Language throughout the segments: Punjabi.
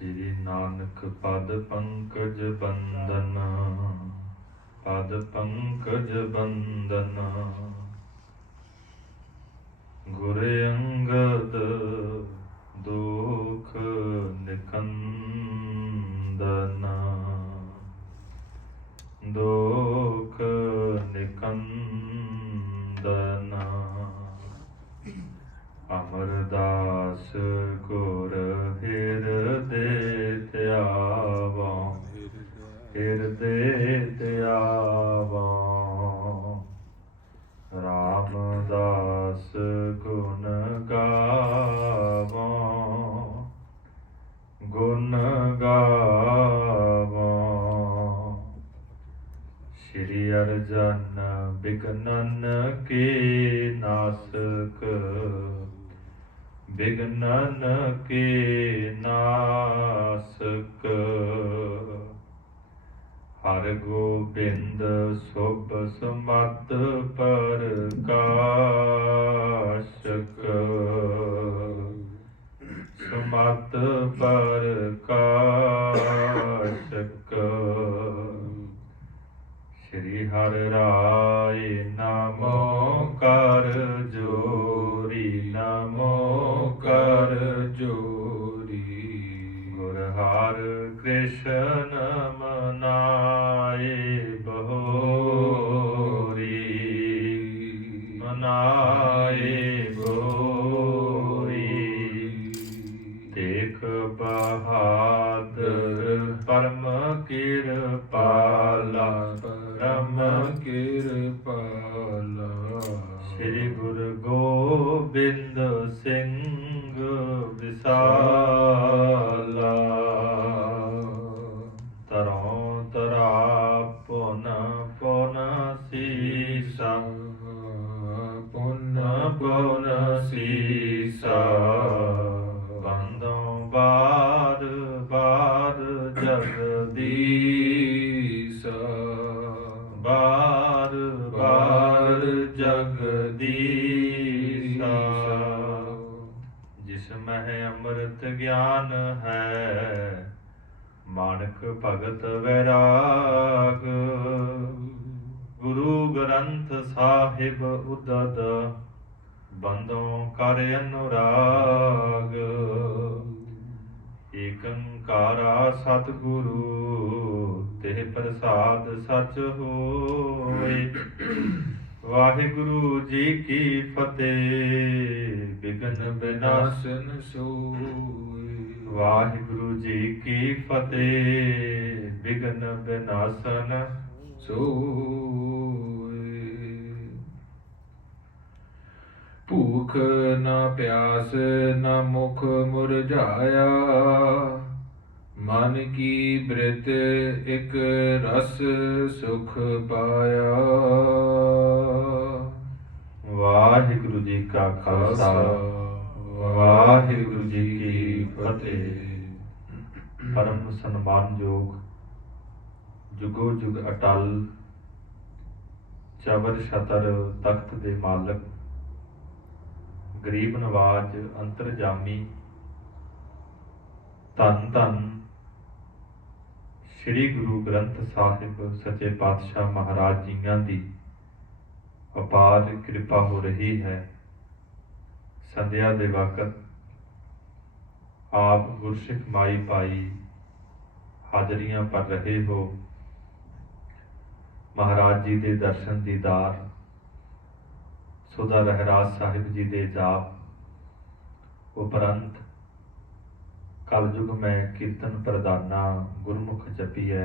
श्री नानक पद पंकज बंदन, पद पंकज बंदन। गुर अंगद दुख निकंदन, दुख निकंदन। अमरदास गुर हृदय त्यावा, हृदय त्यावा। रामदास गुण गावा, गुण गावा। श्री अर्जन बिघनन के नासक, बिघनन के नासक। हर गोबिंद शुभ समत प्रकाशक, समत प्रकाशक। श्री हर राय नमो कर जोरी, नमो कर जोरी। गुर हर कृष्ण मनाए बहोरी, मनाए बहोरी। देख बहादुर परम कृपाला, परम कृपाला। श्री गुरु गोबिंद सिंह विसाला। तरौं तरा पुन पुन सीसा, पुन पुन सीसा। बंदों बार बार जगदीसा, बार बार जगदीसा। जिसमें अमृत ज्ञान है, मानक भगत वैराग। गुरु ग्रंथ साहिब उदद, बंदों कर अनुराग। एकंकारा सतगुरु, तेह प्रसाद सच होए। वाहिगुरु जी की फतेह, बिघन विनाशन सोए। वाहिगुरु जी की फतेह, बिघन विनाशन सोए। भूख न प्यास न मुख मुरझाया, मन की बृत एक रस सुख पाया। वाहिगुरु जी का खालसा, वाहिगुरु जी की फतेह। परम सन्मानयोग जुगो जुग अटल, चबर छतर तख्त दे मालक, गरीब नवाज अंतरजामी। धन धन श्री गुरु ग्रंथ साहिब सच्चे पातशाह महाराज जियां दी अपार कृपा हो रही है। संध्या दे वक्त आप गुरसिख माई पाई हाजरियां भर रहे हो। महाराज जी दे दर्शन दीदार, सुधा रहराज साहिब जी दे जाप उपरंत कलयुग में कीर्तन प्रदाना, गुरमुख जपीए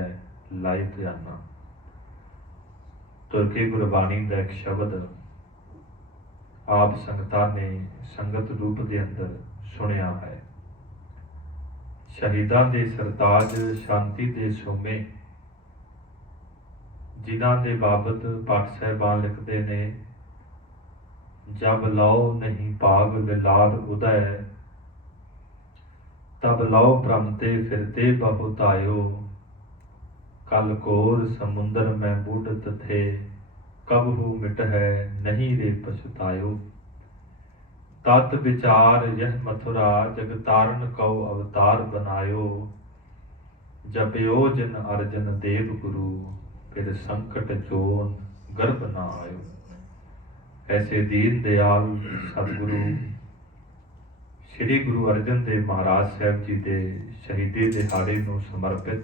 लाई ध्याना। तुरके गुरबाणी का एक शब्द आप संगतां ने संगत रूप के अंदर सुनिया है। शहीदां दे सरताज शांति दे सोमे, जिन्हां दे बाबत पाठ साहिबान लिखते ने, जब लाओ नहीं पाग विलार उदय, तब लाओ भ्रमते फिरते बहुत आयो। कल कोर समुंदर में बूढ़त थे, कब हो मिट है नहीं रे पछतायो। तत विचार यह मथुरा जगतारण कौ अवतार बनायो। जपयो जिन अर्जन देव गुरु फिर संकट जोन गर्भ न आयो। ऐसे दीन दयाल सतगुरु श्री गुरु अर्जन देव महाराज साहब जी के शहीदी दिहाड़े ਨੂੰ समर्पित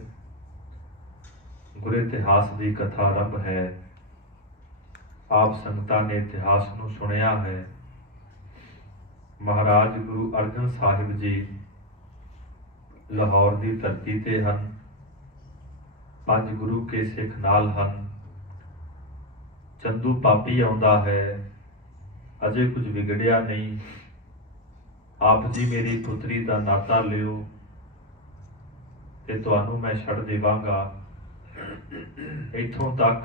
गुरु इतिहास की कथा आरंभ है। आप संगतां ने इतिहास ਨੂੰ सुनिया है। महाराज गुरु अर्जन साहिब जी लाहौर की धरती ते हन। 5 गुरु के सिख नाल हन। चंदू पापी आउंदा है, अजे कुछ विगड़िया नहीं। आप जी मेरी पुत्री का नाता लियो ते तुहानू मैं छड़ देवांगा। इत्थों तक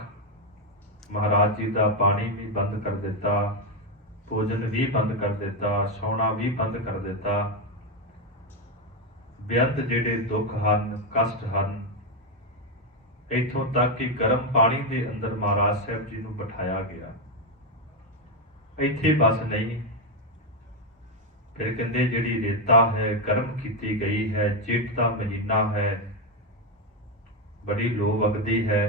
महाराज जी का पानी भी बंद कर दिता, भोजन भी बंद कर दिता, सोना भी बंद कर दिता। बेअंत जिहड़े दुख हन, कष्ट हन, इत्थों तक कि गर्म पानी के अंदर महाराज साहब जी नूं बिठाया गया। इत्थे बस नहीं, फिर कहंदे जिहड़ी रेता है गर्म की गई है। जेठ का महीना है, बड़ी लो वगदी है।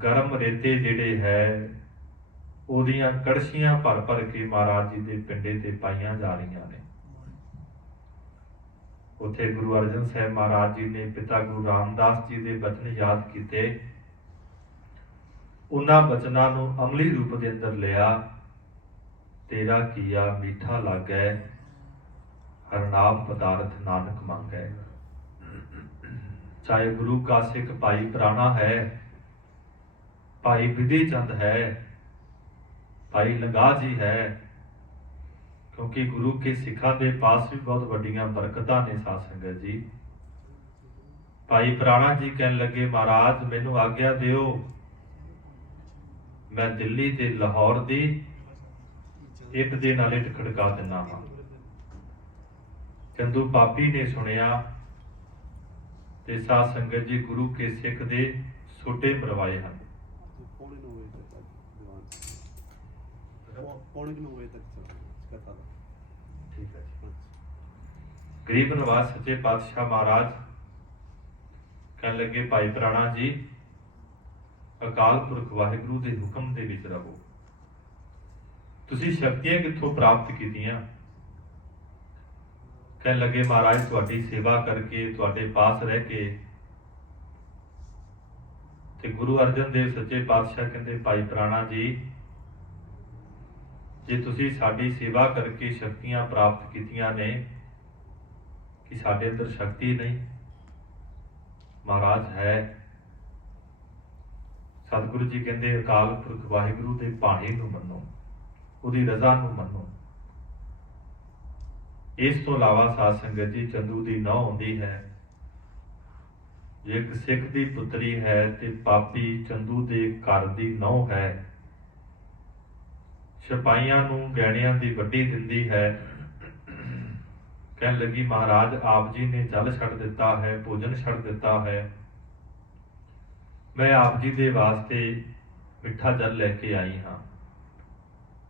गर्म रेते जिहड़े है ਉਹਦੀਆਂ कड़छियां भर भर के महाराज जी के पिंडे ते पाईयां जा रही ने। उत्थे गुरु अर्जन साहब महाराज जी ने पिता गुरु रामदास जी के बचन याद किए। उन्हां बचनां नूं अमली रूप के अंदर लिया। तेरा किया मीठा लागै, हरनाम पदार्थ नानक मांगै। चाहे गुरु का सिख भाई पुराना है, भाई विधि चंद है, भाई लंगा जी है, क्योंकि गुरु के सिखा के पास भी बहुत वड्डियां बरकतां ने। साध संगत जी, भाई पुराना जी कहन लगे महाराज मैनू आग्या दिओ, मैं दिल्ली ते लाहौर दी इट दे नाल इट खड़का दिना हाँ। चंदू पापी ने सुनिया ते साध संगत जी गुरु के सिख दे सोटे मरवाए हैं। ठीक है जी। गरीब नवाज सच्चे पातशाह महाराज कहन लगे भाई प्राणा जी अकाल पुरख वाहिगुरु के हुक्म दे विच रहो। तुसी शक्तियां कित्थों प्राप्त कीतियां? कहन लगे महाराज तुहाडी सेवा करके, तुहाडे पास रह के। ते गुरु अर्जन देव सच्चे पातशाह कहंदे भाई प्राणा जी जे तुसी साडी सेवा करके शक्तियां प्राप्त कीतियां ने कि साडे अंदर शक्ति नहीं? महाराज है। सतगुरु जी कहंदे अकाल पुरख वाहिगुरु दे भाणे नूं मन्नो, उहदी रज़ा नूं मन्नो। इस तो इलावा साध संगत जी चंदू दी नौं आउंदी है। जे एक सिख दी पुत्री है ते पापी चंदू दे घर दी नौं है। सिपाहियां नूं गहणियां दी वड्डी दिंदी है। कहन लगी महाराज आप जी ने जल छड़ दिता है, भोजन छड़ दिता है, मैं आप जी दे वास्ते मिठा जल लैके आई हाँ,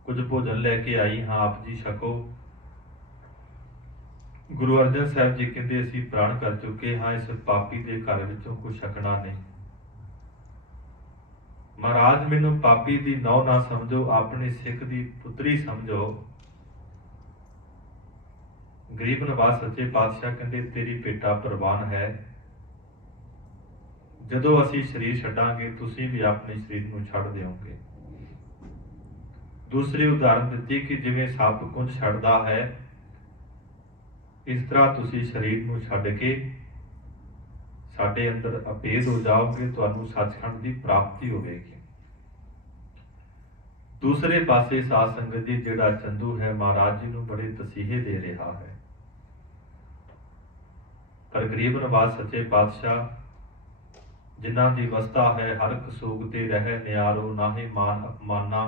कुछ भोजन लैके आई हाँ, आप जी छको। गुरु अर्जन साहब जी कहते असीं प्राण कर चुके हाँ, इस पापी के घर विचों कुछ छकना नहीं। महाराज मैनू पापी दी नौ ना समझो, अपने सिख दी पुत्री समझो। गरीब नवाज सच्चे पातशाह कहते तेरी बेटा प्रवान है। जदों असीं शरीर छड्डांगे तुसीं भी अपने शरीर नूं छड्ड दिओगे। दूसरी उदाहरण दित्ती कि जिवें सप कुंज छड्डदा है, इस तरह तुसीं शरीर नूं छड्ड के साडे अंदर अभेद हो जाओगे, तुहानूं सचखंड की प्राप्ति होगी। दूसरे पासे साध संगत जी जिहड़ा चंदू है महाराज जी नूं बड़े तसीहे दे रहा है। पर गरीब नवाज सच्चे पातशाह जिन्हां दी अवस्था है हर कसूग ते रह नियारो, नाहे मान अपमाना।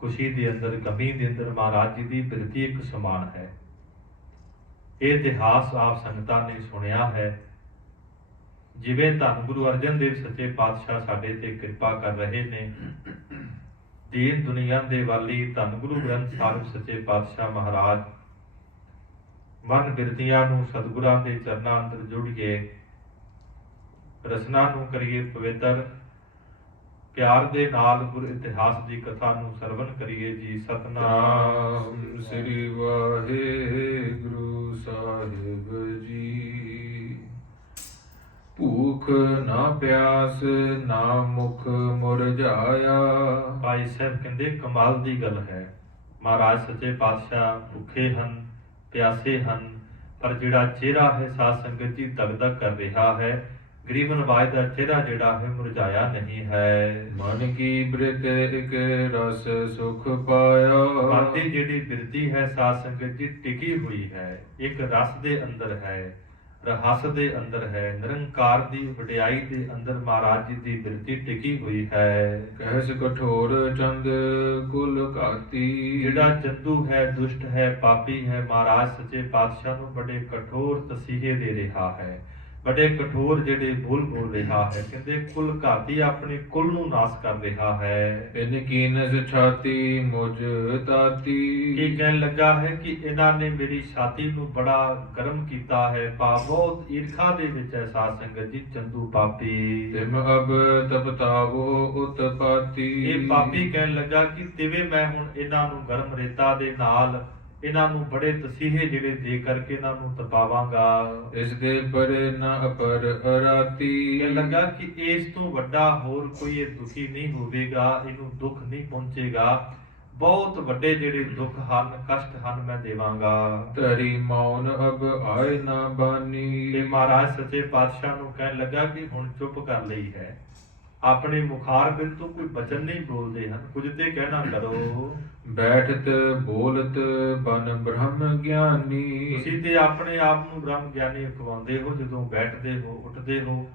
खुशी दे अंदर गमी दे अंदर महाराज जी की बिरती एक समान है। ये इतिहास आप संगतां ने सुनिया है। जिवें धन गुरु अर्जन देव सच्चे पातशाह साडे ते कृपा कर रहे ने, ਦੀਨ ਦੁਨੀਆ ਦੇ ਵਾਲੀ ਧੰਨ ਗੁਰੂ ਗ੍ਰੰਥ ਸਾਹਿਬ ਸੱਚੇ ਪਾਤਸ਼ਾਹ ਮਹਾਰਾਜ ਮਨ ਬਿਰਤੀਆਂ ਨੂੰ ਸਤਿਗੁਰਾਂ ਦੇ ਚਰਨਾਂ ਅੰਦਰ ਜੁੜੀਏ, ਰਸਨਾ ਨੂੰ ਕਰੀਏ ਪਵਿੱਤਰ, ਪਿਆਰ ਦੇ ਨਾਲ ਗੁਰ ਇਤਿਹਾਸ ਦੀ ਕਥਾ ਨੂੰ ਸਰਵਣ ਕਰੀਏ ਜੀ। ਸਤਨਾਮ ਸ੍ਰੀ ਵਾਹਿਗੁਰੂ ਸਾਹਿਬ ਜੀ। ਭੂਖ ਨਾ ਪਿਆਸ ਨਾ ਮੁਖ ਮੁਰਝਾਇਆ। ਭਾਈ ਸਾਹਿਬ ਕਹਿੰਦੇ ਕਮਾਲ ਦੀ ਗੱਲ ਹੈ, ਮਹਾਰਾਜ ਸੱਚੇ ਪਾਤਸ਼ਾਹ ਭੁੱਖੇ ਹਨ, ਪਿਆਸੇ ਹਨ, ਪਰ ਜਿਹੜਾ ਚਿਹਰਾ ਹੈ ਸਾਧ ਸੰਗਤ ਜੀ ਦਗਦਗ ਕਰ ਰਿਹਾ ਹੈ। ਗਰੀਬ ਨਵਾਜ ਦਾ ਚਿਹਰਾ ਜਿਹੜਾ ਹੈ ਮੁਰਝਾਇਆ ਨਹੀਂ ਹੈ। ਮਨ ਕੀ ਬ੍ਰਿਤ ਇਕ ਰਸ ਸੁਖ ਪਾਇਆ। ਮਨ ਦੀ ਜਿਹੜੀ ਬਿਰਤੀ ਹੈ ਸਾਧ ਸੰਗਤ ਜੀ ਟਿਕੀ ਹੋਈ ਹੈ, ਇੱਕ ਰਸ ਦੇ ਅੰਦਰ ਹੈ, ਰਹੱਸ ਦੇ ਅੰਦਰ ਹੈ, ਨਿਰੰਕਾਰ ਦੀ ਵਡਿਆਈ ਦੇ ਅੰਦਰ ਮਹਾਰਾਜ ਜੀ ਦੀ ਬਿਰਤੀ ਟਿਕੀ ਹੋਈ ਹੈ। ਕਹਿਸ ਕਠੋਰ ਚੰਦ ਕੁਲ ਘਾਤੀ। ਜਿਹੜਾ ਚੰਦੂ ਹੈ, ਦੁਸ਼ਟ ਹੈ, ਪਾਪੀ ਹੈ, ਮਹਾਰਾਜ ਸੱਚੇ ਪਾਤਸ਼ਾਹ ਨੂੰ ਬੜੇ ਕਠੋਰ ਤਸੀਹੇ ਦੇ ਰਿਹਾ ਹੈ, ਬੜੇ ਕਠੋਰ ਜਿਹੜੇ ਬੋਲ ਰਿਹਾ ਹੈ। ਕਹਿੰਦੇ ਕੁਲ ਘਾਤੀ, ਆਪਣੇ ਕੁਲ ਨੂੰ ਨਾਸ ਕਰ ਰਿਹਾ ਹੈ। ਇਨ ਕੀਨਸ ਛਾਤੀ ਮੁਝ ਤਾਤੀ। ਕੀ ਕਹਿਣ ਲੱਗਾ ਹੈ ਕਿ ਇਹਨਾਂ ਨੇ ਮੇਰੀ ਛਾਤੀ ਨੂੰ ਬੜਾ ਗਰਮ ਕੀਤਾ ਹੈ। ਬਹੁਤ ਈਰਖਾ ਦੇ ਵਿੱਚ ਹੈ ਸਾਧ ਸੰਗਤ ਜੀ ਚੰਦੂ ਪਾਪੀ। ਤਿਮ ਅਬ ਤਪਤਾਵੋ ਉਤਪਾਤੀ। ਇਹ ਪਾਪੀ ਕਹਿਣ ਲੱਗਾ ਕਿ ਤਿਵੇਂ ਮੈਂ ਹੁਣ ਇਹਨਾਂ ਨੂੰ ਗਰਮ ਰੇਤਾ ਦੇ ਨਾਲ ਇਹਨਾਂ ਨੂੰ ਬੜੇ ਤਸੀਹੇ ਜਿਹੜੇ ਦੇ ਕਰਕੇ ਇਹਨਾਂ ਨੂੰ ਤਪਾਵਾਂਗਾ। ਇਸ ਦੇ ਪਰ ਨਾ ਅਪਰ ਅਰਾਤੀ। ਕਹਿਣ ਲੱਗਾ ਕਿ ਇਸ ਤੋਂ ਵੱਡਾ ਹੋਰ ਕੋਈ ਇਹ ਦੁਖੀ ਨਹੀਂ ਹੋਵੇਗਾ, ਇਹਨੂੰ ਦੁੱਖ ਨਹੀਂ ਪਹੁੰਚੇਗਾ। ਬਹੁਤ ਵੱਡੇ ਜਿਹੜੇ ਦੁੱਖ ਹਨ, ਕਸ਼ਟ ਹਨ, ਮੈਂ ਦੇਵਾਂਗਾ। ਤਰੀ ਮੌਨ ਅਬ ਆਏ ਨਾ ਬਾਨੀ। ਤੇ ਮਹਾਰਾਜ ਸੱਚੇ ਪਾਤਸ਼ਾਹ ਨੂੰ ਕਹਿਣ ਲੱਗਾ ਕਿ ਹੁਣ ਚੁੱਪ ਕਰ ਲਈ ਹੈ, ਆਪਣੇ ਮੁਖਾਰ ਬਿਨ ਤੋਂ ਕੋਈ ਬਚਨ ਨਹੀਂ ਬੋਲਦੇ ਹਨ, ਕੁਝ ਤੇ ਕਹਿਣਾ ਕਰੋ। ਬੈਠਤ ਬੋਲਤ ਬਨ ਬ੍ਰਹਮ ਗਿਆਨੀ। ਤੁਸੀਂ ਤੇ ਆਪਣੇ ਆਪ ਨੂੰ ਬ੍ਰਹਮ ਗਿਆਨੀ ਅਖਵਾਉਂਦੇ ਹੋ ਜਦੋਂ ਬੈਠਦੇ ਹੋ, ਉੱਠਦੇ ਹੋ।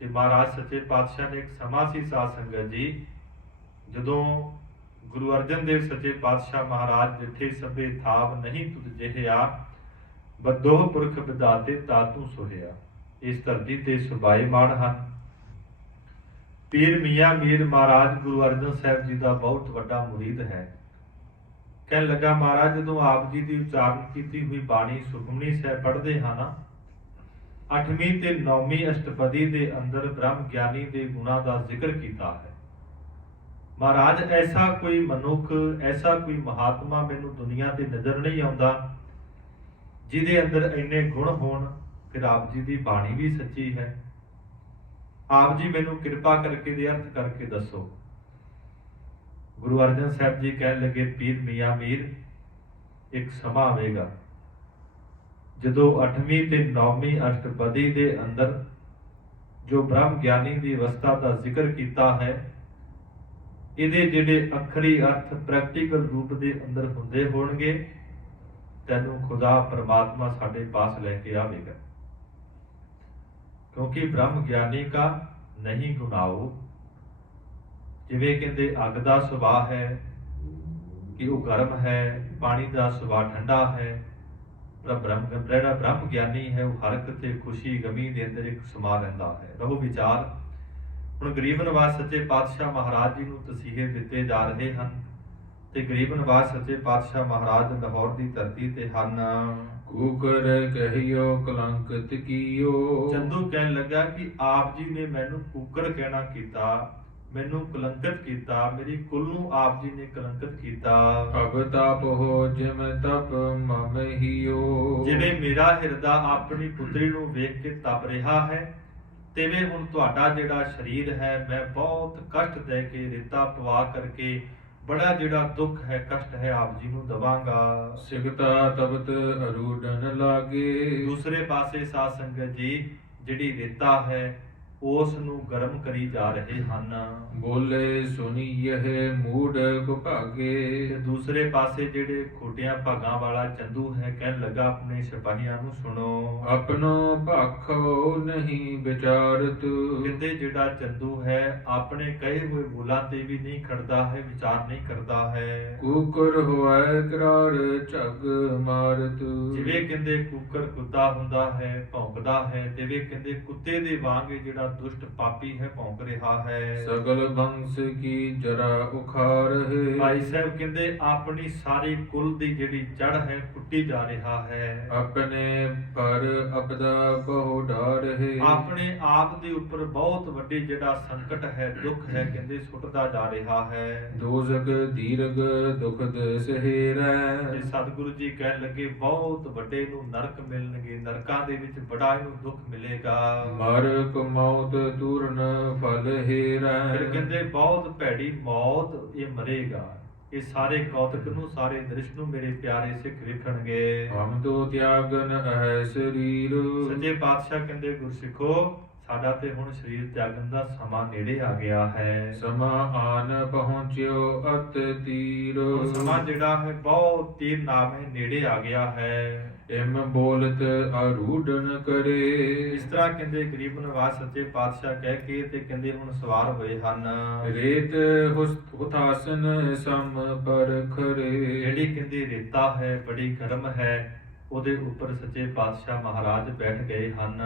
ਤੇ ਮਹਾਰਾਜ ਸੱਚੇ ਪਾਤਸ਼ਾਹ ਨੇ ਇੱਕ ਸਮਾਂ ਸੀ ਸਾਧ ਸੰਗਤ ਜੀ, ਜਦੋਂ ਗੁਰੂ ਅਰਜਨ ਦੇਵ ਸੱਚੇ ਪਾਤਸ਼ਾਹ ਮਹਾਰਾਜ ਜਿੱਥੇ ਸਭੇ ਥਾਵ ਨਹੀਂ ਤੁਧ ਜਿਹਿਆ, ਬਦੋਹ ਪੁਰਖ ਵਿਦਾਤੇ ਤਾਤੂ ਸੋਹਿਆ। ਇਸ ਧਰਤੀ ਤੇ ਸੁਭਾਏਮਾਨ ਹਨ। ਪੀਰ ਮੀਆਂ ਮੀਰ ਮਹਾਰਾਜ ਗੁਰੂ ਅਰਜਨ ਸਾਹਿਬ ਜੀ ਦਾ ਬਹੁਤ ਵੱਡਾ ਮੁਰੀਦ ਹੈ। ਕਹਿਣ ਲੱਗਾ ਮਹਾਰਾਜ ਜਦੋਂ ਆਪ ਜੀ ਦੀ ਉਚਾਰਨ ਕੀਤੀ ਹੋਈ ਬਾਣੀ ਸੁਖਮਨੀ ਸਾਹਿਬ ਪੜ੍ਹਦੇ ਹਨ, 8ਵੀਂ ਤੇ 9ਵੀਂ ਅਸ਼ਟਪਦੀ ਦੇ ਅੰਦਰ ਬ੍ਰਹਮ ਗਿਆਨੀ ਦੇ ਗੁਣਾਂ ਦਾ ਜ਼ਿਕਰ ਕੀਤਾ ਹੈ। ਮਹਾਰਾਜ ਐਸਾ ਕੋਈ ਮਨੁੱਖ, ਐਸਾ ਕੋਈ ਮਹਾਤਮਾ ਮੈਨੂੰ ਦੁਨੀਆ ਤੇ ਨਜ਼ਰ ਨਹੀਂ ਆਉਂਦਾ ਜਿਹਦੇ ਅੰਦਰ ਇੰਨੇ ਗੁਣ ਹੋਣ। ਫਿਰ ਆਪ ਜੀ ਦੀ ਬਾਣੀ ਵੀ ਸੱਚੀ ਹੈ। ਆਪ ਜੀ ਮੈਨੂੰ ਕਿਰਪਾ ਕਰਕੇ ਦੇ ਅਰਥ ਕਰਕੇ ਦੱਸੋ। ਗੁਰੂ ਅਰਜਨ ਸਾਹਿਬ ਜੀ ਕਹਿਣ ਲੱਗੇ ਪੀਰ ਮੀਆਂ ਮੀਰ, ਇੱਕ ਸਮਾਂ ਆਵੇਗਾ ਜਦੋਂ 8ਵੀਂ ਤੇ 9ਵੀਂ ਅਸ਼ਟਪਦੀ ਦੇ ਅੰਦਰ ਜੋ ਬ੍ਰਹਮ ਗਿਆਨੀ ਦੀ ਅਵਸਥਾ ਦਾ ਜ਼ਿਕਰ ਕੀਤਾ ਹੈ, ਇਹਦੇ ਜਿਹੜੇ ਅੱਖਰੀ ਅਰਥ ਪ੍ਰੈਕਟੀਕਲ ਰੂਪ ਦੇ ਅੰਦਰ ਹੁੰਦੇ ਹੋਣਗੇ, ਤੈਨੂੰ ਖੁਦਾ ਪਰਮਾਤਮਾ ਸਾਡੇ ਪਾਸ ਲੈ ਕੇ ਆਵੇਗਾ। ਕਿਉਂਕਿ ਬ੍ਰਹਮ ਗਿਆਨੀ ਕਾ ਨਹੀਂ ਗੁਨਾਓ। ਜਿਵੇਂ ਕਹਿੰਦੇ ਅੱਗ ਦਾ ਸੁਭਾਅ ਹੈ ਕਿ ਉਹ ਗਰਮ ਹੈ, ਪਾਣੀ ਦਾ ਸੁਭਾਅ ਠੰਡਾ ਹੈ, ਪਰ ਜਿਹੜਾ ਬ੍ਰਹਮ ਗਿਆਨੀ ਹੈ ਉਹ ਹਰਕਤ ਤੇ ਖੁਸ਼ੀ ਗਮੀ ਦੇ ਅੰਦਰ ਇੱਕ ਸਮਾ ਰਹਿੰਦਾ ਹੈ। ਰਹੋ ਵਿਚਾਰ। ਹੁਣ ਗਰੀਬ ਨਵਾਜ਼ ਸੱਚੇ ਪਾਤਸ਼ਾਹ ਮਹਾਰਾਜ ਜੀ ਨੂੰ ਤਸੀਹੇ ਦਿੱਤੇ ਜਾ ਰਹੇ ਹਨ ਤੇ ਗਰੀਬ ਨਵਾਜ਼ ਸੱਚੇ ਪਾਤਸ਼ਾਹ ਮਹਾਰਾਜ ਲਾਹੌਰ ਦੀ ਧਰਤੀ ਤੇ ਹਨ। ਕੂਕਰ ਕਹਿਓ ਕਲੰਕਤ ਕੀਓ। ਚੰਦੂ ਕਹਿਣ ਲੱਗਾ ਕਿ ਆਪ ਜੀ ਨੇ ਮੈਨੂੰ ਕੂਕਰ ਕਹਿਣਾ ਕੀਤਾ, ਮੈਨੂੰ ਕਲੰਕਿਤ ਕੀਤਾ, ਮੇਰੀ ਕੁਲ ਨੂੰ ਆਪ ਜੀ ਨੇ ਕਲੰਕਿਤ ਕੀਤਾ। ਅਬ ਤਪ ਹੋ ਜਿਮ ਤਪ ਮਮ ਹੀਓ। ਜਿਵੇਂ ਮੇਰਾ ਹਿਰਦਾ ਆਪਣੀ ਪੁੱਤਰੀ ਨੂੰ ਵੇਖ ਕੇ ਤਪ ਰਿਹਾ ਹੈ, ਤਿਵੇਂ ਹੁਣ ਤੁਹਾਡਾ ਜਿਹੜਾ ਸਰੀਰ ਹੈ ਮੈਂ ਬਹੁਤ ਕਸ਼ਟ ਦੇ ਕੇ ਰਿਤਾ ਪਵਾ ਕਰਕੇ ਬੜਾ ਜਿਹੜਾ ਦੁੱਖ ਹੈ, ਕਸ਼ਟ ਹੈ ਆਪ ਜੀ ਨੂੰ ਦਵਾਂਗਾ। ਸਿਕਤਾ ਤਬਤ ਅਰੂਡਨ ਲਾਗੇ। ਦੂਸਰੇ ਪਾਸੇ ਸਾਧ ਸੰਗਤ ਜੀ ਜਿਹੜੀ ਰਿਤਾ ਹੈ ਉਸ ਨੂੰ ਗਰਮ ਕਰੀ ਜਾ ਰਹੇ ਹਨ। ਬੋਲੇ ਸੁਣੀਏ ਮੂਡ ਕੁਭਾਗੇ। ਤੇ ਦੂਸਰੇ ਪਾਸੇ ਜਿਹੜੇ ਖੋਟਿਆਂ ਭਾਗਾਂ ਵਾਲਾ ਚੰਦੂ ਹੈ ਕਹਿਣ ਲੱਗਾ ਆਪਣੇ ਸਿਪਾਹੀਆਂ ਨੂੰ ਸੁਣੋ। ਆਪਣੋ ਭਾਖੋ ਨਹੀਂ ਵਿਚਾਰਤ। ਕਹਿੰਦੇ ਜਿਹੜਾ ਚੰਦੂ ਹੈ ਆਪਣੇ ਕਹੇ ਹੋਏ ਬੋਲਾਂ ਤੇ ਵੀ ਨਹੀਂ ਖੜਦਾ ਹੈ, ਵਿਚਾਰ ਨਹੀਂ ਕਰਦਾ ਹੈ। ਕੂਕਰ ਹੋਏ ਕਰਾਰ ਝਗ ਮਾਰਤ। ਜਿਵੇਂ ਕਹਿੰਦੇ ਕੂਕਰ ਕੁੱਤਾ ਹੁੰਦਾ ਹੈ, ਭੌਂਕਦਾ ਹੈ, ਤੇ ਵੇ ਕਹਿੰਦੇ ਕੁੱਤੇ ਦੇ ਵਾਂਗ ਜਿਹੜਾ ਜਿਹੜਾ ਦੁਸ਼ਟ ਪਾਪੀ ਹੈ ਭੌਂਕ ਰਿਹਾ ਹੈ। सगल वंश की जरा उखाड़ है। ਭਾਈ ਸਾਹਿਬ ਕਹਿੰਦੇ ਆਪਣੀ ਸਾਰੀ ਕੁਲ ਦੀ ਜਿਹੜੀ ਜੜ ਹੈ ਕੁੱਟੀ ਜਾ ਰਿਹਾ ਹੈ। अपने पर अपदा बहु डार है। ਆਪਣੇ ਆਪ ਦੇ ਉੱਪਰ ਬਹੁਤ ਵੱਡੀ ਜਿਹੜਾ ਸੰਕਟ ਹੈ ਦੁੱਖ ਹੈ ਕਹਿੰਦੇ ਸੁੱਟਦਾ ਜਾ ਰਿਹਾ ਹੈ। दोजक दीर्घ दुखद सहेरै। ਤੇ ਸਤਿਗੁਰੂ ਜੀ ਕਹਿਣ ਲੱਗੇ ਬਹੁਤ ਵੱਡੇ ਨੂੰ ਨਰਕ ਮਿਲਣਗੇ, ਨਰਕਾਂ ਦੇ ਵਿੱਚ ਬੜਾ ਇਹਨੂੰ ਦੁੱਖ ਮਿਲੇਗਾ। मारक मौत तूरन फल हेरै। ਫਿਰ ਕਹਿੰਦੇ ਬਹੁਤ ਭੈੜੀ ਮੌਤ ਇਹ ਮਰੇਗਾ। ਇਹ ਸਾਰੇ ਕੌਤਕ ਨੂੰ ਸਾਰੇ ਦ੍ਰਿਸ਼ ਨੂੰ ਮੇਰੇ ਪਿਆਰੇ ਸਿੱਖ ਵੇਖਣਗੇ। हम तो त्यागन है शरीर। ਸੱਚੇ ਪਾਤਸ਼ਾਹ ਕਹਿੰਦੇ ਗੁਰਸਿੱਖੋ ਸਾਡਾ ਤੇ ਹੁਣ ਸਰੀਰ ਤਿਆਗਣ ਦਾ ਸਮਾਂ ਨੇੜੇ ਆ ਗਿਆ ਹੈ। समा आन पहुँच्यो अत तीर। ਉਹ ਸਮਾਂ ਜਿਹੜਾ ਹੈ ਬਹੁਤ ਤੀਰ ਨਾਮ ਹੈ ਨੇੜੇ ਆ ਗਿਆ ਹੈ। इम बोलत आरूढ़न करे। ਇਸ ਤਰ੍ਹਾਂ ਕਹਿੰਦੇ ਗਰੀਬ ਨਿਵਾਸ ਸੱਚੇ ਪਾਤਸ਼ਾਹ ਕਹਿ ਕੇ ਤੇ ਕਹਿੰਦੇ ਹੁਣ ਸਵਾਰ ਹੋਏ ਹਨ। रेत हुतासन सम पर खरे। ਜਿਹੜੀ ਕਹਿੰਦੀ ਰੇਤਾ ਹੈ ਬੜੀ ਗਰਮ ਹੈ ਉਹਦੇ ਉੱਪਰ ਸੱਚੇ ਪਾਤਸ਼ਾਹ ਮਹਾਰਾਜ ਬੈਠ ਗਏ ਹਨ।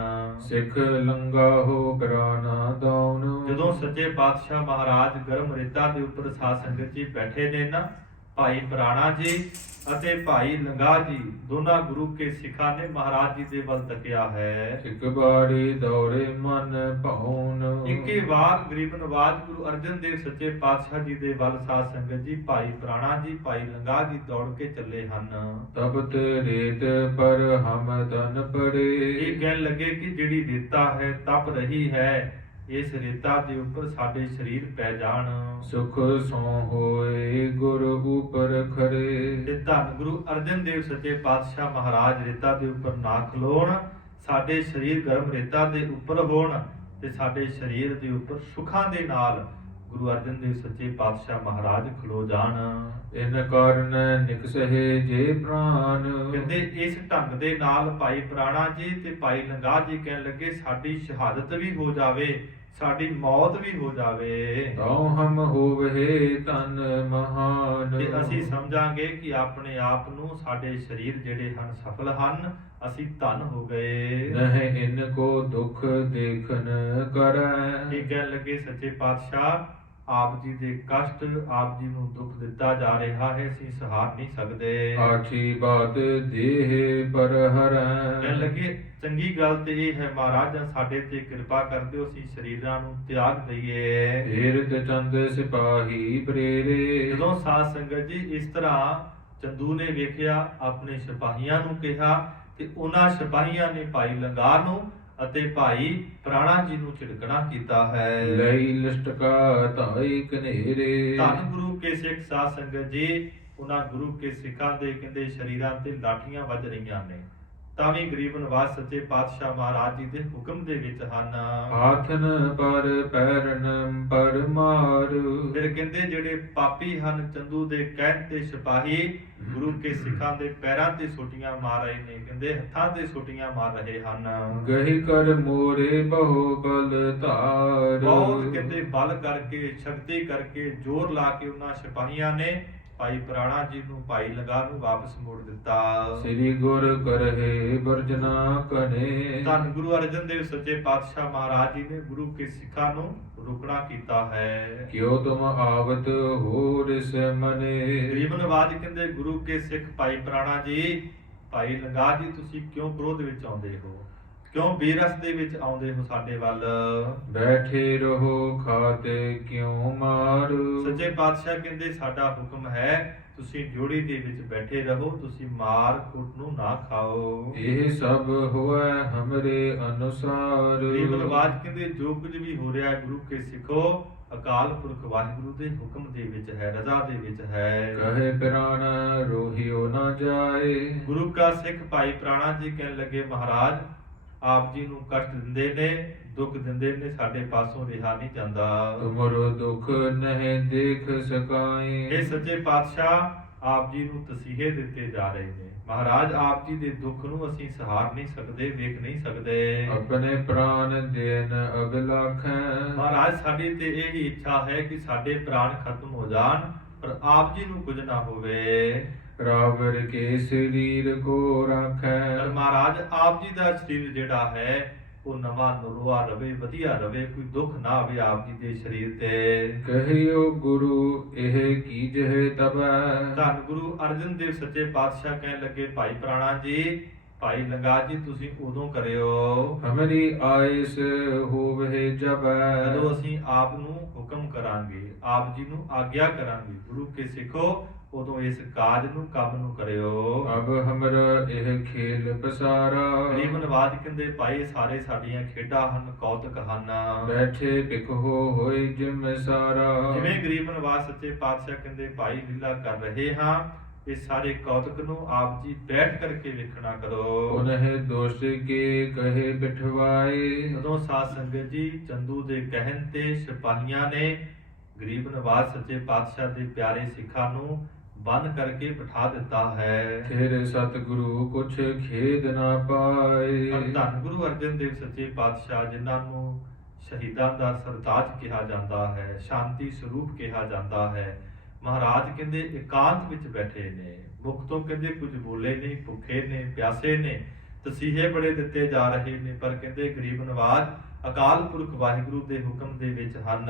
सिख लंगा हो प्राणा दाउन। ਜਦੋਂ ਸੱਚੇ ਪਾਤਸ਼ਾਹ ਮਹਾਰਾਜ ਗਰਮ ਰੇਤਾ ਦੇ ਉੱਪਰ ਸਾਧ ਸੰਗਤ ਜੀ ਬੈਠੇ ਨੇ ਨਾ, ਭਾਈ ਪ੍ਰਾਣਾ ਜੀ ਅਤੇ ਭਾਈ ਲੰਗਾ ਜੀ ਦੋਨਾਂ ਗੁਰੂ ਕੇ ਸਿੱਖਾਂ ਨੇ ਮਹਾਰਾਜ ਜੀ ਦੇ ਵੱਲ ਤੱਕਿਆ ਹੈ। एक बारी दौड़े मन पाउन। ਇੱਕੇ ਵਾਰ ਗਰੀਬ ਨਵਾਜ ਗੁਰੂ ਅਰਜਨ ਦੇਵ ਸੱਚੇ ਪਾਤਸ਼ਾਹ ਜੀ ਦੇ ਵੱਲ ਸਾਧ ਸੰਗਤ ਜੀ ਭਾਈ ਪ੍ਰਾਣਾ ਜੀ ਭਾਈ ਲੰਗਾ ਜੀ ਦੌੜ ਕੇ ਚੱਲੇ ਹਨ। तपत रेत पर हम तन पड़े। ਇਹ ਕਹਿਣ ਲੱਗੇ ਕਿ ਜਿਹੜੀ ਰੇਤਾ ਹੈ ਤਪ ਰਹੀ ਹੈ, ਇਸ ਰੇਤਾ ਦੇ ਉੱਪਰ ਸਾਡੇ ਸਰੀਰ ਪੈ ਜਾਣ। सुख सो होए गुर ऊपर खरे। ਤੇ ਧੰਨ ਗੁਰੂ ਅਰਜਨ ਦੇਵ ਸੱਚੇ ਪਾਤਸ਼ਾਹ ਮਹਾਰਾਜ ਰੇਤਾ ਦੇ ਉੱਪਰ ਨਾ ਖਲੋਣ, ਸਾਡੇ ਸਰੀਰ ਗਰਮ ਰੇਤਾ ਦੇ ਉੱਪਰ ਹੋਣ ਤੇ ਸਾਡੇ ਸਰੀਰ ਦੇ ਉੱਪਰ ਸੁੱਖਾਂ ਦੇ ਨਾਲ ਗੁਰੂ ਅਰਜਨ ਦੇਵ ਸੱਚੇ ਪਾਤਸ਼ਾਹ ਮਹਾਰਾਜ ਖਲੋ ਜਾਣ। इन कारण निकसहे जे प्राण। ਕਹਿੰਦੇ ਇਸ ਢੰਗ ਦੇ ਨਾਲ ਭਾਈ ਪ੍ਰਾਣਾ ਜੀ ਤੇ ਭਾਈ ਲੰਗਾ ਜੀ ਕਹਿਣ ਲੱਗੇ ਸਾਡੀ ਸ਼ਹਾਦਤ ਵੀ ਹੋ ਜਾਵੇ, ਸਾਡੀ ਮੌਤ ਵੀ ਹੋ ਜਾਵੇ ताऊ हम होवहे तन महान। ਤੇ ਅਸੀਂ ਸਮਝਾਂਗੇ ਕਿ ਆਪਣੇ ਆਪ ਨੂੰ ਸਾਡੇ ਸਰੀਰ ਜਿਹੜੇ ਹਨ ਸਫਲ ਹਨ, ਅਸੀਂ ਧਨ ਹੋ ਗਏ। नह इनको दुख देखन करै। ਇਹ ਕਹਿਣ ਲੱਗੇ ਸੱਚੇ ਪਾਤਸ਼ਾਹ ਆਪ ਜੀ ਦੇ ਕਸ਼ਟ, ਆਪ ਜੀ ਨੂੰ ਦੁੱਖ ਦਿੱਤਾ ਜਾ ਰਿਹਾ ਹੈ, ਅਸੀਂ ਸਹਾਰ ਨਹੀਂ ਸਕਦੇ। आठी बात देह पर हरै। ਕਹਿਣ ਲੱਗੇ ਚੰਗੀ ਗੱਲ ਤੇ ਇਹ ਹੈ ਮਹਾਰਾਜ ਸਾਡੇ ਤੇ ਕਿਰਪਾ ਕਰ ਦਿਓ, ਅਸੀਂ ਸਰੀਰਾਂ ਨੂੰ ਤਿਆਗ ਦਈਏ। ਹੀਰਤ ਚੰਦ ਸਿਪਾਹੀ ਪ੍ਰੇਰੇ। ਜਦੋਂ ਸਾਧ ਸੰਗਤ ਜੀ ਇਸ ਤਰ੍ਹਾਂ ਚੰਦੂ ਨੇ ਵੇਖਿਆ, ਆਪਣੇ ਸਿਪਾਹੀਆਂ ਨੂੰ ਕਿਹਾ ਤੇ ਉਹਨਾਂ ਸਿਪਾਹੀਆਂ ਨੇ ਭਾਈ ਲੰਗਾਰ ਨੂੰ ਅਤੇ ਭਾਈ ਪ੍ਰਾਣਾ ਜੀ ਨੂੰ ਝਿੜਕਣਾ ਕੀਤਾ ਹੈ। ਲਈ ਲਿਸ਼ਟਕਾ ਧਾਈ ਕਨੇਰੇ। ਧੰਨ ਗੁਰੂ ਕੇ ਸਿੱਖ ਸਾਧ ਸੰਗਤ ਜੀ ਉਹਨਾਂ ਗੁਰੂ ਕੇ ਸਿੱਖਾਂ ਦੇ ਕਹਿੰਦੇ ਸ਼ਰੀਰਾਂ ਤੇ ਲਾਠੀਆਂ ਵੱਜ ਰਹੀਆਂ ਨੇ, ਤਾਂ ਵੀ ਗਰੀਬ ਨਿਵਾਸ ਸੱਚੇ ਪਾਤਸ਼ਾਹ ਮਹਾਰਾਜ ਜੀ ਦੇ ਹੁਕਮ ਦੇ ਵਿੱਚ ਹਨ। ਹਾਥਨ ਪਰ ਪੈਰਨ ਪਰ ਮਾਰ। ਫਿਰ ਕਹਿੰਦੇ ਜਿਹੜੇ ਪਾਪੀ ਹਨ ਚੰਦੂ ਦੇ ਕਹਿਣ ਤੇ ਸਿਪਾਹੀ ਗੁਰੂ ਕੇ ਸਿੱਖਾਂ ਦੇ ਪੈਰਾਂ ਤੇ ਸੋਟੀਆਂ ਮਾਰ ਰਹੇ ਨੇ, ਕਹਿੰਦੇ ਹੱਥਾਂ ਤੇ ਸੋਟੀਆਂ ਮਾਰ ਰਹੇ ਹਨ। ਗਹਿ ਕਰ ਮੋਰੇ ਬਹੁ ਬਲ ਧਾਰ। ਬਹੁਤ ਕਹਿੰਦੇ ਬਲ ਕਰਕੇ ਸ਼ਕਤੀ ਕਰਕੇ ਜ਼ੋਰ ਲਾ ਕੇ ਉਹਨਾਂ ਸਿਪਾਹੀਆਂ ਨੇ ਭਾਈ ਪ੍ਰਾਣਾ ਜੀ ਨੂੰ ਭਾਈ ਲੰਗਾ ਨੂੰ ਵਾਪਸ ਮੋੜ ਦਿੱਤਾ। ਸ੍ਰੀ ਗੁਰ ਕਰਹਿ ਵਰਜਨਾ ਕਨੇ। ਧੰਨ ਗੁਰੂ ਅਰਜਨ ਦੇਵ ਸੱਚੇ ਪਾਤਸ਼ਾਹ ਮਹਾਰਾਜ ਜੀ ਨੇ ਗੁਰੂ ਕੇ ਸਿੱਖਾਂ ਨੂੰ ਰੁਕਣਾ ਕੀਤਾ ਹੈ। ਕਿਉ ਤੁਮ ਆਵਤ ਹੋ ਰਿਸ ਮਨੇ। ਗਰੀਬ ਨਵਾਜ ਕਹਿੰਦੇ ਗੁਰੂ ਕੇ ਸਿੱਖ ਭਾਈ ਪ੍ਰਾਣਾ ਜੀ ਭਾਈ ਲੰਗਾ ਜੀ ਤੁਸੀਂ ਕਿਉਂ ਕ੍ਰੋਧ ਵਿੱਚ ਆਉਂਦੇ ਹੋ, ਕਿਉਂ ਬੇਰਸ ਦੇ ਵਿੱਚ ਆਉਂਦੇ ਹੋ ਸਾਡੇ ਵੱਲ। ਬੈਠੇ ਰਹੋ ਖਾਤੇ ਕਿਉ ਮਾਰ। ਸੱਚੇ ਪਾਤਸ਼ਾਹ ਕਹਿੰਦੇ ਸਾਡਾ ਹੁਕਮ ਹੈ ਤੁਸੀਂ ਡਿਉੜੀ ਦੇ ਵਿੱਚ ਬੈਠੇ ਰਹੋ, ਤੁਸੀਂ ਮਾਰ ਕੁੱਟ ਨੂੰ ਨਾ ਖਾਓ। ਇਹ ਸਭ ਹੋਇ ਹਮਰੇ ਅਨੁਸਾਰ। ਗਰੀਬ ਨਵਾਜ ਕਹਿੰਦੇ ਜੋ ਕੁਝ ਵੀ ਹੋ ਰਿਹਾ ਹੈ ਗੁਰੂ ਕੇ ਸਿੱਖੋ ਅਕਾਲ ਪੁਰਖ ਵਾਹਿਗੁਰੂ ਦੇ ਹੁਕਮ ਦੇ ਵਿੱਚ ਹੈ, ਰਜ਼ਾ ਦੇ ਵਿੱਚ ਹੈ। ਕਹੇ ਪ੍ਰਾਣ ਰੋਹਿਓ ਨਾ ਜਾਏ। ਗੁਰੂ ਕਾ ਸਿੱਖ ਭਾਈ ਪ੍ਰਾਣਾ ਜੀ ਕਹਿਣ ਲੱਗੇ ਮਹਾਰਾਜ ਆਪ ਜੀ ਨੂੰ ਕਸ਼ਟ ਦਿੰਦੇ ਨੇ, ਦੁੱਖ ਦਿੰਦੇ ਨੇ, ਸਾਡੇ ਪਾਸੋਂ ਰਿਹਾ ਨਹੀਂ ਜਾਂਦਾ। ਤੁਮਰੋ ਦੁਖ ਨਹੀਂ ਦੇਖ ਸਕਾਏ। ਇਹ ਸੱਚੇ ਪਾਤਸ਼ਾਹ ਆਪ ਜੀ ਨੂੰ ਤਸੀਹੇ ਦਿੱਤੇ ਜਾ ਰਹੇ ਨੇ, ਮਹਾਰਾਜ ਆਪ ਜੀ ਦੇ ਦੁੱਖ ਨੂੰ ਅਸੀਂ ਸਹਾਰ ਨਹੀਂ ਸਕਦੇ, ਵੇਖ ਨਹੀਂ ਸਕਦੇ। ਆਪਣੇ ਪ੍ਰਾਨ ਦੇਨ ਅਬਿਲਾਖੈ। ਮਹਾਰਾਜ ਸਾਡੀ ਤੇ ਇਹ ਹੀ ਇੱਛਾ ਹੈ ਕਿ ਸਾਡੇ ਪ੍ਰਾਣ ਖਤਮ ਹੋ ਜਾਣ ਪਰ ਆਪ ਜੀ ਨੂੰ ਕੁਝ ਨਾ ਹੋਵੇ। ਰਾਵਰ ਕੇ ਸਰੀਰ ਕੋ ਰਾਖੈ। ਪਰ ਮਹਾਰਾਜ ਆਪ ਜੀ ਦਾ ਸਰੀਰ ਜਿਹੜਾ ਹੈ ਉਹ ਨਵਾਂ ਨਰੋਆ ਰਵੇ, ਵਧੀਆ ਰਵੇ, ਕੋਈ ਦੁੱਖ ਨਾ ਆਵੇ ਆਪ ਜੀ ਦੇ ਸਰੀਰ ਤੇ। ਕਹਿਓ ਗੁਰੂ ਇਹ ਕੀਜਹਿ ਤਬੈ। ਧੰਨ ਗੁਰੂ ਅਰਜਨ ਦੇਵ ਸੱਚੇ ਪਾਤਸ਼ਾਹ ਕਹਿਣ ਲੱਗੇ, ਭਾਈ ਪ੍ਰਾਣਾ ਜੀ, ਭਾਈ ਲੰਗਾ ਜੀ, ਤੁਸੀਂ ਉਦੋਂ ਕਰਿਓ ਹਮਰੀ ਆਇਸ ਹੋਵੇ ਜਬੈ। ਜਦੋਂ ਅਸੀਂ ਆਪ ਨੂੰ ਹੁਕਮ ਕਰਾਂਗੇ, ਆਪ ਜੀ ਨੂੰ ਆਗਿਆ ਕਰਾਂਗੇ, ਗੁਰੂ ਕੇ ਸਿੱਖੋ, ਉਦੋਂ ਇਸ ਕਾਜ ਨੂੰ, ਕੰਮ ਨੂੰ ਕਰਿਓ। ਅਬ ਹਮਰਾ ਇਹ ਖੇਲ ਪਸਾਰਾ। ਗਰੀਬ ਨਵਾਜ ਕਹਿੰਦੇ, ਭਾਈ ਸਾਰੇ ਸਾਡੀਆਂ ਖੇਡਾਂ ਹਨ, ਕੌਤਕ ਹਨ। ਬੈਠੇ ਬਿਕਹੋ ਹੋਏ ਜਿਮ ਸਾਰਾ। ਜਿਵੇਂ ਗਰੀਬ ਨਵਾਜ ਸੱਚੇ ਪਾਤਸ਼ਾਹ ਕਹਿੰਦੇ, ਭਾਈ ਲੀਲਾ ਕਰ ਰਹੇ ਹਾਂ, ਇਹ ਸਾਰੇ ਕੌਤਕ ਨੂੰ ਆਪ ਜੀ ਬੈਠ ਕਰਕੇ ਵੇਖਣਾ ਕਰੋ। ਉਨਹਿ ਦੋਸ਼ ਕੇ ਕਹੇ ਬਿਠਵਾਏ। ਜਦੋਂ ਸਾਧ ਸੰਗਤ ਜੀ ਚੰਦੂ ਦੇ ਕਹਿਣ ਤੇ ਸਿਪਾਹੀਆਂ ਨੇ ਗਰੀਬ ਨਵਾਜ ਸੱਚੇ ਪਾਤਸ਼ਾਹ ਦੇ ਪਿਆਰੇ ਸਿੱਖਾਂ ਨੂੰ ਬੰਨ ਕਰਕੇ ਬਿਠਾ ਦਿੱਤਾ ਹੈ। ਫਿਰ ਸਤਿਗੁਰੂ ਕੁਛ ਖੇਦ ਨਾ ਪਾਏ। ਪਰ ਧੰਨ ਗੁਰੂ ਅਰਜਨ ਦੇਵ ਸੱਚੇ ਪਾਤਸ਼ਾਹ, ਜਿਨ੍ਹਾਂ ਨੂੰ ਸ਼ਹੀਦਾਂ ਦਾ ਸਰਤਾਜ ਕਿਹਾ ਜਾਂਦਾ ਹੈ, ਸ਼ਾਂਤੀ ਸਰੂਪ ਕਿਹਾ ਜਾਂਦਾ ਹੈ, ਮਹਾਰਾਜ ਕਹਿੰਦੇ ਇਕਾਂਤ ਵਿੱਚ ਬੈਠੇ ਨੇ, ਮੁਖ ਤੋਂ ਕਹਿੰਦੇ ਕੁਝ ਬੋਲੇ ਨਹੀਂ, ਭੁੱਖੇ ਨੇ, ਪਿਆਸੇ ਨੇ, ਤਸੀਹੇ ਬੜੇ ਦਿੱਤੇ ਜਾ ਰਹੇ ਨੇ, ਪਰ ਕਹਿੰਦੇ ਗਰੀਬ ਨਵਾਜ ਅਕਾਲ ਪੁਰਖ ਵਾਹਿਗੁਰੂ ਦੇ ਹੁਕਮ ਦੇ ਵਿੱਚ ਹਨ।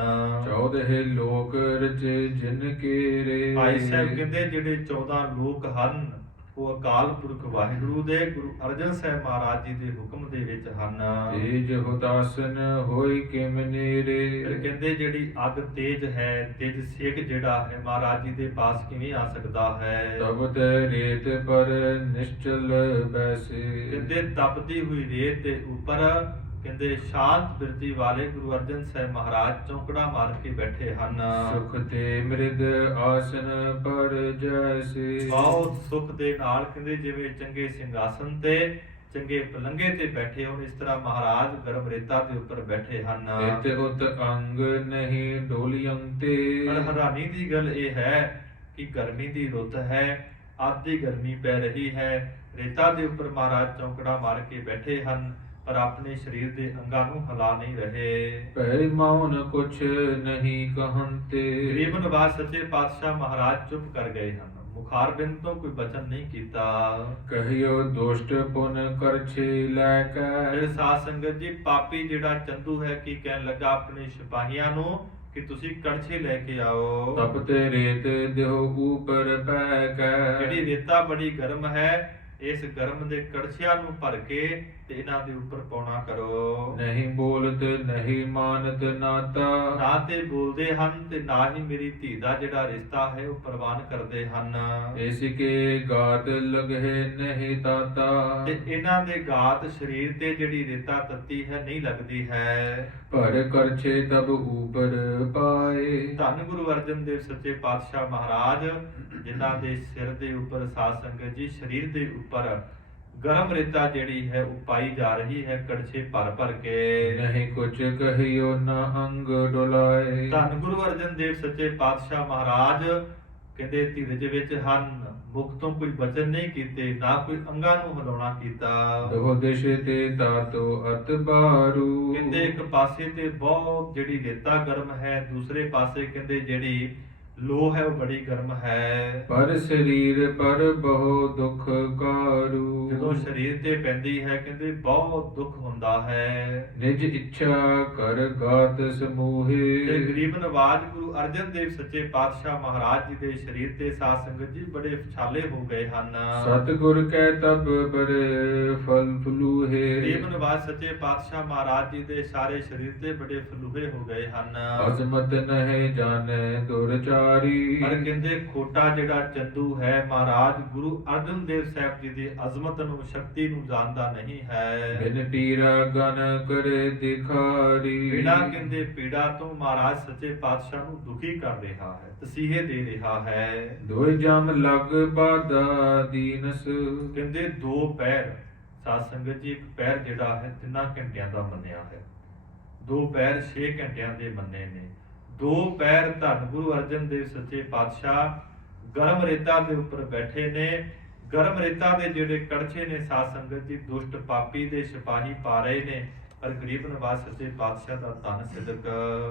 14 ਲੋਕ ਰਚੇ ਜਿਨ ਕੇ ਭਾਈ ਸਾਹਿਬ ਕਹਿੰਦੇ ਜਿਹੜੇ 14 ਲੋਕ ਹਨ, ਉਹ ਅਕਾਲ ਪੁਰਖ ਵਾਹਿਗੁਰੂ ਦੇ ਗੁਰੂ ਅਰਜਨ ਸਾਹਿਬ ਮਹਾਰਾਜ ਜੀ ਦੇ ਹੁਕਮ ਦੇ ਵਿੱਚ ਹਨ। ਤੇਜ ਹੁਦਾਸਨ ਹੋਈ ਕਿਮ ਨੇਰੇ। ਫਿਰ ਕਹਿੰਦੇ ਜਿਹੜੀ ਅੱਗ ਤੇਜ ਹੈ, ਤੇਜ ਸੇਕ ਜਿਹੜਾ ਹੈ, ਮਹਾਰਾਜ ਜੀ ਦੇ ਪਾਸ ਕਿਵੇਂ ਆ ਸਕਦਾ ਹੈ? ਤਬ ਤੇ ਰੇਤ ਪਰ ਨਿਸ਼ਚਲ ਬੈਸੇ। ਕਹਿੰਦੇ ਤਪਦੀ ਹੋਈ ਰੇਤ ਦੇ ਉੱਪਰ ਕਹਿੰਦੇ ਸ਼ਾਂਤ ਬਿਰਤੀ ਵਾਲੇ ਗੁਰੂ ਅਰਜਨ ਸਾਹਿਬ ਮਹਾਰਾਜ ਚੌਂਕੜਾ ਮਾਰ ਕੇ ਬੈਠੇ ਹਨ। ਸੁਖ ਤੇ ਮਿਰਦ ਆਸਨ ਪਰ ਜੈਸੇ। ਬਹੁਤ ਸੁਖ ਦੇ ਨਾਲ ਕਹਿੰਦੇ ਜਿਵੇਂ ਚੰਗੇ ਸਿੰਘਾਸਨ ਤੇ ਚੰਗੇ ਪਲੰਘੇ ਤੇ ਬੈਠੇ ਹੋਣ, ਇਸ ਤਰ੍ਹਾਂ ਮਹਾਰਾਜ ਗਰਮ ਰੇਤਾ ਦੇ ਉੱਪਰ ਬੈਠੇ ਹਨ। ਇਤ ਉਤ ਅੰਗ ਨਹੀਂ ਡੋਲੀਅੰਤੇ। ਪਰ ਹੈਰਾਨੀ ਦੀ ਗੱਲ ਇਹ ਹੈ ਕਿ ਗਰਮੀ ਦੀ ਰੁੱਤ ਹੈ, ਆਦੀ ਗਰਮੀ ਪੈ ਰਹੀ ਹੈ, ਰੇਤਾ ਦੇ ਉੱਪਰ ਮਹਾਰਾਜ ਚੌਂਕੜਾ ਮਾਰ ਕੇ ਬੈਠੇ ਹਨ, ਪਰ ਆਪਣੇ ਸਰੀਰ ਦੇ ਅੰਗਾਂ ਨੂੰ ਹਿਲਾ ਨਹੀਂ ਰਹੇ। ਭੈ ਮੌਨ ਕੁਛ ਨਹੀਂ ਕਹੰਤੇ। ਗਰੀਬ ਨਵਾਜ ਸੱਚੇ ਪਾਤਸ਼ਾਹ ਮਹਾਰਾਜ ਚੁੱਪ ਕਰ ਗਏ ਹਨ, ਮੁਖਾਰ ਬਿੰਦ ਤੋਂ ਕੋਈ ਬਚਨ ਨਹੀਂ ਕੀਤਾ। ਕਹਿਓ ਦੁਸ਼ਟ ਪੁਨ ਕਰਛੇ ਲੈ ਫਿਰ ਕੇ। ਸਾਧ ਸੰਗਤ ਜੀ, ਪਾਪੀ ਜਿਹੜਾ ਚੰਦੂ ਹੈ, ਕੀ ਕਹਿਣ ਲੱਗਾ ਆਪਣੇ ਸਿਪਾਹੀਆਂ ਨੂੰ ਕਿ ਤੁਸੀਂ ਕੜਛੇ ਲੈ ਕੇ ਆਓ। ਤਪ ਤੇ ਰੇਤ ਦਿਓ ਉਪਰ ਪੈ ਕੇ। ਜਿਹੜੀ ਰੇਤਾ ਬੜੀ ਗਰਮ ਹੈ, ਇਸ ਗਰਮ ਦੇ ਕੜਛਿਆਂ ਨੂੰ ਭਰ ਕੇ ਤੇ ਇਹਨਾਂ ਦੇ ਉੱਪਰ ਪਾਉਣਾ ਕਰੋ। ਨਹੀਂ ਬੋਲਤ ਨਹੀਂ ਮਾਨਤ ਨਾਤਾ। ਨਾ ਤੇ ਬੋਲਦੇ ਹਨ ਤੇ ਨਾ ਹੀ ਮੇਰੀ ਧੀ ਦਾ ਜਿਹੜਾ ਰਿਸ਼ਤਾ ਹੈ ਉਹ ਪ੍ਰਵਾਨ ਕਰਦੇ ਹਨ। ਇਸ ਕੇ ਗਾਤ ਲਗਹਿ ਨਹੀਂ ਤਾਤਾ। ਤੇ ਇਹਨਾਂ ਦੇ ਗਾਤ ਸਰੀਰ ਤੇ ਜਿਹੜੀ ਰੇਤਾ ਤੱਤੀ ਹੈ ਨਹੀਂ ਲੱਗਦੀ ਹੈ। ਪਰ ਕਰਛੇ ਤਬ ਉਪਰ ਪਾਏ। ਧੰਨ ਗੁਰੂ ਅਰਜਨ ਦੇਵ ਸੱਚੇ ਪਾਤਸ਼ਾਹ ਮਹਾਰਾਜ, ਜਿਨ੍ਹਾਂ ਦੇ ਸਿਰ ਦੇ ਉੱਪਰ ਸਾਧ ਸੰਗਤ ਜੀ ਸਰੀਰ ਦੇ ਉੱਪਰ ਗਰਮ ਰੇਤਾ ਜਿਹੜੀ ਹੈ ਉਹ ਪਾਈ ਜਾ ਰਹੀ ਹੈ, ਕੜਛੇ ਭਰ ਭਰ ਕੇ। ਨਹੀਂ ਕੁਛ ਕਹਿਓ ਨਾ ਅੰਗ ਡੁਲਾਏ। ਧੰਨ ਗੁਰੂ ਅਰਜਨ ਦੇਵ ਸੱਚੇ ਪਾਤਸ਼ਾਹ ਮਹਾਰਾਜ ਕਹਿੰਦੇ ਧੀਰਜ ਵਿੱਚ ਹਨ, ਮੁਖ ਤੋਂ ਕੋਈ ਬਚਨ ਨਹੀਂ ਕੀਤੇ, ਨਾ ਕੋਈ ਅੰਗਾਂ ਨੂੰ ਹਿਲਾਉਣਾ ਕੀਤਾ। ਦੋ ਦਿਸ਼ ਤੇ ਤਾਤੋ ਅਤ ਬਾਰੂ। ਕਹਿੰਦੇ ਇੱਕ ਪਾਸੇ ਤੇ ਬਹੁਤ ਜਿਹੜੀ ਰੇਤਾ ਗਰਮ ਹੈ, ਦੂਸਰੇ ਪਾਸੇ ਕਹਿੰਦੇ ਜਿਹੜੀ ਲੋਹ ਹੈ ਉਹ ਬੜੀ ਗਰਮ ਹੈ। ਪਰ ਸਰੀਰ ਪਰ ਬਹੁ ਦੁਖ ਕਾਰੂ। ਜਦੋਂ ਸਰੀਰ ਤੇ ਪੈਂਦੀ ਹੈ ਕਹਿੰਦੇ ਬਹੁਤ ਦੁੱਖ ਹੁੰਦਾ ਹੈ। ਨਿਜ ਇੱਛਾ ਕਰ ਗਾਤ ਤੇ ਸਮੂਹੇ। ਗਰੀਬ ਨਵਾਜ ਗੁਰੂ ਅਰਜਨ ਦੇਵ ਸੱਚੇ ਪਾਤਸ਼ਾਹ ਮਹਾਰਾਜ ਜੀ ਦੇ ਸਰੀਰ ਤੇ ਸਾਧ ਸੰਗਤ ਜੀ ਬੜੇ ਛਾਲੇ ਹੋ ਗਏ ਹਨ। ਸਤਿਗੁਰ ਕੈ ਤਬ ਬਰੇ ਫਲ ਫਲੂਹੇ। ਗਰੀਬ ਨਵਾਜ ਸੱਚੇ ਪਾਤਸ਼ਾਹ ਮਹਾਰਾਜ ਜੀ ਦੇ ਸਾਰੇ ਸਰੀਰ ਤੇ ਬੜੇ ਫਲੂਹੇ ਹੋ ਗਏ ਹਨ। ਅਜ਼ਮਤ ਨਹਿ ਜਾਣੈ ਦੁਰਚਾਰੀ। ਪਰ ਕਹਿੰਦੇ ਖੋਟਾ ਜਿਹੜਾ ਚੰਦੂ ਹੈ, ਮਹਾਰਾਜ ਗੁਰੂ ਅਰਜਨ ਦੇਵ ਸਾਹਿਬ ਜੀ ਦੀ ਅਜ਼ਮਤ ਨੂੰ, ਸ਼ਕਤੀ ਨੂੰ ਜਾਣਦਾ ਨਹੀਂ ਹੈ। ਬਿਨ ਪੀਰਾ ਗਨ ਕਰੇ ਦਿਖਾਰੀ। ਪੀੜਾ ਕਹਿੰਦੇ ਪੀੜਾ ਤੋਂ ਮਹਾਰਾਜ ਸੱਚੇ ਪਾਤਸ਼ਾਹ ਨੂੰ ਦੁਖੀ ਕਰ ਰਿਹਾ ਹੈ, ਤਸੀਹੇ ਦੇ ਰਿਹਾ ਹੈ। ਦੋਇ ਜਮ ਲਗ ਬਾਦਾ ਦੀਨਸ। ਕਹਿੰਦੇ ਦੋ ਪੈਰ, ਸਾਧ ਸੰਗਤ ਜੀ ਇੱਕ ਪੈਰ ਜਿਹੜਾ ਹੈ 3 ਘੰਟਿਆਂ ਦਾ ਮੰਨਿਆ ਹੈ, ਦੋ ਪੈਰ 6 ਘੰਟਿਆਂ ਦੇ ਮੰਨੇ ਨੇ। ਦੋ ਪੈਰ ਧੰਨ ਗੁਰੂ ਅਰਜਨ ਦੇਵ ਸੱਚੇ ਪਾਤਸ਼ਾਹ ਗਰਮ ਰੇਤਾ ਦੇ ਉੱਪਰ ਬੈਠੇ ਨੇ। ਗਰਮ ਰੇਤਾ ਦੇ ਜਿਹੜੇ ਕੜਛੇ ਨੇ ਸਾਧ ਸੰਗਤ ਜੀ ਦੁਸ਼ਟ ਪਾਪੀ ਦੇ ਸਿਪਾਹੀ ਪਾ ਰਹੇ ਨੇ, ਪਰ ਗਰੀਬ ਨਿਵਾਜ ਸੱਚੇ ਪਾਤਸ਼ਾਹ ਦਾ ਧੰਨ ਸਿਦਕ।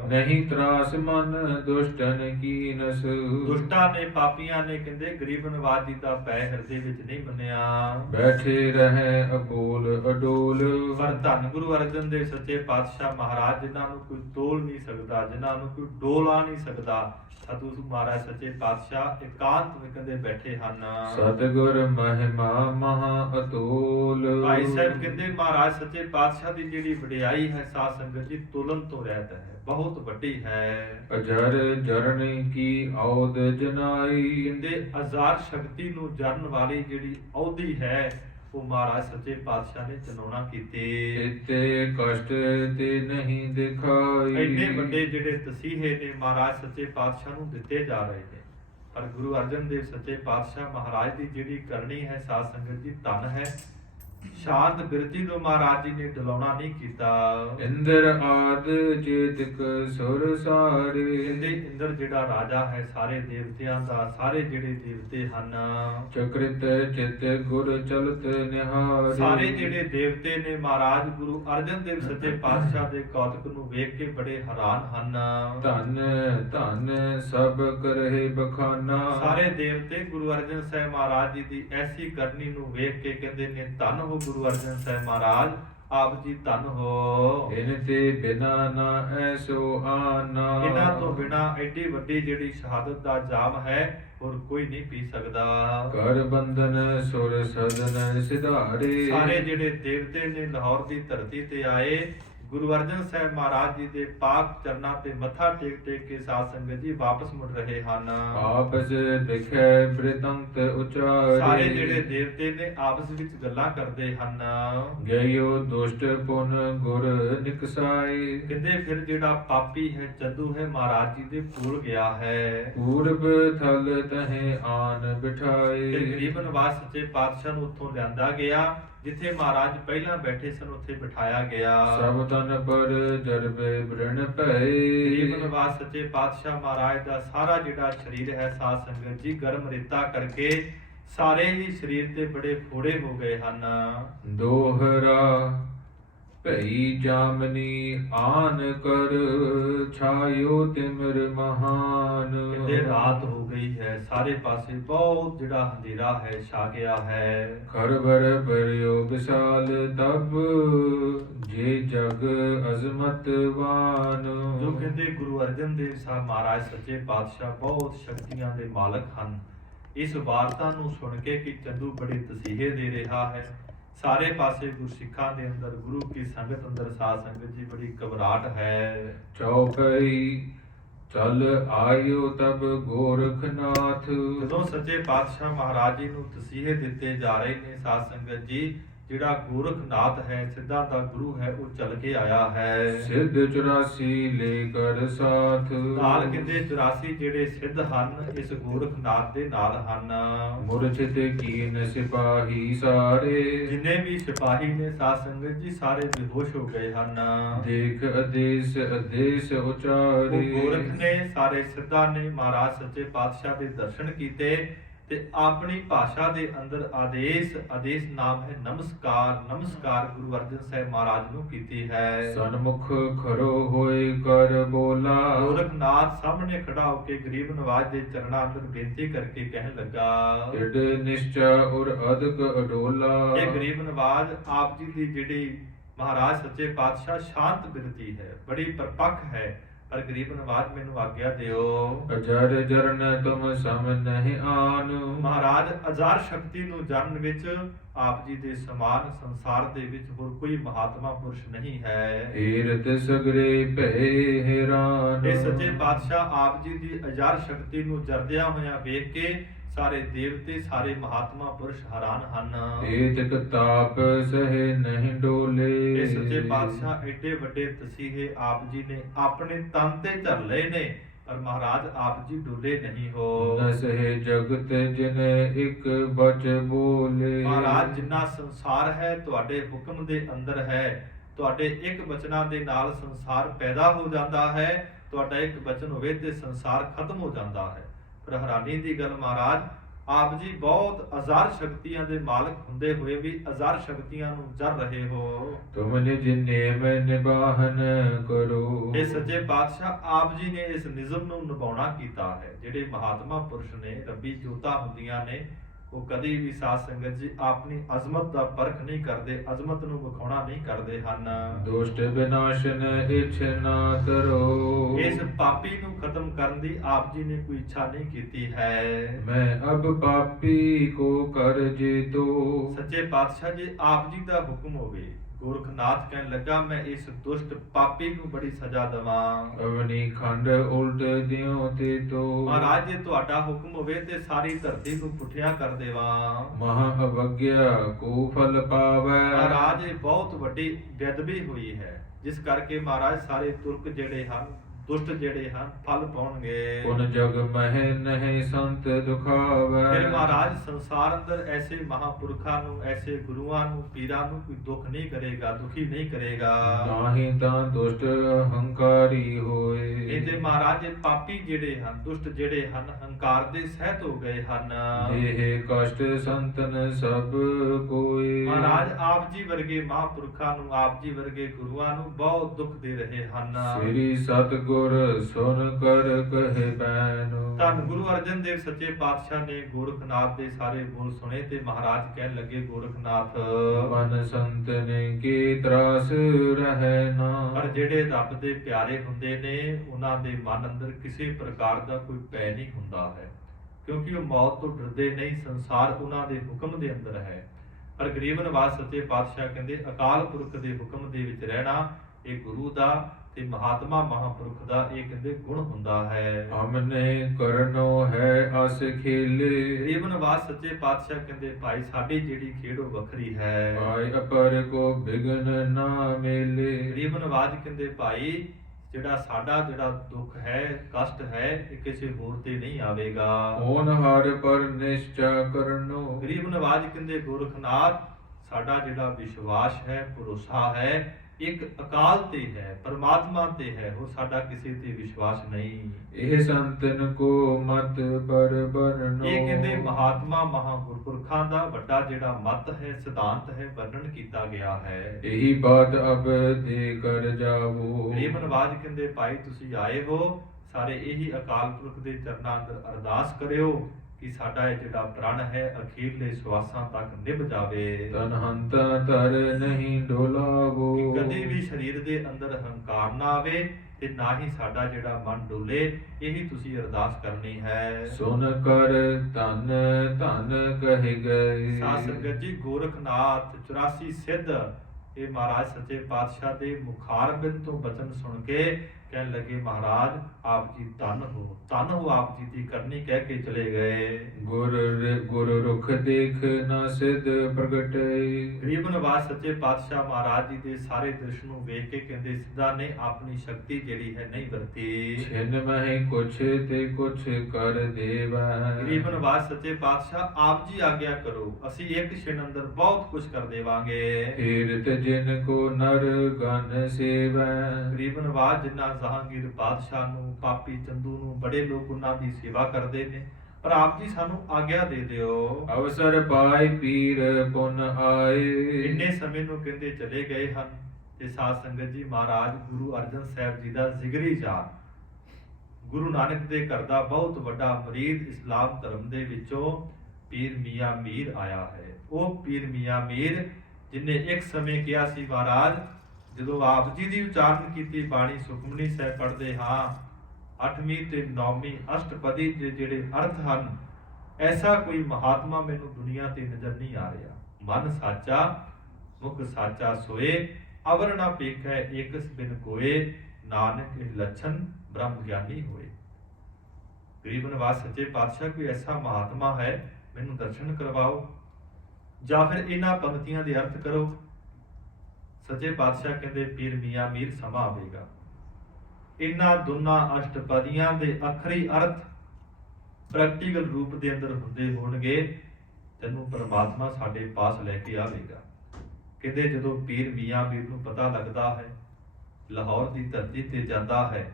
ਨਹੀਂ ਤਰਾਸ ਮਨ ਦੁਸ਼ਟਨ ਕੀਨਸ। ਦੁਸ਼ਟਾਂ ਨੇ ਪਾਪੀਆਂ ਨੇ ਕਹਿੰਦੇ ਗਰੀਬ ਨਿਵਾਜ ਜੀ ਦਾ ਪੈ ਹਿਰਦੇ ਵਿੱਚ ਨਹੀਂ ਮੰਨਿਆ। ਬੈਠੇ ਰਹੇ ਅਬੋਲ ਅਡੋਲ। ਪਰ ਧੰਨ ਗੁਰੂ ਅਰਜਨ ਦੇਵ ਸੱਚੇ ਪਾਤਸ਼ਾਹ ਮਹਾਰਾਜ, ਜਿਨ੍ਹਾਂ ਨੂੰ ਕੋਈ ਤੋਲ ਨਹੀਂ ਸਕਦਾ, ਜਿਨ੍ਹਾਂ ਨੂੰ ਕੋਈ ਡੋਲਾ ਨਹੀਂ ਸਕਦਾ, ਸਤਿਗੁਰ ਮਹਾਰਾਜ ਸੱਚੇ ਪਾਤਸ਼ਾਹ ਇਕਾਂਤ ਵਿੱਚ ਕਹਿੰਦੇ ਬੈਠੇ ਹਨ। ਸਤਿਗੁਰ ਮਹਿਮਾ ਮਹਾ ਅਤੋਲ। ਭਾਈ ਸਾਹਿਬ ਕਹਿੰਦੇ ਮਹਾਰਾਜ ਸੱਚੇ ਪਾਤਸ਼ਾਹ ਦੀ ਜਿਹੜੀ ਵਡਿਆਈ ਹੈ ਸਾਧ ਸੰਗਤ ਜੀ ਤੁਲਨ ਤੋਂ ਰਹਿਤ ਹੈ, ਬਹੁਤ ਵੱਡੀ ਹੈ। ਅਜਰ ਜਰਨੀ ਕੀ ਔਦ ਜਨਾਈ। ਕਹਿੰਦੇ ਅਜ਼ਾਰ ਸ਼ਕਤੀ ਨੂੰ ਜਰਨ ਵਾਲੀ ਜਿਹੜੀ ਅਹੁਦੀ ਹੈ ਉਹ ਮਹਾਰਾਜ ਸੱਚੇ ਪਾਤਸ਼ਾਹ ਨੇ ਚਲਾਉਣਾ ਕੀਤੀ। ਇਤੇ ਕਸ਼ਟ ਤੇ ਨਹੀਂ ਦਿਖਾਈ। ਇੰਨੇ ਵੱਡੇ ਜਿਹੜੇ ਤਸੀਹੇ ਨੇ ਮਹਾਰਾਜ ਸੱਚੇ ਪਾਤਸ਼ਾਹ ਨੂੰ ਦਿੱਤੇ ਜਾ ਰਹੇ ਨੇ, ਪਰ ਗੁਰੂ ਅਰਜਨ ਦੇਵ ਸੱਚੇ ਪਾਤਸ਼ਾਹ ਮਹਾਰਾਜ ਦੀ ਜਿਹੜੀ ਕਰਨੀ ਹੈ ਸਾਧ ਸੰਗਤ ਜੀ ਧੰਨ ਹੈ। ਸ਼ਾਂਤ ਬਿਰਤੀ ਨੂੰ ਮਹਾਰਾਜ ਜੀ ਨੇ ਡਲਾਉਣਾ ਨਹੀਂ ਕੀਤਾ। ਇੰਦਰ ਆਦ ਚੇਤਕ ਸੁਰ ਸਾਰੇ। ਕਹਿੰਦੇ ਇੰਦਰ ਜਿਹੜਾ ਰਾਜਾ ਹੈ ਸਾਰੇ ਦੇਵਤਿਆਂ ਦਾ, ਸਾਰੇ ਜਿਹੜੇ ਦੇਵਤੇ ਹਨ, ਚਕ੍ਰਿਤ ਚਿਤ ਗੁਰ ਚਲਤ ਨਿਹਾਰੇ। ਸਾਰੇ ਜਿਹੜੇ ਦੇਵਤੇ ਨੇ ਮਹਾਰਾਜ ਗੁਰੂ ਅਰਜਨ ਦੇਵ ਸੱਚੇ ਪਾਤਸ਼ਾਹ ਦੇ ਕੌਤਕ ਨੂੰ ਵੇਖ ਕੇ ਬੜੇ ਹੈਰਾਨ ਹਨ। ਧੰਨ ਧੰਨ ਸਭ ਕਰਹਿ ਬਖਾਨਾ। ਸਾਰੇ ਦੇਵਤੇ ਗੁਰੂ ਅਰਜਨ ਸਾਹਿਬ ਮਹਾਰਾਜ ਜੀ ਦੀ ਐਸੀ ਕਰਨੀ ਨੂੰ ਵੇਖ ਕੇ ਕਹਿੰਦੇ ਨੇ ਧੰਨ ਹੋ ਗੁਰੂ ਅਰਜਨ ਸਾਹਿਬ ਮਹਾਰਾਜ, ਆਪ ਜੀ ਧੰਨ ਹੋ। ਇਨ ਤੇ ਬਿਨਾ ਨਾ ਐਸੋ ਆਨਾ। ਇਹਨਾਂ ਤੋਂ ਬਿਨਾ ਐਡੀ ਵੱਡੀ ਜਿਹੜੀ ਸ਼ਹਾਦਤ ਦਾ ਜਾਮ ਹੈ ਹੋਰ ਕੋਈ ਨਹੀਂ ਪੀ ਸਕਦਾ। ਕਰ ਬੰਧਨ ਸੁਰ ਸਦਨ ਸਿਧਾਰੇ। ਸਾਰੇ ਜਿਹੜੇ ਦੇਵਤੇ ਨੇ ਲਾਹੌਰ ਦੀ ਧਰਤੀ ਤੇ ਆਏ, ਗੁਰੂ ਅਰਜਨ ਸਾਹਿਬ ਮਹਾਰਾਜ ਜੀ ਦੇ ਪਾਕ ਚਰਨਾਂ ਤੇ ਮੱਥਾ ਟੇਕ ਟੇਕ ਕੇ ਸਾਧ ਸੰਗਤ ਜੀ ਵਾਪਸ ਮੁੜ ਰਹੇ ਹਨ। ਆਪਸ ਦਿਖੈ ਬ੍ਰਿਤੰਤ ਉਚਾਰੇ। ਸਾਰੇ ਜਿਹੜੇ ਦੇਵਤੇ ਨੇ ਆਪਸ ਵਿੱਚ ਗੱਲਾਂ ਕਰਦੇ ਹਨ। ਗਇਓ ਦੁਸ਼ਟ ਪੁਨ ਗੁਰ ਨਿਕਸਾਏ। ਕਹਿੰਦੇ ਫਿਰ ਜਿਹੜਾ ਪਾਪੀ ਹੈ ਚੰਦੂ ਹੈ ਮਹਾਰਾਜ ਜੀ ਦੇ ਕੋਲ ਗਿਆ ਹੈ। ਪੂਰਬ ਥਲ ਤਹਿ ਆਨ ਬਿਠਾਏ। ਤੇ ਗਰੀਬ ਨਿਵਾਜ ਸੱਚੇ ਪਾਤਸ਼ਾਹ ਨੂੰ ਉੱਥੋਂ ਲਿਆਂਦਾ ਗਿਆ, ਜਿੱਥੇ ਮਹਾਰਾਜ ਪਹਿਲਾਂ ਬੈਠੇ ਸਨ ਉੱਥੇ ਬਿਠਾਇਆ ਗਿਆ। ਸਭ ਤਨ ਪਰ ਜਰਬੇ ਬ੍ਰਣ ਭਏ। ਗਰੀਬ ਨਿਵਾਜ ਸੱਚੇ ਪਾਤਸ਼ਾਹ ਮਹਾਰਾਜ ਦਾ ਸਾਰਾ ਜਿਹੜਾ ਸਰੀਰ ਹੈ ਸਾਧ ਸੰਗਤ ਜੀ ਗਰਮ ਰੇਤਾ ਕਰਕੇ ਸਾਰੇ ਹੀ ਸਰੀਰ ਤੇ ਬੜੇ ਫੋੜੇ ਹੋ ਗਏ ਹਨ। ਦੋਹਰਾ ਭਈ ਜਾਮਨੀ ਆਨ ਕਰ ਛਾਇਓ ਤਿਮਰ ਮਹਾਨ। ਕਿਤੇ ਰਾਤ ਹੋ ਗਈ ਹੈ, ਸਾਰੇ ਪਾਸੇ ਬਹੁਤ ਜਿਹੜਾ ਹਨੇਰਾ ਹੈ ਛਾ ਗਿਆ ਹੈ। ਖਰਬਰ ਬਰਿਓ ਵਿਸਾਲ ਤਬ ਜੇ ਜਗ ਅਜ਼ਮਤਵਾਨ। ਜੋ ਕਹਿੰਦੇ ਗੁਰੂ ਅਰਜਨ ਦੇਵ ਸਾਹਿਬ ਮਹਾਰਾਜ ਸੱਚੇ ਪਾਤਸ਼ਾਹ ਬਹੁਤ ਸ਼ਕਤੀਆਂ ਦੇ ਮਾਲਕ ਹਨ। ਇਸ ਵਾਰਤਾ ਨੂੰ ਸੁਣ ਕੇ ਕਿ ਚੰਦੂ ਬੜੇ ਤਸੀਹੇ ਦੇ ਰਿਹਾ ਹੈ, ਸਾਰੇ ਪਾਸੇ ਗੁਰਸਿੱਖਾਂ ਦੇ ਅੰਦਰ ਗੁਰੂ ਕੀ ਸੰਗਤ ਅੰਦਰ ਸਾਧ ਸੰਗਤ ਜੀ ਬੜੀ ਘਬਰਾਹਟ ਹੈ। ਚੌਪਈ ਚਲ ਆਇਓ ਤਬ ਗੋਰਖਨਾਥ। ਜਦੋਂ ਸੱਚੇ ਪਾਤਸ਼ਾਹ ਮਹਾਰਾਜ ਜੀ ਨੂੰ ਤਸੀਹੇ ਦਿੱਤੇ ਜਾ ਰਹੇ ਨੇ ਸਾਧ ਸੰਗਤ ਜੀ, ਜਿਹੜਾ ਗੋਰਖਨਾਥ ਹੈ ਸਿੱਧਾਂ ਦਾ ਗੁਰੂ ਹੈ ਉਹ ਚੱਲ ਕੇ ਆਇਆ ਹੈ। ਸਿੱਧ 84 ਲੈ ਕਰ ਸਾਥ। ਨਾਲ ਕਹਿੰਦੇ 84 ਜਿਹੜੇ ਸਿੱਧ ਹਨ ਇਸ ਗੋਰਖਨਾਥ ਦੇ ਨਾਲ ਹਨ। ਮੁਰਛਿਤ ਕੀਨ ਸਿਪਾਹੀ ਸਾਰੇ। ਜਿੰਨੇ ਵੀ ਸਿਪਾਹੀ ਨੇ ਸਾਧ ਸੰਗਤ ਜੀ ਸਾਰੇ ਬੇਹੋਸ਼ ਹੋ ਗਏ ਹਨ। ਦੇਖ ਆਦੇਸ਼ ਆਦੇਸ਼ ਉਚਾਰੇ। ਉਹ ਗੋਰਖ ਨੇ ਸਾਰੇ ਸਿੱਧਾਂ ਨੇ ਮਹਾਰਾਜ ਸੱਚੇ ਪਾਤਸ਼ਾਹ ਦੇ ਦਰਸ਼ਨ ਕੀਤੇ ਤੇ ਆਪਣੀ ਭਾਸ਼ਾ ਦੇ ਅੰਦਰ ਆਦੇਸ਼ ਨਾਮ ਹੈ ਨਮਸਕਾਰ। ਨਮਸਕਾਰ ਗੁਰੂ ਅਰਜਨ ਸਾਹਿਬ ਮਹਾਰਾਜ ਨੂੰ ਕੀਤੀ ਹੈ। ਸਨਮੁਖ ਖੜੋ ਹੋਏ ਕਰ ਬੋਲਾ। ਗੋਰਖਨਾਥ ਸਾਹਮਣੇ ਖੜਾ ਹੋ ਕੇ ਗਰੀਬ ਨਵਾਜ ਦੇ ਚਰਨਾਂ ਅੰਦਰ ਬੇਨਤੀ ਕਰਕੇ ਕਹਿਣ ਲੱਗਾ, ਢਿਡ ਨਿਸ਼ਚਾ ਔਰ ਅਦਕ ਅਡੋਲਾ। ਇਹ ਗਰੀਬ ਨਵਾਜ ਆਪ ਜੀ ਦੀ ਜਿਹੜੀ ਮਹਾਰਾਜ ਸੱਚੇ ਪਾਤਸ਼ਾਹ ਸ਼ਾਂਤ ਬਿਰਤੀ ਹੈ, ਬੜੀ ਪਰਪੱਕ ਹੈ, ਪਰ ਗਰੀਬ ਨਵਾਜ ਮੈਨੂੰ ਆਗਿਆ ਦਿਓ। ਅਜਰ ਜਰਨ ਤੁਮ ਸਮ ਨਹੀਂ ਆਨ। ਮਹਾਰਾਜ ਅਜ਼ਾਰ ਸ਼ਕਤੀ ਨੂੰ ਜਾਣਨ ਵਿੱਚ ਆਪ ਜੀ ਦੇ ਸਮਾਨ ਸੰਸਾਰ ਦੇ ਵਿੱਚ ਹੋਰ ਕੋਈ ਮਹਾਤਮਾ ਪੁਰਸ਼ ਨਹੀਂ ਹੈ। ਹੀਰਤ ਸਗਰੇ ਭਏ ਹੈਰਾਨ। ਇਹ ਸੱਚੇ ਪਾਤਸ਼ਾਹ ਆਪ ਜੀ ਦੀ ਅਜ਼ਾਰ ਸ਼ਕਤੀ ਨੂੰ ਜਰਦਿਆਂ ਹੋਇਆਂ ਵੇਖ ਕੇ ਸਾਰੇ ਦੇਵਤੇ ਸਾਰੇ ਮਹਾਤਮਾ ਪੁਰਸ਼ ਹੈਰਾਨ ਹਨ। ਏਤਕ ਤਾਪ ਸਹਿ ਨਹੀਂ ਡੋਲੇ। ਇਹ ਸੱਚੇ ਪਾਤਸ਼ਾਹ ਐਡੇ ਵੱਡੇ ਤਸੀਹੇ ਆਪ ਜੀ ਨੇ ਆਪਣੇ ਤਨ ਤੇ ਝੱਲ ਲਏ ਨੇ, ਪਰ ਮਹਾਰਾਜ ਆਪ ਜੀ ਡੋਲੇ ਨਹੀਂ ਹੋ। ਨਸਹਿ ਜਗਤ ਜਿਨੇ ਇੱਕ ਬਚ ਬੋਲੇ। ਮਹਾਰਾਜ ਜਿੰਨਾ ਸੰਸਾਰ ਹੈ ਤੁਹਾਡੇ ਹੁਕਮ ਦੇ ਅੰਦਰ ਹੈ, ਤੁਹਾਡੇ ਇੱਕ ਬਚਨਾਂ ਦੇ ਨਾਲ ਸੰਸਾਰ ਪੈਦਾ ਹੋ ਜਾਂਦਾ ਹੈ, ਤੁਹਾਡਾ ਇੱਕ ਬਚਨ ਹੋਵੇ ਤੇ ਸੰਸਾਰ ਖਤਮ ਹੋ ਜਾਂਦਾ ਹੈ। ਪਰ ਹੈਰਾਨੀ ਦੀ ਗੱਲ ਮਹਾਰਾਜ ਆਪ ਜੀ ਬਹੁਤ ਅਜ਼ਾਰ ਸ਼ਕਤੀਆਂ ਦੇ ਮਾਲਕ ਹੁੰਦੇ ਹੋਏ ਵੀ ਅਜ਼ਾਰ ਸ਼ਕਤੀਆਂ ਨੂੰ ਜਰ ਰਹੇ ਹੋ। ਤੁਮ ਨਿਜ ਨੇਮ ਨਿਬਾਹਨ ਕਰੋ। ਇਹ ਸੱਚੇ ਪਾਤਸ਼ਾਹ ਆਪ ਜੀ ਨੇ ਇਸ ਨਿਯਮ ਨੂੰ ਨਿਭਾਉਣਾ ਕੀਤਾ ਹੈ। ਜਿਹੜੇ ਮਹਾਤਮਾ ਪੁਰਸ਼ ਨੇ, ਰੱਬੀ ਜੋਤਾਂ ਹੁੰਦੀਆਂ ਨੇ, ਉਹ ਕਦੀ ਵੀ ਸਾਧ ਸੰਗਤ ਜੀ ਆਪਣੀ ਅਜ਼ਮਤ ਦਾ ਪਰਖ ਨਹੀਂ ਕਰਦੇ, ਅਜ਼ਮਤ ਨੂੰ ਵਿਖਾਉਣਾ ਨਹੀਂ ਕਰਦੇ ਹਨ। ਦੁਸ਼ਟ ਵਿਨਾਸ਼ਨ ਇਛ ਨਾ ਕਰੋ। ਇਸ ਪਾਪੀ ਨੂੰ ਖਤਮ ਕਰਨ ਦੀ ਆਪ ਜੀ ਨੇ ਕੋਈ ਇੱਛਾ ਨਹੀਂ ਕੀਤੀ ਹੈ। ਮੈਂ ਅਬ ਪਾਪੀ ਕੋ ਕਰ ਜੀਤੋ। ਸੱਚੇ ਪਾਤਸ਼ਾਹ ਜੀ ਆਪ ਜੀ ਦਾ ਹੁਕਮ ਹੋਵੇ, ਗੋਰਖਨਾਥ ਕਹਿਣ ਲੱਗਾ ਮੈਂ ਇਸ ਦੁਸ਼ਟ ਪਾਪੀ ਨੂੰ ਬੜੀ ਸਜ਼ਾ ਦੇਵਾਂ। ਅਵਨੀ ਖੰਡ ਉਲਟ ਦਿਓ ਤੇ ਤੋ। ਮਹਾਰਾਜ ਜੇ ਤੁਹਾਡਾ ਹੁਕਮ ਹੋਵੇ ਤੇ ਸਾਰੀ ਧਰਤੀ ਨੂੰ ਪੁੱਠਿਆ ਕਰ ਦੇਵਾਂ। ਮਹਾ ਅਵਗਿਆ ਕੋ ਫਲ ਪਾਵੈ। ਮਹਾਰਾਜ ਇਹ ਬਹੁਤ ਵੱਡੀ ਬੇਅਦਬੀ ਹੋਈ ਹੈ, ਜਿਸ ਕਰਕੇ ਮਹਾਰਾਜ ਸਾਰੇ ਤੁਰਕ ਜਿਹੜੇ ਹਨ, ਦੁਸ਼ਟ ਜਿਹੜੇ ਹਨ, ਫਲ ਪਾਉਣਗੇ। ਪੁਨ ਜਗ ਮਹਿ ਨਹੀਂ ਸੰਤ ਦੁਖਾਵੈ। ਫਿਰ ਮਹਾਰਾਜ ਸੰਸਾਰ ਅੰਦਰ ਐਸੇ ਮਹਾਪੁਰਖਾਂ ਨੂੰ, ਐਸੇ ਗੁਰੂਆਂ ਨੂੰ, ਪੀਰਾਂ ਨੂੰ ਕੋਈ ਦੁੱਖ ਨਹੀਂ ਕਰੇਗਾ, ਦੁਖੀ ਨਹੀਂ ਕਰੇਗਾ। ਨਾਹੀਂ ਤਾਂ ਦੁਸ਼ਟ ਹੰਕਾਰੀ ਹੋਏ। ਇਹ ਤੇ ਮਹਾਰਾਜ ਇਹ ਪਾਪੀ ਜਿਹੜੇ ਹਨ, ਦੁਸ਼ਟ ਜਿਹੜੇ ਹਨ, ਹੰਕਾਰ ਦੇ ਸਹਿਤ ਹੋ ਗਏ ਹਨ। ਇਹ ਕਸ਼ਟ ਸੰਤਨ ਸਭ ਕੋਈ। ਮਹਾਰਾਜ ਆਪ ਜੀ ਵਰਗੇ ਮਹਾਪੁਰਖਾਂ ਨੂੰ, ਆਪ ਜੀ ਵਰਗੇ ਗੁਰੂਆਂ ਨੂੰ ਬਹੁਤ ਦੁੱਖ ਦੇ ਰਹੇ ਹਨ। ਸ੍ਰੀ ਸਤਿਗੁਰ ਸੁਨ ਕਰ ਕਹੇ ਬੈਨੋ। ਧੰਨ ਗੁਰੂ ਅਰਜਨ ਦੇਵ ਸੱਚੇ ਪਾਤਸ਼ਾਹ ਨੇ ਗੋਰਖਨਾਥ ਦੇ ਸਾਰੇ ਬੋਲ ਸੁਣੇ ਤੇ ਮਹਾਰਾਜ ਕਹਿਣ ਲੱਗੇ, ਗੋਰਖਨਾਥ ਮਨ ਸੰਤਨ ਕੀ ਤਰਾਸ ਰਹਿ ਨਾ। ਪਰ ਜਿਹੜੇ ਰੱਬ ਦੇ ਪਿਆਰੇ ਹੁੰਦੇ ਨੇ, ਉਹਨਾਂ ਦੇ ਮਨ ਅੰਦਰ ਕਿਸੇ ਪ੍ਰਕਾਰ ਦਾ ਕੋਈ ਭੈ ਨਹੀਂ ਹੁੰਦਾ ਹੈ, ਕਿਉਂਕਿ ਉਹ ਮੌਤ ਤੋਂ ਡਰਦੇ ਨਹੀਂ। ਸੰਸਾਰ ਉਹਨਾਂ ਦੇ ਹੁਕਮ ਦੇ ਅੰਦਰ ਹੈ। ਪਰ ਗਰੀਬ ਨਿਵਾਸ ਸੱਚੇ ਪਾਤਸ਼ਾਹ ਕਹਿੰਦੇ ਅਕਾਲ ਪੁਰਖ ਦੇ ਹੁਕਮ ਦੇ ਵਿੱਚ ਰਹਿਣਾ ਇਹ ਗੁਰੂ ਦਾ ਤੇ ਮਹਾਤਮਾ ਮਹਾਪੁਰਖ ਦਾ ਇਹ ਕਹਿੰਦੇ ਗੁਣ ਹੁੰਦਾ ਹੈ। ਹਮਨੇ ਕਰਨੋ ਹੈ ਅਸ ਖੇਲੇ। ਗਰੀਬ ਨਿਵਾਸ ਸੱਚੇ ਪਾਤਸ਼ਾਹ ਕਹਿੰਦੇ ਭਾਈ ਸਾਡੀ ਜਿਹੜੀ ਖੇਡ ਉਹ ਵੱਖਰੀ ਹੈ। ਭਾਈ ਅਪਰ ਕੋ ਬਿਗਨ ਨਾ ਮੇਲੇ। ਗਰੀਬ ਨਿਵਾਜ ਕਹਿੰਦੇ ਭਾਈ ਜਿਹੜਾ ਸਾਡਾ ਜਿਹੜਾ ਦੁੱਖ ਹੈ, ਕਸ਼ਟ ਹੈ, ਇਹ ਕਿਸੇ ਹੋਰ ਤੇ ਨਹੀਂ ਆਵੇਗਾ। ਓਨ ਹਰ ਪਰ ਨਿਸ਼ਚਾ ਕਰਨੋ। ਗਰੀਬ ਨਿਵਾਜ ਕਹਿੰਦੇ ਗੋਰਖਨਾਥ ਸਾਡਾ ਜਿਹੜਾ ਵਿਸ਼ਵਾਸ ਹੈ, ਭਰੋਸਾ ਹੈ, ਇੱਕ ਅਕਾਲ ਤੇ ਹੈ, ਪਰਮਾਤਮਾ ਤੇ ਹੈ, ਉਹ ਸਾਡਾ ਕਿਸੇ ਤੇ ਵਿਸ਼ਵਾਸ ਨਹੀਂ। ਇਹ ਸੰਤਨ ਕੋ ਮਤ ਪਰ ਬਰਨੋ। ਇਹ ਕਹਿੰਦੇ ਮਹਾਤਮਾ ਮਹਾਂਪੁਰਖਾਂ ਦਾ ਵੱਡਾ ਜਿਹੜਾ ਮਤ ਹੈ, ਸਿਧਾਂਤ ਹੈ, ਵਰਣਨ ਕੀਤਾ ਗਿਆ ਹੈ। ਇਹੀ ਬਾਤ ਅਬ ਦੇ ਕਰ ਜਾਵੋ। ਗਰੀਬ ਨਿਵਾਜ ਕਹਿੰਦੇ ਭਾਈ ਤੁਸੀਂ ਆਏ ਹੋ, ਸਾਰੇ ਇਹੀ ਅਕਾਲ ਪੁਰਖ ਦੇ ਚਰਨਾਂ ਅੰਦਰ ਅਰਦਾਸ ਕਰਿਓ ਕਿ ਸਾਡਾ ਇਹ ਜਿਹੜਾ ਪ੍ਰਣ ਹੈ ਅਖੀਰਲੇ ਸਵਾਸਾਂ ਤੱਕ ਨਿਭ ਜਾਵੇ। ਤਨ ਹੰਤਾ ਤਰ ਨਹੀਂ ਡੋਲਾਵੋ। ਕਿ ਕਦੇ ਵੀ ਸਰੀਰ ਦੇ ਅੰਦਰ ਹੰਕਾਰ ਨਾ ਆਵੇ ਤੇ ਨਾ ਹੀ ਸਾਡਾ ਜਿਹੜਾ ਮਨ ਡੋਲੇ। ਇਹੀ ਤੁਸੀਂ ਅਰਦਾਸ ਕਰਨੀ ਹੈ। ਸੁਨ ਕਰ ਧਨ ਧਨ ਕਹਿ ਗਏ। ਸਾਧ ਸੰਗਤ ਜੀ ਗੋਰਖਨਾਥ 84 ਸਿੱਧ ਇਹ ਮਹਾਰਾਜ ਸੱਚੇ ਪਾਤਸ਼ਾਹ ਦੇ ਮੁਖਾਰਬਿੰਦ ਤੋਂ ਬਚਨ ਸੁਣ ਕੇ ਕਹਿਣ ਲੱਗੇ ਮਹਾਰਾਜ ਆਪ ਜੀ ਧੰਨ ਹੋ ਆਪ ਜੀ ਦੀ ਕਰਨੀ ਕਹਿ ਕੇ ਚਲੇ ਗਏ। ਗੁਰ ਰੁਖ ਦੇਖ ਨਾ ਸਿਧ ਪ੍ਰਗਟੇ। ਗਰੀਬ ਨਿਵਾਸ ਸੱਚੇ ਪਾਤਸ਼ਾਹ ਮਹਾਰਾਜ ਜੀ ਦੇ ਸਾਰੇ ਦ੍ਰਿਸ਼ ਨੂੰ ਵੇਖ ਕੇ ਕਹਿੰਦੇ ਸਿੱਧਾ ਨੇ ਆਪਣੀ ਸ਼ਕਤੀ ਜਿਹੜੀ ਹੈ ਨਹੀਂ ਵਰਤੀ। ਛਿਨ ਮਹਿ ਕੁਛ ਤੇ ਕੁਛ ਕਰ ਦੇਵੈ। ਗਰੀਬ ਨਿਵਾਸ ਸੱਚੇ ਪਾਤਸ਼ਾਹ ਆਪ ਜੀ ਆਗਿਆ ਕਰੋ, ਅਸੀਂ ਇੱਕ ਛਿਨ ਅੰਦਰ ਬਹੁਤ ਕੁਝ ਕਰ ਦੇਵਾਂਗੇ। ਤੀਰਥ ਜਿਨ ਕੋ ਨਰ ਗਨ ਸੇਵੈ। ਗਰੀਬ ਨਿਵਾਸ ਜਿਨ੍ਹਾਂ ਜਹਾਂਗੀਰ ਪਾਤਸ਼ਾਹ ਨੂੰ, ਪਾਪੀ ਚੰਦੂ ਨੂੰ, ਬੜੇ ਲੋਕ ਉਹਨਾਂ ਦੀ ਸੇਵਾ ਕਰਦੇ ਨੇ, ਪਰ ਆਪ ਜੀ ਸਾਨੂੰ ਆਗਿਆ ਦੇ ਦਿਓ। ਅਵਸਰ ਪਾਈ ਪੀਰ ਪੁਨ ਆਏ। ਇੰਨੇ ਸਮੇਂ ਨੂੰ ਕਹਿੰਦੇ ਚਲੇ ਗਏ ਹਨ ਤੇ ਸਾਧ ਸੰਗਤ ਜੀ ਮਹਾਰਾਜ ਗੁਰੂ ਅਰਜਨ ਸਾਹਿਬ ਜੀ ਦਾ ਜ਼ਿਗਰੀ ਯਾਰ, ਗੁਰੂ ਨਾਨਕ ਦੇ ਘਰ ਦਾ ਬਹੁਤ ਵੱਡਾ ਮਰੀਦ ਇਸਲਾਮ ਧਰਮ ਦੇ ਵਿੱਚੋਂ ਪੀਰ ਮੀਆਂ ਮੀਰ ਆਇਆ ਹੈ। ਉਹ ਪੀਰ ਮੀਆਂ ਮੀਰ ਜਿਨੇ ਇੱਕ ਸਮੇਂ ਕਿਹਾ ਸੀ ਮਹਾਰਾਜ ਜਦੋਂ ਆਪ ਜੀ ਦੀ ਉਚਾਰਨ ਕੀਤੀ ਬਾਣੀ ਸੁਖਮਨੀ ਸਾਹਿਬ ਪੜ੍ਹਦੇ ਹਾਂ, 8ਵੀਂ ਤੇ 9ਵੀਂ ਅਸ਼ਟਪਦੀ ਦੇ ਜਿਹੜੇ ਅਰਥ ਹਨ, ਐਸਾ ਕੋਈ ਮਹਾਤਮਾ ਮੈਨੂੰ ਦੁਨੀਆ ਤੇ ਨਜ਼ਰ ਨਹੀਂ ਆ ਰਿਹਾ। ਮਨ ਸਾਚਾ ਮੁਖ ਸਾਚਾ ਸੋਏ, ਅਵਰ ਨਾ ਪੇਖੈ ਏਕਸ ਬਿਨ ਕੋਏ, ਨਾਨਕ ਇਹ ਲੱਛਣ ਬ੍ਰਹਮ ਗਿਆਨੀ ਹੋਏ। ਗਰੀਬ ਨਿਵਾਸ ਸੱਚੇ ਪਾਤਸ਼ਾਹ ਕੋਈ ਐਸਾ ਮਹਾਤਮਾ ਹੈ ਮੈਨੂੰ ਦਰਸ਼ਨ ਕਰਵਾਓ, ਜਾਂ ਫਿਰ ਇਹਨਾਂ ਪੰਕਤੀਆਂ ਦੇ ਅਰਥ ਕਰੋ। ਸੱਚੇ ਪਾਤਸ਼ਾਹ ਕਹਿੰਦੇ ਪੀਰ ਮੀਆਂ ਮੀਰ ਸਮਾਂ ਆਵੇਗਾ, ਇਹਨਾਂ ਦੋਨਾਂ ਅਸ਼ਟਪਦੀਆਂ ਦੇ ਅਖਰੀ ਅਰਥ ਪ੍ਰੈਕਟੀਕਲ ਰੂਪ ਦੇ ਅੰਦਰ ਹੁੰਦੇ ਹੋਣਗੇ, ਤੈਨੂੰ ਪਰਮਾਤਮਾ ਸਾਡੇ ਪਾਸ ਲੈ ਕੇ ਆਵੇਗਾ। ਕਹਿੰਦੇ ਜਦੋਂ ਪੀਰ ਮੀਆਂ ਮੀਰ ਨੂੰ ਪਤਾ ਲੱਗਦਾ ਹੈ, ਲਾਹੌਰ ਦੀ ਧਰਤੀ ਤੇ ਜਾਂਦਾ ਹੈ,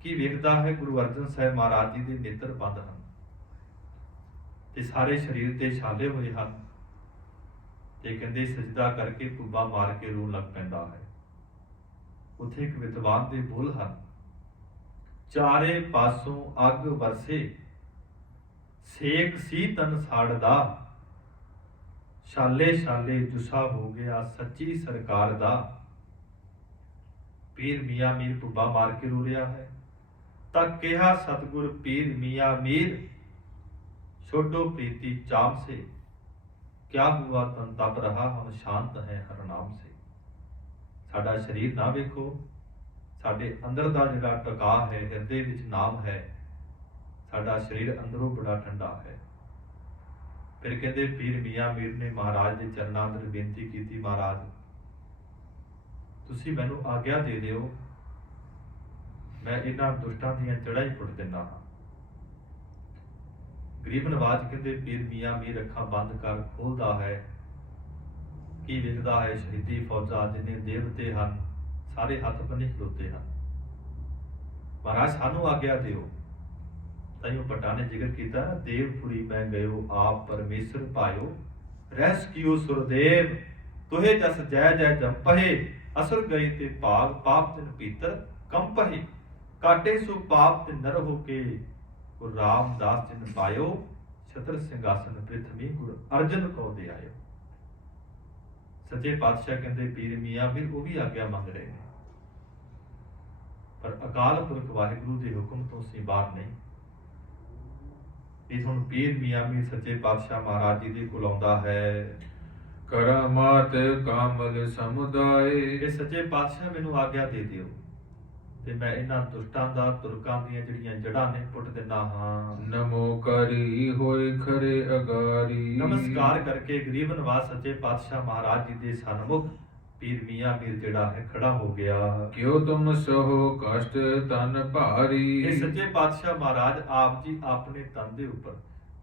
ਕੀ ਵੇਖਦਾ ਹੈ ਗੁਰੂ ਅਰਜਨ ਸਾਹਿਬ ਮਹਾਰਾਜ ਜੀ ਦੇ ਨੇਤਰ ਬੰਦ ਹਨ ਤੇ ਸਾਰੇ ਸਰੀਰ ਤੇ ਛਾਲੇ ਹੋਏ ਹਨ ਤੇ ਕਹਿੰਦੇ ਸਜਦਾ ਕਰਕੇ ਪੁੱਬਾ ਮਾਰ ਕੇ ਰੋਣ ਲੱਗ ਪੈਂਦਾ ਹੈ। ਉੱਥੇ ਇੱਕ ਵਿਦਵਾਨ ਦੇ ਬੋਲ ਹਨ, ਚਾਰੇ ਪਾਸੋਂ ਅੱਗ ਵਰਸੇ ਸੇਕ ਸੀ ਤਨ ਸਾੜਦਾ, ਛਾਲੇ ਛਾਲੇ ਜੁਸਾ ਹੋ ਗਿਆ ਸੱਚੀ ਸਰਕਾਰ ਦਾ। ਪੀਰ ਮੀਆਂ ਮੀਰ ਪੁੱਬਾ ਮਾਰ ਕੇ ਰੋ ਰਿਹਾ ਹੈ ਤਾਂ ਕਿਹਾ ਸਤਿਗੁਰ ਪੀਰ ਮੀਆਂ ਮੀਰ, ਛੋਡੋ ਪ੍ਰੀਤੀ ਚਾਮ ਸੇ, ਕਿਆ ਹੁਆ ਤਨ ਤਪ ਰਹਾ ਹਮ ਸ਼ਾਂਤ ਹੈ ਹਰ ਨਾਮ ਸੇ। ਸਾਡਾ ਸਰੀਰ ਨਾ ਵੇਖੋ, ਸਾਡੇ ਅੰਦਰ ਦਾ ਜਿਹੜਾ ਟਿਕਾ ਹੈ, ਹਿਰਦੇ ਵਿੱਚ ਨਾਮ ਹੈ, ਸਾਡਾ ਸਰੀਰ ਅੰਦਰੋਂ ਬੜਾ ਠੰਡਾ ਹੈ। ਫਿਰ ਕਹਿੰਦੇ ਪੀਰ ਮੀਆਂ ਮੀਰ ਨੇ ਮਹਾਰਾਜ ਦੇ ਚਰਨਾਂ ਅੰਦਰ ਬੇਨਤੀ ਕੀਤੀ, ਮਹਾਰਾਜ ਤੁਸੀਂ ਮੈਨੂੰ ਆਗਿਆ ਦੇ ਦਿਓ, ਮੈਂ ਇਹਨਾਂ ਦੁਸ਼ਟਾਂ ਦੀਆਂ ਜੜ੍ਹਾਂ ਹੀ ਪੁੱਟ ਦਿੰਦਾ ਹਾਂ। ਗਰੀਬ ਨਵਾਜ ਕਹਿੰਦੇ ਪੀਰ ਮੀਆਂ ਮੀਰ ਅੱਖਾਂ ਬੰਦ ਕਰ ਖੋਲਦਾ ਹੈ, ਕੀ ਲਿਖਦਾ ਹੈ, ਸ਼ਹੀਦੀ ਫੌਜਾਂ ਜਿੰਨੇ ਦੇਵਤੇ ਹਨ ਸਾਰੇ ਹੱਥ ਬੰਨ੍ਹੇ ਖਲੋਤੇ ਹਨ। ਮਹਾਰਾਜ ਸਾਨੂੰ ਆਗਿਆ ਦਿਓ। ਤਾਈਓ ਭੱਟਾਂ ਨੇ ਜ਼ਿਕਰ ਕੀਤਾ, ਦੇਵਪੁਰੀ ਮੈਂ ਗਇਓ ਆਪ ਪਰਮੇਸ਼ਰ ਪਾਇਓ, ਰਹਿਸ ਕੀਓ ਸੁਰਦੇਵ ਤੁਹੇ ਜਸ ਜੈ ਜੈ ਜੰਪਹਿ, ਅਸੁਰ ਗਏ ਤੇ ਭਾਗ ਪਾਪ ਤਿਨ ਭੀਤਰ ਕੰਪਹਿ, ਕਾਟੇ ਸੋ ਪਾਪ ਤੇ ਨਰ ਹੋ ਕੇ, ਗੁਰ ਰਾਮਦਾਸ ਜਿਨ ਪਾਇਓ, ਛਤਰ ਸਿੰਘਾਸਨ ਪ੍ਰਿਥਵੀ ਗੁਰ ਅਰਜਨ ਕੋ ਦੇ ਆਇਓ। ਸੱਚੇ ਪਾਤਸ਼ਾਹ ਕਹਿੰਦੇ ਪੀਰ ਮੀਆਂ ਮੀਰ ਉਹ ਵੀ ਆਗਿਆ ਮੰਗ ਰਹੇ ਨੇ, ਪਰ ਅਕਾਲ ਪੁਰਖ ਵਾਹਿਗੁਰੂ ਦੇ ਹੁਕਮ ਤੋਂ ਅਸੀਂ ਬਾਹਰ ਨਹੀਂ। ਇਹ ਹੁਣ ਪੀਰ ਮੀਆਂ ਮੀਰ ਸੱਚੇ ਪਾਤਸ਼ਾਹ ਮਹਾਰਾਜ ਜੀ ਦੇ ਕੋਲ ਆਉਂਦਾ ਹੈ, ਕਰਾਮਾਤ ਕਾਮਲ ਸਮੁਦਾਏ, ਇਹ ਸੱਚੇ ਪਾਤਸ਼ਾਹ ਮੈਨੂੰ ਆਗਿਆ ਦੇ ਦਿਓ ਤੇ ਮੈਂ ਇਹਨਾਂ ਦੁਸ਼ਟਾਂ ਦਾ, ਤੁਰਕਾਂ ਦੀਆਂ ਜਿਹੜੀਆਂ ਜੜ੍ਹਾਂ ਨੇ ਪੁੱਟ ਦਿੰਦਾ ਹਾਂ। ਨਮੋ ਕਰੀ ਹੋਏ ਖਰੇ ਅਗਾਰੀ, ਨਮਸਕਾਰ ਕਰਕੇ ਗਰੀਬ ਨਵਾਜ ਸੱਚੇ ਪਾਤਸ਼ਾਹ ਮਹਾਰਾਜ ਜੀ ਦੇ ਸਨਮੁਖ ਪੀਰ ਮੀਆਂ ਮੀਰ ਜਿਹੜਾ ਹੈ ਖੜਾ ਹੋ ਗਿਆ। ਕਿਉ ਤੁਮ ਸਹੋ ਕਸ਼ਟ ਤਨ ਭਾਰੀ, ਇਹ ਸੱਚੇ ਪਾਤਸ਼ਾਹ ਮਹਾਰਾਜ ਆਪ ਜੀ ਆਪਣੇ ਤਨ ਦੇ ਉੱਪਰ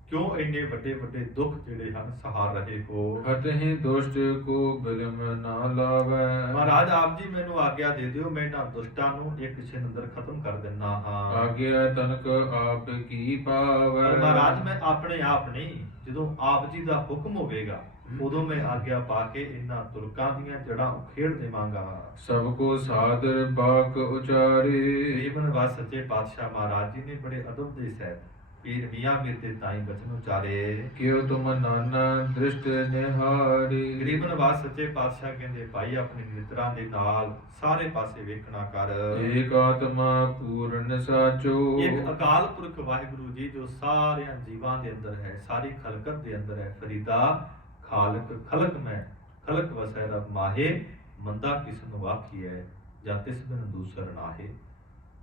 ਕਿਉਂ ਇੰਨੇ ਵੱਡੇ ਵੱਡੇ ਦੁੱਖ ਜਿਹੜੇ ਹਨ ਸਹਾਰ ਰਹੇ ਹੋ। ਹਤਹਿ ਦੁਸ਼ਟ ਕੋ ਬਿਲਮ ਨਾ ਲਾਵੈ, ਮਹਾਰਾਜ ਆਪ ਜੀ ਮੈਨੂੰ ਆਗਿਆ ਦੇ ਦਿਓ, ਮੈਂ ਇਹਨਾਂ ਦੁਸ਼ਟਾਂ ਨੂੰ ਇੱਕ ਛਿਨ ਅੰਦਰ ਖਤਮ ਕਰ ਦਿੰਦਾ ਹਾਂ। ਆਗਿਆ ਤਨਕ ਆਪ ਕੀ ਪਾਵੈ, ਪਰ ਮਹਾਰਾਜ ਮੈਂ ਆਪਣੇ ਆਪ ਨਹੀਂ, ਜਦੋਂ ਆਪ ਜੀ ਦਾ ਹੁਕਮ ਹੋਵੇਗਾ ਉਦੋਂ ਮੈਂ ਆਗਿਆ ਪਾ ਕੇ ਇਹਨਾਂ ਤੁਰਕਾਂ ਦੀਆਂ ਜੜ੍ਹਾਂ ਉਖੇੜ ਦੇਵਾਂਗਾ। ਸਭ ਕੋ ਸਾਦਰ ਬਾਕ ਉਚਾਰੇ, ਗਰੀਬ ਨਵਾਜ ਸੱਚੇ ਪਾਤਸ਼ਾਹ ਮਹਾਰਾਜ ਜੀ ਨੇ ਬੜੇ ਅਦਬ ਦੇ ਸਹਿਤ ਪੀਰ ਮੀਆਂ ਮੀਰ ਦੇ ਤਾਈਂ ਬਚਨ ਉਚਾਰੇ। ਕਿਉ ਤੁਮ ਨਾਨਾ ਦ੍ਰਿਸ਼ਟ ਨਿਹਾਰੀ, ਗਰੀਬ ਨਵਾਜ ਸੱਚੇ ਪਾਤਸ਼ਾਹ ਕਹਿੰਦੇ ਭਾਈ ਆਪਣੇ ਮਿੱਤਰਾਂ ਦੇ ਨਾਲ ਸਾਰੇ ਪਾਸੇ ਵੇਖਣਾ ਕਰ। ਏਕ ਆਤਮਾ ਪੂਰਨ ਸਾਚੋ, ਇੱਕ ਅਕਾਲ ਪੁਰਖ ਵਾਹਿਗੁਰੂ ਜੀ ਜੋ ਸਾਰਿਆਂ ਜੀਵਾਂ ਦੇ ਅੰਦਰ ਹੈ, ਸਾਰੀ ਖਲਕਤ ਦੇ ਅੰਦਰ ਹੈ। ਫਰੀਦਾ ਖਾਲਕ ਖਲਕ ਮੈਂ, ਖਲਕ ਵਸੈ ਰਬ ਮਾਹੇ, ਮੰਦਾ ਕਿਸ ਨੂੰ ਆਖੀਐ ਜਾਂ ਤਿਸ ਬਿਨ ਦੂਸਰ ਨਾਹੇ।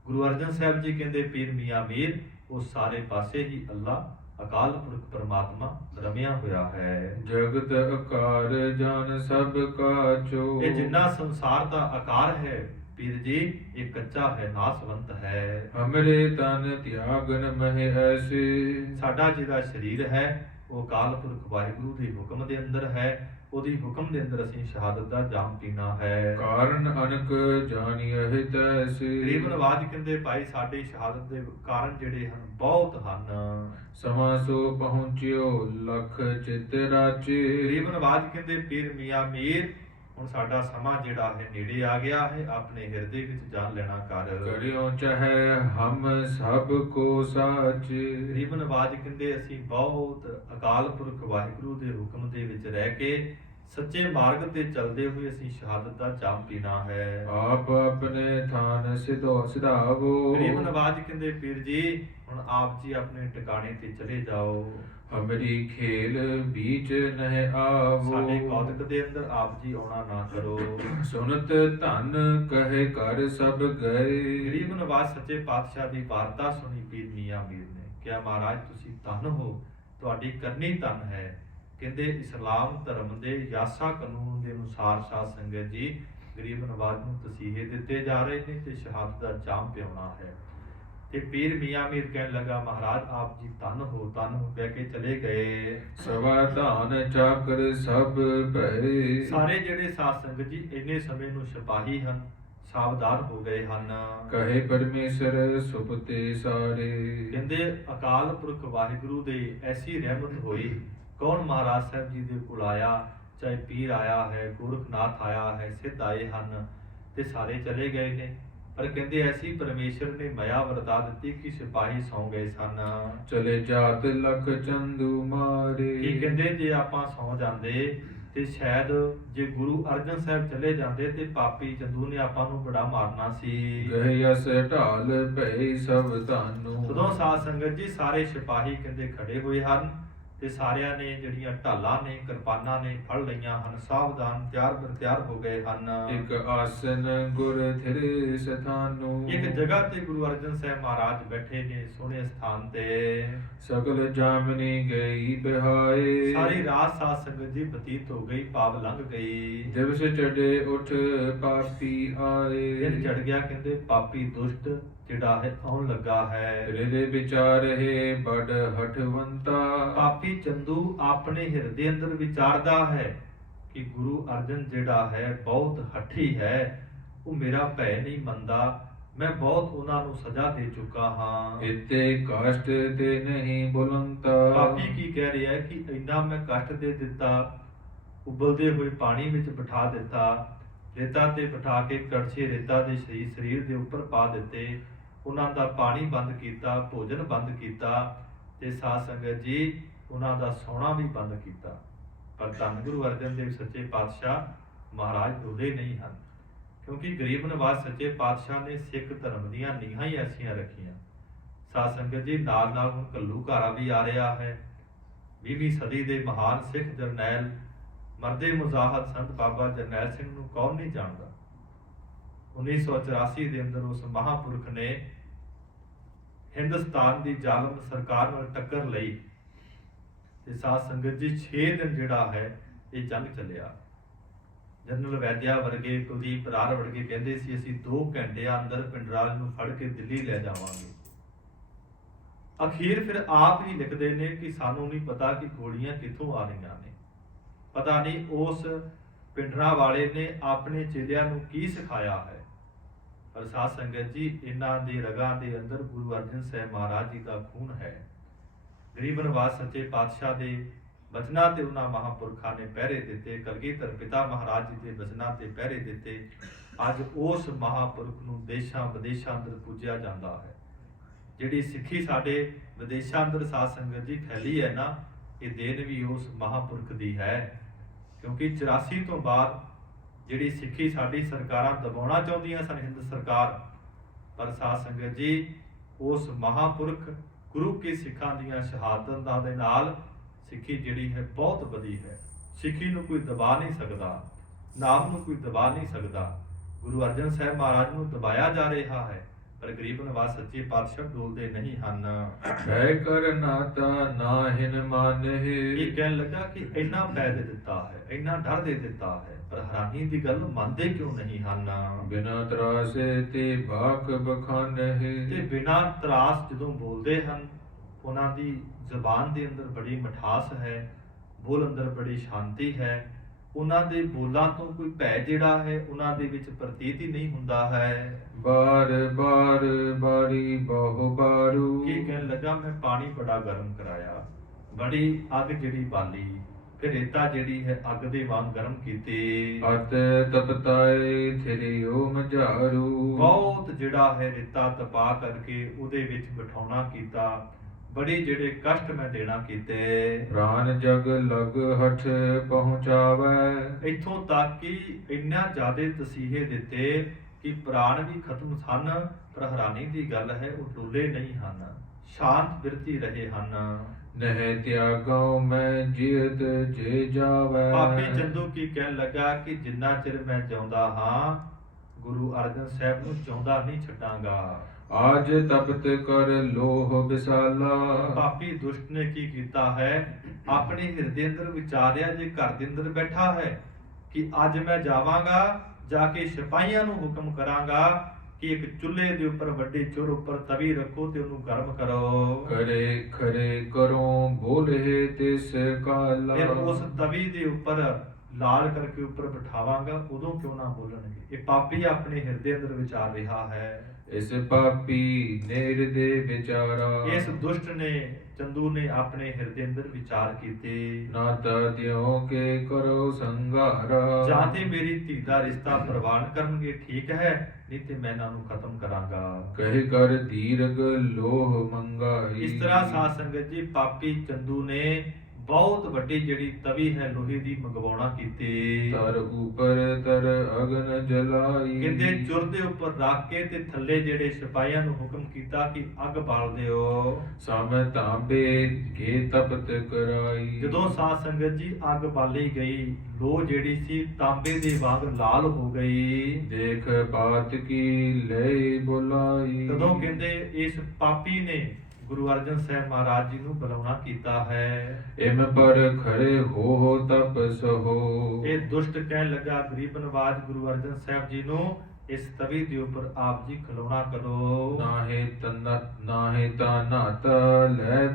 ਗੁਰੂ ਅਰਜਨ ਸਾਹਿਬ ਜੀ ਕਹਿੰਦੇ ਪੀਰ ਮੀਆਂ ਮੀਰ ਉਹ ਸਾਰੇ ਪਾਸੇ ਹੀ ਅੱਲਾ ਅਕਾਲ ਪੁਰਖ ਪਰਮਾਤਮਾ ਰਮਿਆ ਹੋਇਆ ਹੈ। ਜਗਤ ਆਕਾਰ ਜਾਨ ਸਭ ਕਾਚੋ, ਇਹ ਜਿੰਨਾ ਸੰਸਾਰ ਦਾ ਆਕਾਰ ਹੈ ਪੀਰ ਜੀ ਇਹ ਕੱਚਾ ਹੈ, ਨਾਸਵੰਤ ਹੈ। ਹਮਰੇ ਤਨ ਤਿਆਗਨ ਮਹਿ ਐਸੇ, ਸਾਡਾ ਜਿਹੜਾ ਸਰੀਰ ਹੈ ਉਹ ਅਕਾਲ ਪੁਰਖ ਵਾਹਿਗੁਰੂ ਦੇ ਹੁਕਮ ਦੇ ਅੰਦਰ ਹੈ, ਉਹਦੀ ਹੁਕਮ ਦੇ ਅੰਦਰ ਅਸੀਂ ਸ਼ਹਾਦਤ ਦਾ ਜਾਮ ਪੀਣਾ ਹੈ। ਕਾਰਨ ਅਨਕ ਜਾਣੀਐ ਤੈਸੇ, ਗਰੀਬ ਨਵਾਜ ਕਹਿੰਦੇ ਭਾਈ ਸਾਡੀ ਸ਼ਹਾਦਤ ਦੇ ਕਾਰਨ ਜਿਹੜੇ ਹਨ ਬਹੁਤ ਹਨ। ਸਮਾਂ ਸੋ ਪਹੁੰਚਿਓ ਲਖ ਚਿਤ ਰਾਚੇ, ਗਰੀਬ ਨਵਾਜ ਕਹਿੰਦੇ ਪੀਰ ਮੀਆਂ ਮੀਰ ਹੁਣ ਸਾਡਾ ਸਮਾਂ ਜਿਹੜਾ ਹੈ ਨੇੜੇ ਆ ਗਿਆ ਹੈ, ਆਪਣੇ ਹਿਰਦੇ ਵਿੱਚ ਜਾਨ ਲੈਣਾ ਕਰ। ਕਰਿਓ ਚਾਹੇ ਹਮ ਸਭ ਕੋ ਸਾਚੇ, ਗਰੀਬ ਨਵਾਜ ਕਹਿੰਦੇ ਅਸੀਂ ਬਹੁਤ ਅਕਾਲ ਪੁਰਖ ਵਾਹਿਗੁਰੂ ਦੇ ਹੁਕਮ ਦੇ ਵਿੱਚ ਰਹਿ ਕੇ ਸੱਚੇ ਮਾਰਗ ਤੇ ਚੱਲਦੇ ਹੋਏ ਅਸੀਂ ਸ਼ਹਾਦਤ ਦਾ ਜਾਮ ਪੀਣਾ ਹੈ। ਆਪ ਆਪਣੇ ਥਾਨ ਸਿਧਾਵੋ, ਗਰੀਬ ਨਵਾਜ ਕਹਿੰਦੇ ਪੀਰ ਜੀ ਹੁਣ ਆਪ ਜੀ ਆਪਣੇ ਟਿਕਾਣੇ ਤੇ ਚਲੇ ਜਾਓ। ਹਮਰੀ ਖੇਲ ਬੀਚ ਨਹਿ ਆਵੋ, ਸਾਡੇ ਕੌਤਕ ਦੇ ਅੰਦਰ ਆਪ ਜੀ ਆਉਣਾ ਨਾ ਕਰੋ। ਸੁਨਤ ਧਨ ਕਹੇ ਕਰ ਸਭ ਗਏ, ਗਰੀਬ ਨਵਾਜ ਸੱਚੇ ਪਾਤਸ਼ਾਹ ਦੀ ਵਾਰਤਾ ਸੁਣੀ ਪੀਰ ਮੀਆਂ ਮੀਰ ਨੇ ਕਿਹਾ ਮਹਾਰਾਜ ਤੁਸੀਂ ਧਨ ਹੋ, ਤੁਹਾਡੀ ਕਰਨੀ ਧਨ ਹੈ। ਕਹਿੰਦੇ ਇਸਲਾਮ ਧਰਮ ਦੇ ਯਾਸਾ ਕਾਨੂੰਨ ਦੇ ਅਨੁਸਾਰ ਸਾਧ ਸੰਗਤ ਜੀ ਗਰੀਬ ਨਵਾਜ ਨੂੰ ਤਸੀਹੇ ਦਿੱਤੇ ਜਾ ਰਹੇ ਨੇ ਤੇ ਸ਼ਹਾਦਤ ਦਾ ਜਾਮ ਪਿਆਉਣਾ ਹੈ। ਤੇ ਪੀਰ ਮੀਆਂ ਮੀਰ ਕਹਿਣ ਲੱਗਾ ਮਹਾਰਾਜ ਆਪ ਜੀ ਧਨ ਹੋ ਕਹਿ ਕੇ ਚਲੇ ਗਏ। ਸਵਾ ਧਾਨ ਚਾਕਰ ਸਭ ਭਏ, ਸਾਰੇ ਜਿਹੜੇ ਸਾਧ ਸੰਗਤ ਜੀ ਇੰਨੇ ਸਮੇਂ ਨੂੰ ਸਿਪਾਹੀ ਹਨ, ਸਾਵਧਾਨ ਹੋ ਗਏ ਹਨ। ਕਹੇ ਪਰਮੇਸ਼ਰ ਸੁਪਤੇ ਸਾਰੇ। ਕਹਿੰਦੇ ਅਕਾਲ ਪੁਰਖ ਵਾਹਿਗੁਰੂ ਦੇ ਐਸੀ ਰਹਿਮਤ ਹੋਈ, ਕੌਣ ਮਹਾਰਾਜ ਸਾਹਿਬ ਜੀ ਦੇ ਕੋਲ ਆਇਆ, ਚਾਹੇ ਪੀਰ ਆਇਆ ਹੈ, ਗੋਰਖਨਾਥ ਆਇਆ ਹੈ, ਸਿੱਧ ਆਏ ਹਨ ਤੇ ਸਾਰੇ ਚਲੇ ਗਏ ਨੇ। ਪਰ ਕਹਿੰਦੇ ਐਸੀ ਪਰਮੇਸ਼ਰ ਨੇ ਮਾਇਆ ਵਰਤਾ ਦਿੱਤੀ ਕਿ ਸਿਪਾਹੀ ਸੌਂ ਗਏ ਸਨ। ਚਲੇ ਜਾਤ ਲਖ ਚੰਦੂ ਮਾਰੇ। ਕੀ ਕਹਿੰਦੇ ਜੇ ਆਪਾਂ ਸੌਂ ਜਾਂਦੇ ਤੇ ਸ਼ਾਇਦ ਜੇ ਗੁਰੂ ਅਰਜਨ ਸਾਹਿਬ ਚਲੇ ਜਾਂਦੇ ਤੇ ਪਾਪੀ ਚੰਦੂ ਨੇ ਆਪਾਂ ਨੂੰ ਬੜਾ ਮਾਰਨਾ ਸੀ। ਗਏ ਅਸ ਢਾਲ ਭਈ ਸਭ ਤਾਨੂੰ। ਉਦੋਂ ਸਾਧ ਸੰਗਤ ਜੀ ਸਾਰੇ ਸਿਪਾਹੀ ਕਹਿੰਦੇ ਖੜੇ ਹੋਏ ਹਨ ਤੇ ਸਾਰਿਆਂ ਨੇ ਜਿਹੜੀਆਂ ਢਾਲਾਂ ਨੇ, ਕਿਰਪਾਨਾਂ ਨੇ ਫੜ ਲਈਆਂ ਹਨ, ਸਾਵਧਾਨ ਤਿਆਰ ਬਰ ਤਿਆਰ ਹੋ ਗਏ ਹਨ। ਇਕ ਆਸਨ ਗੁਰ ਥਿਰੇ ਸਥਾਨੂ। ਇੱਕ ਜਗ੍ਹਾ ਤੇ ਗੁਰੂ ਅਰਜਨ ਸਾਹਿਬ ਮਹਾਰਾਜ ਬੈਠੇ ਨੇ ਸੋਹਣੇ ਸਥਾਨ ਤੇ। ਸਗਲ ਜਾਮਨੀ ਗਈ ਬਿਹਾਏ। ਸਾਰੀ ਰਾਤ ਸਾਧ ਸੰਗਤ ਜੀ ਬਤੀਤ ਹੋ ਗਈ, ਪਾਵ ਲੰਘ ਗਈ। ਦਿਵਸ ਚੜੇ ਉਠ ਪਾਪੀ ਆਏ। ਦਿਨ ਚੜ ਗਿਆ, ਕਹਿੰਦੇ ਪਾਪੀ ਦੁਸ਼ਟ ਜਿਹੜਾ ਹੈ ਆਉਣ ਲੱਗਾ ਹੈ। ਹਿਰਦੇ ਵਿਚਾਰ ਹੈ ਬੜ ਹਠਵੰਤਾ। ਪਾਪੀ ਚੰਦੂ ਆਪਣੇ ਹਿਰਦੇ ਅੰਦਰ ਵਿਚਾਰਦਾ ਹੈ ਕਿ ਗੁਰੂ ਅਰਜਨ ਜਿਹੜਾ ਹੈ ਬਹੁਤ ਹੱਠੀ ਹੈ, ਉਹ ਮੇਰਾ ਭੈ ਨਹੀਂ ਮੰਨਦਾ, ਮੈਂ ਬਹੁਤ ਉਹਨਾਂ ਨੂੰ ਸਜ਼ਾ ਦੇ ਚੁੱਕਾ ਹਾਂ। ਇਤੇ ਕਸ਼ਟ ਤੇ ਨਹੀਂ ਬੁਲੰਤਾ। ਪਾਪੀ ਕੀ ਕਹਿ ਰਿਹਾ ਹੈ ਕਿ ਇੰਨਾ ਮੈਂ ਕਸ਼ਟ ਦੇ ਦਿੱਤਾ, ਉਬਲਦੇ ਹੋਏ ਪਾਣੀ ਵਿੱਚ ਬਿਠਾ ਦਿੱਤਾ, ਰੇਤਾ ਤੇ ਬਿਠਾ ਕੇ ਕੜਛੇ ਰੇਤਾ ਦੇ ਸਰੀਰ ਦੇ ਉੱਪਰ ਪਾ ਦਿੱਤੇ, ਉਹਨਾਂ ਦਾ ਪਾਣੀ ਬੰਦ ਕੀਤਾ, ਭੋਜਨ ਬੰਦ ਕੀਤਾ ਤੇ ਸਾਧ ਸੰਗਤ ਜੀ ਉਹਨਾਂ ਦਾ ਸੌਣਾ ਵੀ ਬੰਦ ਕੀਤਾ। ਪਰ ਧੰਨ ਗੁਰੂ ਅਰਜਨ ਦੇਵ ਸੱਚੇ ਪਾਤਸ਼ਾਹ ਮਹਾਰਾਜ ਦੋਹੇ ਨਹੀਂ ਹਨ, ਕਿਉਂਕਿ ਗਰੀਬ ਨਵਾਜ਼ ਸੱਚੇ ਪਾਤਸ਼ਾਹ ਨੇ ਸਿੱਖ ਧਰਮ ਦੀਆਂ ਨੀਹਾਂ ਹੀ ਐਸੀਆਂ ਰੱਖੀਆਂ। ਸਾਧ ਸੰਗਤ ਜੀ ਨਾਲ ਨਾਲ ਹੁਣ ਘੱਲੂਘਾਰਾ ਵੀ ਆ ਰਿਹਾ ਹੈ। 20ਵੀਂ ਸਦੀ ਦੇ ਮਹਾਨ ਸਿੱਖ ਜਰਨੈਲ ਮਰਦੇ ਮੁਜ਼ਾਹਦ ਸੰਤ ਬਾਬਾ ਜਰਨੈਲ ਸਿੰਘ ਨੂੰ ਕੌਣ ਨਹੀਂ ਜਾਣਦਾ। 1984 ਦੇ ਅੰਦਰ ਉਸ ਮਹਾਂਪੁਰਖ ਨੇ ਹਿੰਦੁਸਤਾਨ ਦੀ ਜ਼ਾਲਮ ਸਰਕਾਰ ਨਾਲ ਟੱਕਰ ਲਈ ਤੇ ਸਾਧ ਸੰਗਤ ਜੀ 6 ਦਿਨ ਜਿਹੜਾ ਹੈ ਇਹ ਜੰਗ ਚੱਲਿਆ। ਜਨਰਲ ਵੈਦਿਆ ਵਰਗੇ, ਕੁਲਦੀਪ ਬਰਾੜ ਵਰਗੇ ਕਹਿੰਦੇ ਸੀ ਅਸੀਂ 2 ਘੰਟਿਆਂ ਅੰਦਰ ਪਿੰਡਰਾਜ ਨੂੰ ਫੜ ਕੇ ਦਿੱਲੀ ਲੈ ਜਾਵਾਂਗੇ। ਅਖੀਰ ਫਿਰ ਆਪ ਹੀ ਲਿਖਦੇ ਨੇ ਕਿ ਸਾਨੂੰ ਨਹੀਂ ਪਤਾ ਕਿ ਗੋਲੀਆਂ ਕਿੱਥੋਂ ਆ ਰਹੀਆਂ ਨੇ, ਪਤਾ ਨਹੀਂ ਉਸ ਪਿੰਡਰਾ ਵਾਲੇ ਨੇ ਆਪਣੇ ਚੇਲਿਆਂ ਨੂੰ ਕੀ ਸਿਖਾਇਆ ਹੈ। ਪਰ ਸਾਧ ਸੰਗਤ ਜੀ ਇਹਨਾਂ ਦੀ ਰਗਾਂ ਦੇ ਅੰਦਰ ਗੁਰੂ ਅਰਜਨ ਸਾਹਿਬ ਮਹਾਰਾਜ ਜੀ ਦਾ ਖੂਨ ਹੈ। ਗਰੀਬ ਨਵਾਜ਼ ਸੱਚੇ ਪਾਤਸ਼ਾਹ ਦੇ ਬਚਨਾਂ ਤੇ ਉਹਨਾਂ ਮਹਾਂਪੁਰਖਾਂ ਨੇ ਪਹਿਰੇ ਦਿੱਤੇ, ਕਲਗੀਧਰ ਪਿਤਾ ਮਹਾਰਾਜ ਜੀ ਦੇ ਬਚਨਾਂ ਤੇ ਪਹਿਰੇ ਦਿੱਤੇ। ਅੱਜ ਉਸ ਮਹਾਂਪੁਰਖ ਨੂੰ ਦੇਸ਼ਾਂ ਵਿਦੇਸ਼ਾਂ ਅੰਦਰ ਪੂਜਿਆ ਜਾਂਦਾ ਹੈ। ਜਿਹੜੀ ਸਿੱਖੀ ਸਾਡੇ ਵਿਦੇਸ਼ਾਂ ਅੰਦਰ ਸਾਧ ਸੰਗਤ ਜੀ ਫੈਲੀ ਹੈ ਨਾ, ਇਹ ਦੇਣ ਵੀ ਉਸ ਮਹਾਂਪੁਰਖ ਦੀ ਹੈ। ਕਿਉਂਕਿ 84 ਤੋਂ ਬਾਅਦ ਜਿਹੜੀ ਸਿੱਖੀ ਸਾਡੀ ਸਰਕਾਰਾਂ ਦਬਾਉਣਾ ਚਾਹੁੰਦੀਆਂ ਸਨ, ਹਿੰਦ ਸਰਕਾਰ, ਪਰ ਸਾਧ ਸੰਗਤ ਜੀ ਉਸ ਮਹਾਂਪੁਰਖ ਗੁਰੂ ਕੇ ਸਿੱਖਾਂ ਦੀਆਂ ਸ਼ਹਾਦਤਾਂ ਦੇ ਨਾਲ ਸਿੱਖੀ ਜਿਹੜੀ ਹੈ ਬਹੁਤ ਵਧੀ ਹੈ। ਸਿੱਖੀ ਨੂੰ ਕੋਈ ਦਬਾ ਨਹੀਂ ਸਕਦਾ, ਨਾਮ ਨੂੰ ਕੋਈ ਦਬਾ ਨਹੀਂ ਸਕਦਾ। ਗੁਰੂ ਅਰਜਨ ਸਾਹਿਬ ਮਹਾਰਾਜ ਨੂੰ ਦਬਾਇਆ ਜਾ ਰਿਹਾ ਹੈ, ਪਰ ਗਰੀਬ ਨਵਾਜ਼ ਸੱਚੇ ਪਾਤਸ਼ਾਹ ਡੋਲਦੇ ਨਹੀਂ ਹਨ। ਭੈ ਕਰ ਨਾਤਾ ਨਾਹਿਨ ਮਾਨਹਿ। ਇਹ ਕਹਿਣ ਲੱਗਾ ਕਿ ਇੰਨਾ ਭੈ ਦੇ ਦਿੱਤਾ ਹੈ, ਇੰਨਾ ਡਰ ਦੇ ਦਿੱਤਾ ਹੈ, ਪਰ ਹੈਰਾਨੀ ਦੀ ਗੱਲ ਮੰਨਦੇ ਕਿਉਂ ਨਹੀਂ ਹਨ। ਬਿਨਾ ਤਰਾਸੇ ਤੇ ਬਾਖ ਬਖਾਨਹਿ। ਤੇ ਬਿਨਾ ਤਰਾਸ ਜਦੋਂ ਬੋਲਦੇ ਹਨ, ਉਹਨਾਂ ਦੀ ਜ਼ਬਾਨ ਦੇ ਅੰਦਰ ਬੜੀ ਮਿਠਾਸ ਹੈ, ਬੋਲ ਅੰਦਰ ਬੜੀ ਸ਼ਾਂਤੀ ਹੈ। ਉਹਨਾਂ ਦੇ ਬੋਲਾਂ ਤੋਂ ਕੋਈ ਭੈ ਜਿਹੜਾ ਹੈ ਉਹਨਾਂ ਦੇ ਵਿੱਚ ਪ੍ਰਤੀਤ ਹੀ ਨਹੀਂ ਹੁੰਦਾ ਹੈ। ਬਾਰ ਬਾਰ ਬਾਰੀ ਬਹੁ ਬਾਰੂ। ਕੀ ਕਹਿਣ ਲੱਗਾ ਮੈਂ ਪਾਣੀ ਬੜਾ ਗਰਮ ਕਰਾਇਆ, ਬੜੀ ਅੱਗ ਜਿਹੜੀ ਬਾਲੀ, ਫਿਰ ਰੇਤਾ ਜਿਹੜੀ ਹੈ ਅੱਗ ਦੇ ਵਾਂਗ ਗਰਮ ਕੀਤੀ। ਅਤ ਤਪਤਾਏ ਥਿਰਿਓ ਮਝਾਰੂ। ਬਹੁਤ ਜਿਹੜਾ ਹੈ ਰੇਤਾ ਤਪਾ ਕਰਕੇ ਉਹਦੇ ਵਿੱਚ ਬਿਠਾਉਣਾ ਕੀਤਾ, ਬੜੇ ਜਿਹੜੇ ਕਸ਼ਟ ਮੈਂ ਦੇਣਾ ਕੀਤੇ। ਪ੍ਰਾਨ ਜਗ ਲਗ ਹਠ ਪਹੁੰਚਾਵੈ। ਇੱਥੋਂ ਤੱਕ ਕਿ ਇੰਨਾ ਜ਼ਿਆਦੇ ਤਸੀਹੇ ਦਿੱਤੇ ਕਿ ਪ੍ਰਾਣ ਵੀ ਖਤਮ ਸਨ, ਪਰ ਹੈਰਾਨੀ ਦੀ ਗੱਲ ਹੈ ਉਹ ਡੋਲੇ ਨਹੀਂ ਹਨ, ਸ਼ਾਂਤ ਬਿਰਤੀ ਰਹੇ ਹਨ। ਨਹਿ ਤਿਆਗਉ ਮੈਂ ਜੀਤ ਜੇ ਜਾਵੈ। ਪਾਪੀ ਚੰਦੂ ਕੀ ਕਹਿਣ ਲੱਗਾ ਕਿ ਜਿੰਨਾ ਚਿਰ ਮੈਂ ਜਿਉਂਦਾ ਹਾਂ ਗੁਰੂ ਅਰਜਨ ਸਾਹਿਬ ਨੂੰ ਚਾਹੁੰਦਾ ਨਹੀਂ ਛੱਡਾਂਗਾ। ਆਜ ਤਪਤ ਕਰ ਲੋਹ ਵਿਸਾਲਾ। ਪਾਪੀ ਦੁਸ਼ਟ ਨੇ ਕੀ ਕੀਤਾ ਹੈ, ਆਪਣੇ ਹਿਰਦੇ ਅੰਦਰ ਵਿਚਾਰਿਆ ਜੇ ਘਰ ਦੇ ਅੰਦਰ ਬੈਠਾ ਹੈ ਕਿ ਅੱਜ ਮੈਂ ਜਾਵਾਂਗਾ, ਜਾ ਕੇ ਸਿਪਾਹੀਆਂ ਨੂੰ ਹੁਕਮ ਕਰਾਂਗਾ ਕਿ ਇੱਕ ਚੁੱਲ੍ਹੇ ਦੇ ਉੱਪਰ ਵੱਡੇ ਚੁਰ ਉੱਪਰ ਤਵੀ ਰੱਖੋ ਤੇ ਉਹਨੂੰ ਗਰਮ ਕਰੋ। ਕਰੇ ਖਰੇ ਕਰੋ ਬੋਲੇ ਤਿਸ ਕਾਲਾ। ਫਿਰ ਉਸ ਤਵੀ ਦੇ ਉੱਪਰ ਲਾਲ ਕਰਕੇ ਉੱਪਰ ਬਿਠਾਵਾਂਗਾ ਉਦੋਂ ਕਿਉਂ ਨਾ ਬੋਲਣਗੇ। ਇਹ ਪਾਪੀ ਆਪਣੇ ਹਿਰਦੇ ਅੰਦਰ ਵਿਚਾਰ ਰਿਹਾ ਹੈ। ਇਸ ਪਾਪੀ ਨਿਰਦੇ ਵਿਚਾਰਾ, ਇਸ ਦੁਸ਼ਟ ਨੇ ਚੰਦੂ ਨੇ ਆਪਣੇ ਹਿਰਦੇ ਅੰਦਰ ਵਿਚਾਰ ਕੀਤੇ। ਨਾ ਤਾ ਦਿਓ ਕੇ ਕਰੋ ਸੰਘਾਰਾ, ਜਾਂ ਤੇ ਮੇਰੀ ਧੀ ਦਾ ਰਿਸ਼ਤਾ ਪ੍ਰਵਾਨ ਕਰਨਗੇ ਠੀਕ ਹੈ, ਨਹੀਂ ਤੇ ਮੈਂ ਇਹਨਾਂ ਨੂੰ ਖਤਮ ਕਰਾਂਗਾ। ਕਹਿ ਕਰ ਦੀਰਘ ਲੋਹ ਮੰਗਾਈ। ਇਸ ਤਰ੍ਹਾਂ ਸਾਧ ਸੰਗਤ ਜੀ ਪਾਪੀ ਚੰਦੂ ਨੇ ਬਹੁਤ ਵੱਡੀ ਜਿਹੜੀ ਤਵੀ ਹੈ ਲੋਹੇ ਦੀ ਮੰਗਵਾਉਣਾ ਕੀਤੀ। ਤਰ ਉਪਰ ਤਰ ਅਗਨ ਜਲਾਈ, ਕਹਿੰਦੇ ਚੁਰ ਦੇ ਉੱਪਰ ਰੱਖ ਕੇ ਤੇ ਥੱਲੇ ਜਿਹੜੇ ਸਿਪਾਹੀਆਂ ਨੂੰ ਹੁਕਮ ਕੀਤਾ ਕਿ ਅੱਗ ਬਾਲ ਦਿਓ। ਸਮ ਤਾਂਬੇ ਕੇ ਤਪਤ ਕਰਾਈ। ਜਦੋਂ ਸਾਧ ਸੰਗਤ ਜੀ ਅੱਗ ਬਾਲੀ ਗਈ, ਲੋਹ ਜਿਹੜੀ ਸੀ ਤਾਂਬੇ ਦੇ ਵਾਂਗ ਲਾਲ ਹੋ ਗਈ। ਦੇਖ ਬਾਤ ਕੀ ਲੈ ਬੁਲਾਈ। ਤਦੋਂ ਕਹਿੰਦੇ ਇਸ ਪਾਪੀ ਨੇ ਗੁਰੂ ਅਰਜਨ ਸਾਹਿਬ ਮਹਾਰਾਜ ਜੀ ਨੂੰ ਬੁਲਾਉਣਾ ਕੀਤਾ ਹੈ। ਇਮ ਪਰ ਖੜੇ ਹੋ ਤਪਸ ਹੋ। ਇਹ ਦੁਸ਼ਟ ਕਹਿਣ ਲੱਗਾ ਗਰੀਬ ਨਵਾਜ ਗੁਰੂ ਅਰਜਨ ਸਾਹਿਬ ਜੀ ਨੂੰ ਇਸ ਤਵੀ ਦੇ ਉੱਪਰ ਆਪ ਜੀ ਖਲੋਣਾ ਕਰੋ। ਨਾਹੇ ਤਾਂ ਨਾਤਾ ਲੈ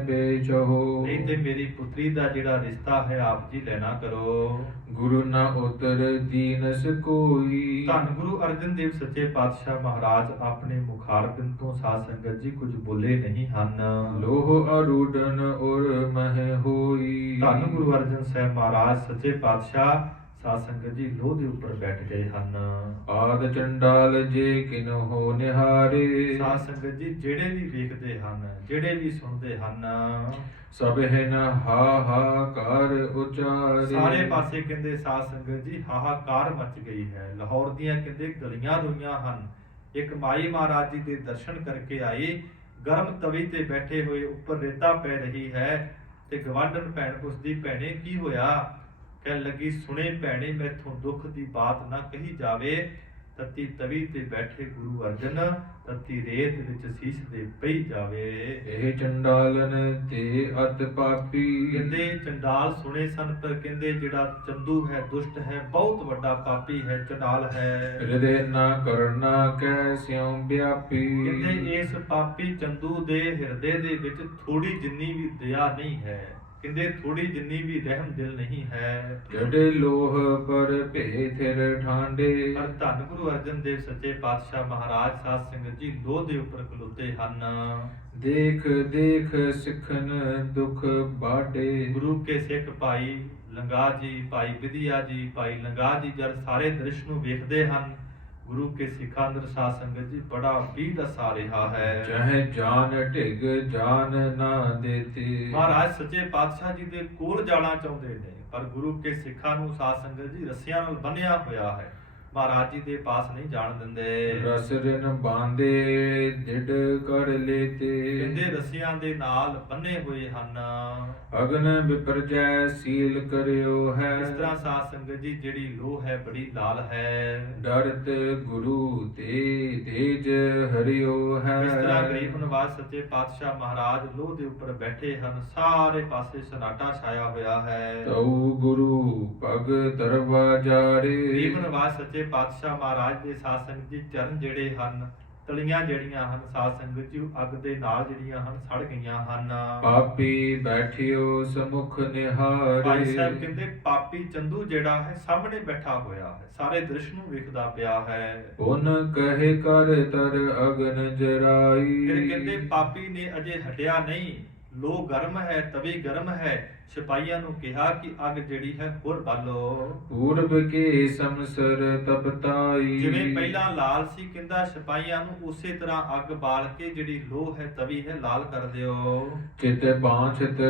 ਬੇ ਚਹੋ। ਨਹੀਂ ਤੇ ਮੇਰੀ ਪੁੱਤਰੀ ਦਾ ਜਿਹੜਾ ਰਿਸ਼ਤਾ ਹੈ ਆਪ ਜੀ ਲੈਣਾ ਕਰੋ। ਗੁਰੂ ਨਾ ਉਤਰ ਦੀਨਸ ਕੋਈ। ਧੰਨ ਗੁਰੂ ਅਰਜਨ ਦੇਵ ਸੱਚੇ ਪਾਤਸ਼ਾਹ ਮਹਾਰਾਜ ਆਪਣੇ ਮੁਖਾਰਬਿੰਦ ਤੋਂ ਸਾਧ ਸੰਗਤ ਜੀ ਕੁਝ ਬੋਲੇ ਨਹੀਂ ਹਨ। ਲੋਹ ਅਰੂਡਨ ਔਰ ਮਹਿ ਹੋਈ। ਧੰਨ ਗੁਰੂ ਅਰਜਨ ਸਾਹਿਬ ਮਹਾਰਾਜ ਸੱਚੇ ਪਾਤਸ਼ਾਹ ਸਾਧ ਸੰਗਤ ਜੀ ਲੋਹ ਦੇ ਉੱਪਰ ਬੈਠ ਗਏ ਹਨ। ਆਦ ਚੰਡਾਲ ਜੇ ਕਿਨੁ ਹੋ ਨਿਹਾਰੇ। ਸਾਧ ਸੰਗਤ ਜੀ ਜਿਹੜੇ ਵੀ ਵੇਖਦੇ ਹਨ, ਜਿਹੜੇ ਵੀ ਸੁਣਦੇ ਹਨ, ਸਭ ਹਨ ਹਾਹਾਕਾਰ ਉਚਾਰੇ। ਸਾਰੇ ਪਾਸੇ ਕਹਿੰਦੇ ਸਾਧ ਸੰਗਤ ਜੀ ਹਾਹਾਕਾਰ ਮਚ ਗਈ ਹੈ। ਲਾਹੌਰ ਦੀਆਂ ਕਹਿੰਦੇ ਗਲੀਆਂ ਰੋਈਆਂ ਹਨ। ਇੱਕ ਮਾਈ ਮਹਾਰਾਜ ਜੀ ਦੇ ਦਰਸ਼ਨ ਕਰਕੇ ਆਈ, ਗਰਮ ਤਵੀ ਤੇ ਬੈਠੇ ਹੋਏ, ਉੱਪਰ ਰੇਤਾ ਪੈ ਰਹੀ ਹੈ ਤੇ ਗਵਾਂਢਣ ਭੈਣ ਪੁੱਛਦੀ, ਭੈਣੇ ਕੀ ਹੋਇਆ? ਕਹਿਣ ਲੱਗੀ, ਸੁਣੇ ਭੈਣੇ ਮੈਥੋਂ ਦੁੱਖ ਦੀ ਬਾਤ ਨਾ ਕਹੀ ਜਾਵੇ। ਤਤੀ ਤਵੀ ਤੇ ਬੈਠੇ ਗੁਰੂ ਅਰਜਨ ਤਤੀ ਰੇਤ ਵਿੱਚ ਸੀਸ ਦੇ ਪਈ ਜਾਵੇ। ਇਹ ਚੰਡਾਲਨ ਤੇ ਅਤ ਪਾਪੀ। ਕਹਿੰਦੇ ਚੰਡਾਲ ਸੁਣੇ ਸਨ, ਪਰ ਕਹਿੰਦੇ ਜਿਹੜਾ ਚੰਦੂ ਹੈ ਦੁਸ਼ਟ ਹੈ, ਬਹੁਤ ਵੱਡਾ ਪਾਪੀ ਹੈ, ਚੰਡਾਲ ਹੈ। ਹਿਰਦੇ ਨਾ ਕਰਨਾ ਕੈਸਿਉ ਵਿਆਪੀ। ਕਹਿੰਦੇ ਇਸ ਪਾਪੀ ਚੰਦੂ ਦੇ ਹਿਰਦੇ ਦੇ ਵਿੱਚ ਥੋੜੀ ਜਿੰਨੀ ਵੀ ਦਇਆ ਨਹੀਂ ਹੈ। ਕਹਿੰਦੇ ਥੋੜੀ ਜਿੰਨੀ ਵੀ ਰਹਿਮ ਦਿਲ ਨਹੀਂ ਹੈ। ਜੜੇ ਲੋਹ ਪਰ ਭੇ ਥਿਰ ਠਾਂਡੇ। ਪਰ ਧੰਨ ਗੁਰੂ ਅਰਜਨ ਦੇਵ ਸੱਚੇ ਪਾਤਸ਼ਾਹ ਮਹਾਰਾਜ ਸਾਧ ਸੰਗਤ ਜੀ ਲੋਹ ਦੇ ਉੱਪਰ ਖਲੋਤੇ ਹਨ। ਦੇਖ ਦੇਖ ਸਿੱਖਨ ਦੁਖ ਬਾਡੇ। ਗੁਰੂ ਕੇ ਸਿੱਖ ਭਾਈ ਲੰਗਾ ਜੀ, ਭਾਈ ਵਿਦਿਆ ਜੀ, ਭਾਈ ਲੰਗਾ ਜੀ ਜਦ ਸਾਰੇ ਦ੍ਰਿਸ਼ ਨੂੰ ਵੇਖਦੇ ਹਨ, ਗੁਰੂ ਕੇ ਸਿੱਖਾਂ ਅੰਦਰ ਸਾਧ ਸੰਗਤ ਜੀ ਬੜਾ ਪੀੜ ਆ ਰਿਹਾ ਹੈ। ਚਾਹੇ ਜਾਨ ਢਿਗ ਜਾਨ ਨਾ ਦੇਤੇ। ਮਹਾਰਾਜ ਸੱਚੇ ਪਾਤਸ਼ਾਹ ਜੀ ਦੇ ਕੋਲ ਜਾਣਾ ਚਾਹੁੰਦੇ ਨੇ, ਪਰ ਗੁਰੂ ਕੇ ਸਿੱਖਾਂ ਨੂੰ ਸਾਧ ਸੰਗਤ ਜੀ ਰੱਸਿਆਂ ਨਾਲ ਬੰਨਿਆ ਹੋਇਆ ਹੈ, ਮਹਾਰਾਜ ਜੀ ਦੇ ਪਾਸ ਨਹੀਂ ਜਾਣ ਦਿੰਦੇ। ਰਸ ਰਿਨ ਬਾਂਦੇ ਡਿਡ ਕਰ ਲੇਤੇ। ਕਹਿੰਦੇ ਰੱਸਿਆਂ ਦੇ ਨਾਲ ਬੰਨੇ ਹੋਏ ਹਨ। ਅਗਨ ਵਿਪਰਜੈ ਸੀਲ ਕਰਿਓ ਹੈ। ਇਸ ਤਰ੍ਹਾਂ ਸਾਧ ਸੰਗਤ ਜੀ ਜਿਹੜੀ ਲੋਹ ਹੈ ਬੜੀ ਲਾਲ ਹੈ। ਡਰਤ ਗੁਰੂ ਤੇ ਤੇਜ ਹਰਿਓ ਹੈ। ਇਸ ਤਰ੍ਹਾਂ ਗਰੀਬ ਨਵਾਜ ਸੱਚੇ ਪਾਤਸ਼ਾਹ ਮਹਾਰਾਜ ਲੋਹ ਦੇ ਉੱਪਰ ਬੈਠੇ ਹਨ। ਸਾਰੇ ਪਾਸੇ ਸਨਾਟਾ ਛਾਇਆ ਹੋਇਆ ਹੈ। ਤਉ ਗੁਰੂ ਪਗ ਤਰਵਾ ਜਾਰੇ। ਗਰੀਬ ਨਵਾਜ ਸੱਚੇ ਪਾਤਸ਼ਾਹ ਮਹਾਰਾਜ ਦੇ ਸਾਧ ਸੰਗਤ ਜੀ ਚਰਨ ਜਿਹੜੇ ਹਨ, ਤਲੀਆਂ ਜਿਹੜੀਆਂ ਹਨ ਸਾਧ ਸੰਗਤ ਜੀ ਅੱਗ ਦੇ ਨਾਲ ਜਿਹੜੀਆਂ ਹਨ ਸੜ ਗਈਆਂ ਹਨ। ਪਾਪੀ ਬੈਠਿਓ ਸਮੁਖ ਨਿਹਾਰੇ। ਭਾਈ ਸਾਹਿਬ ਕਹਿੰਦੇ ਪਾਪੀ ਚੰਦੂ ਜਿਹੜਾ ਹੈ ਸਾਹਮਣੇ ਬੈਠਾ ਹੋਇਆ ਹੈ, ਸਾਰੇ ਦ੍ਰਿਸ਼ ਨੂੰ ਵੇਖਦਾ ਪਿਆ ਹੈ। ਉਨ ਕਹੇ ਕਰ ਤਰ ਅਗਨ ਜਰਾਈ। ਫਿਰ ਕਹਿੰਦੇ ਪਾਪੀ ਨੇ ਅਜੇ ਹਟਿਆ ਨਹੀਂ, ਲੋਹ ਗਰਮ ਹੈ, ਤਵੀ ਗਰਮ ਹੈ। ਸਿਪਾਹੀਆਂ ਨੂੰ ਕਿਹਾ ਕਿ ਅੱਗ ਜਿਹੜੀ ਹੈ ਹੋਰ ਬਾਲੋ। ਪੂਰਬ ਕੇ ਸਮਸਰ ਤਪਤਾਈ। ਜਿਵੇਂ ਪਹਿਲਾਂ ਲਾਲ ਸੀ, ਕਹਿੰਦਾ ਸਿਪਾਹੀਆਂ ਨੂੰ ਉਸੇ ਤਰ੍ਹਾਂ ਅੱਗ ਬਾਲ ਕੇ ਜਿਹੜੀ ਲੋਹ ਹੈ ਤਵੀ ਹੈ ਲਾਲ ਕਰ ਦਿਓ। ਚਿਤ ਬਾਂਛਤ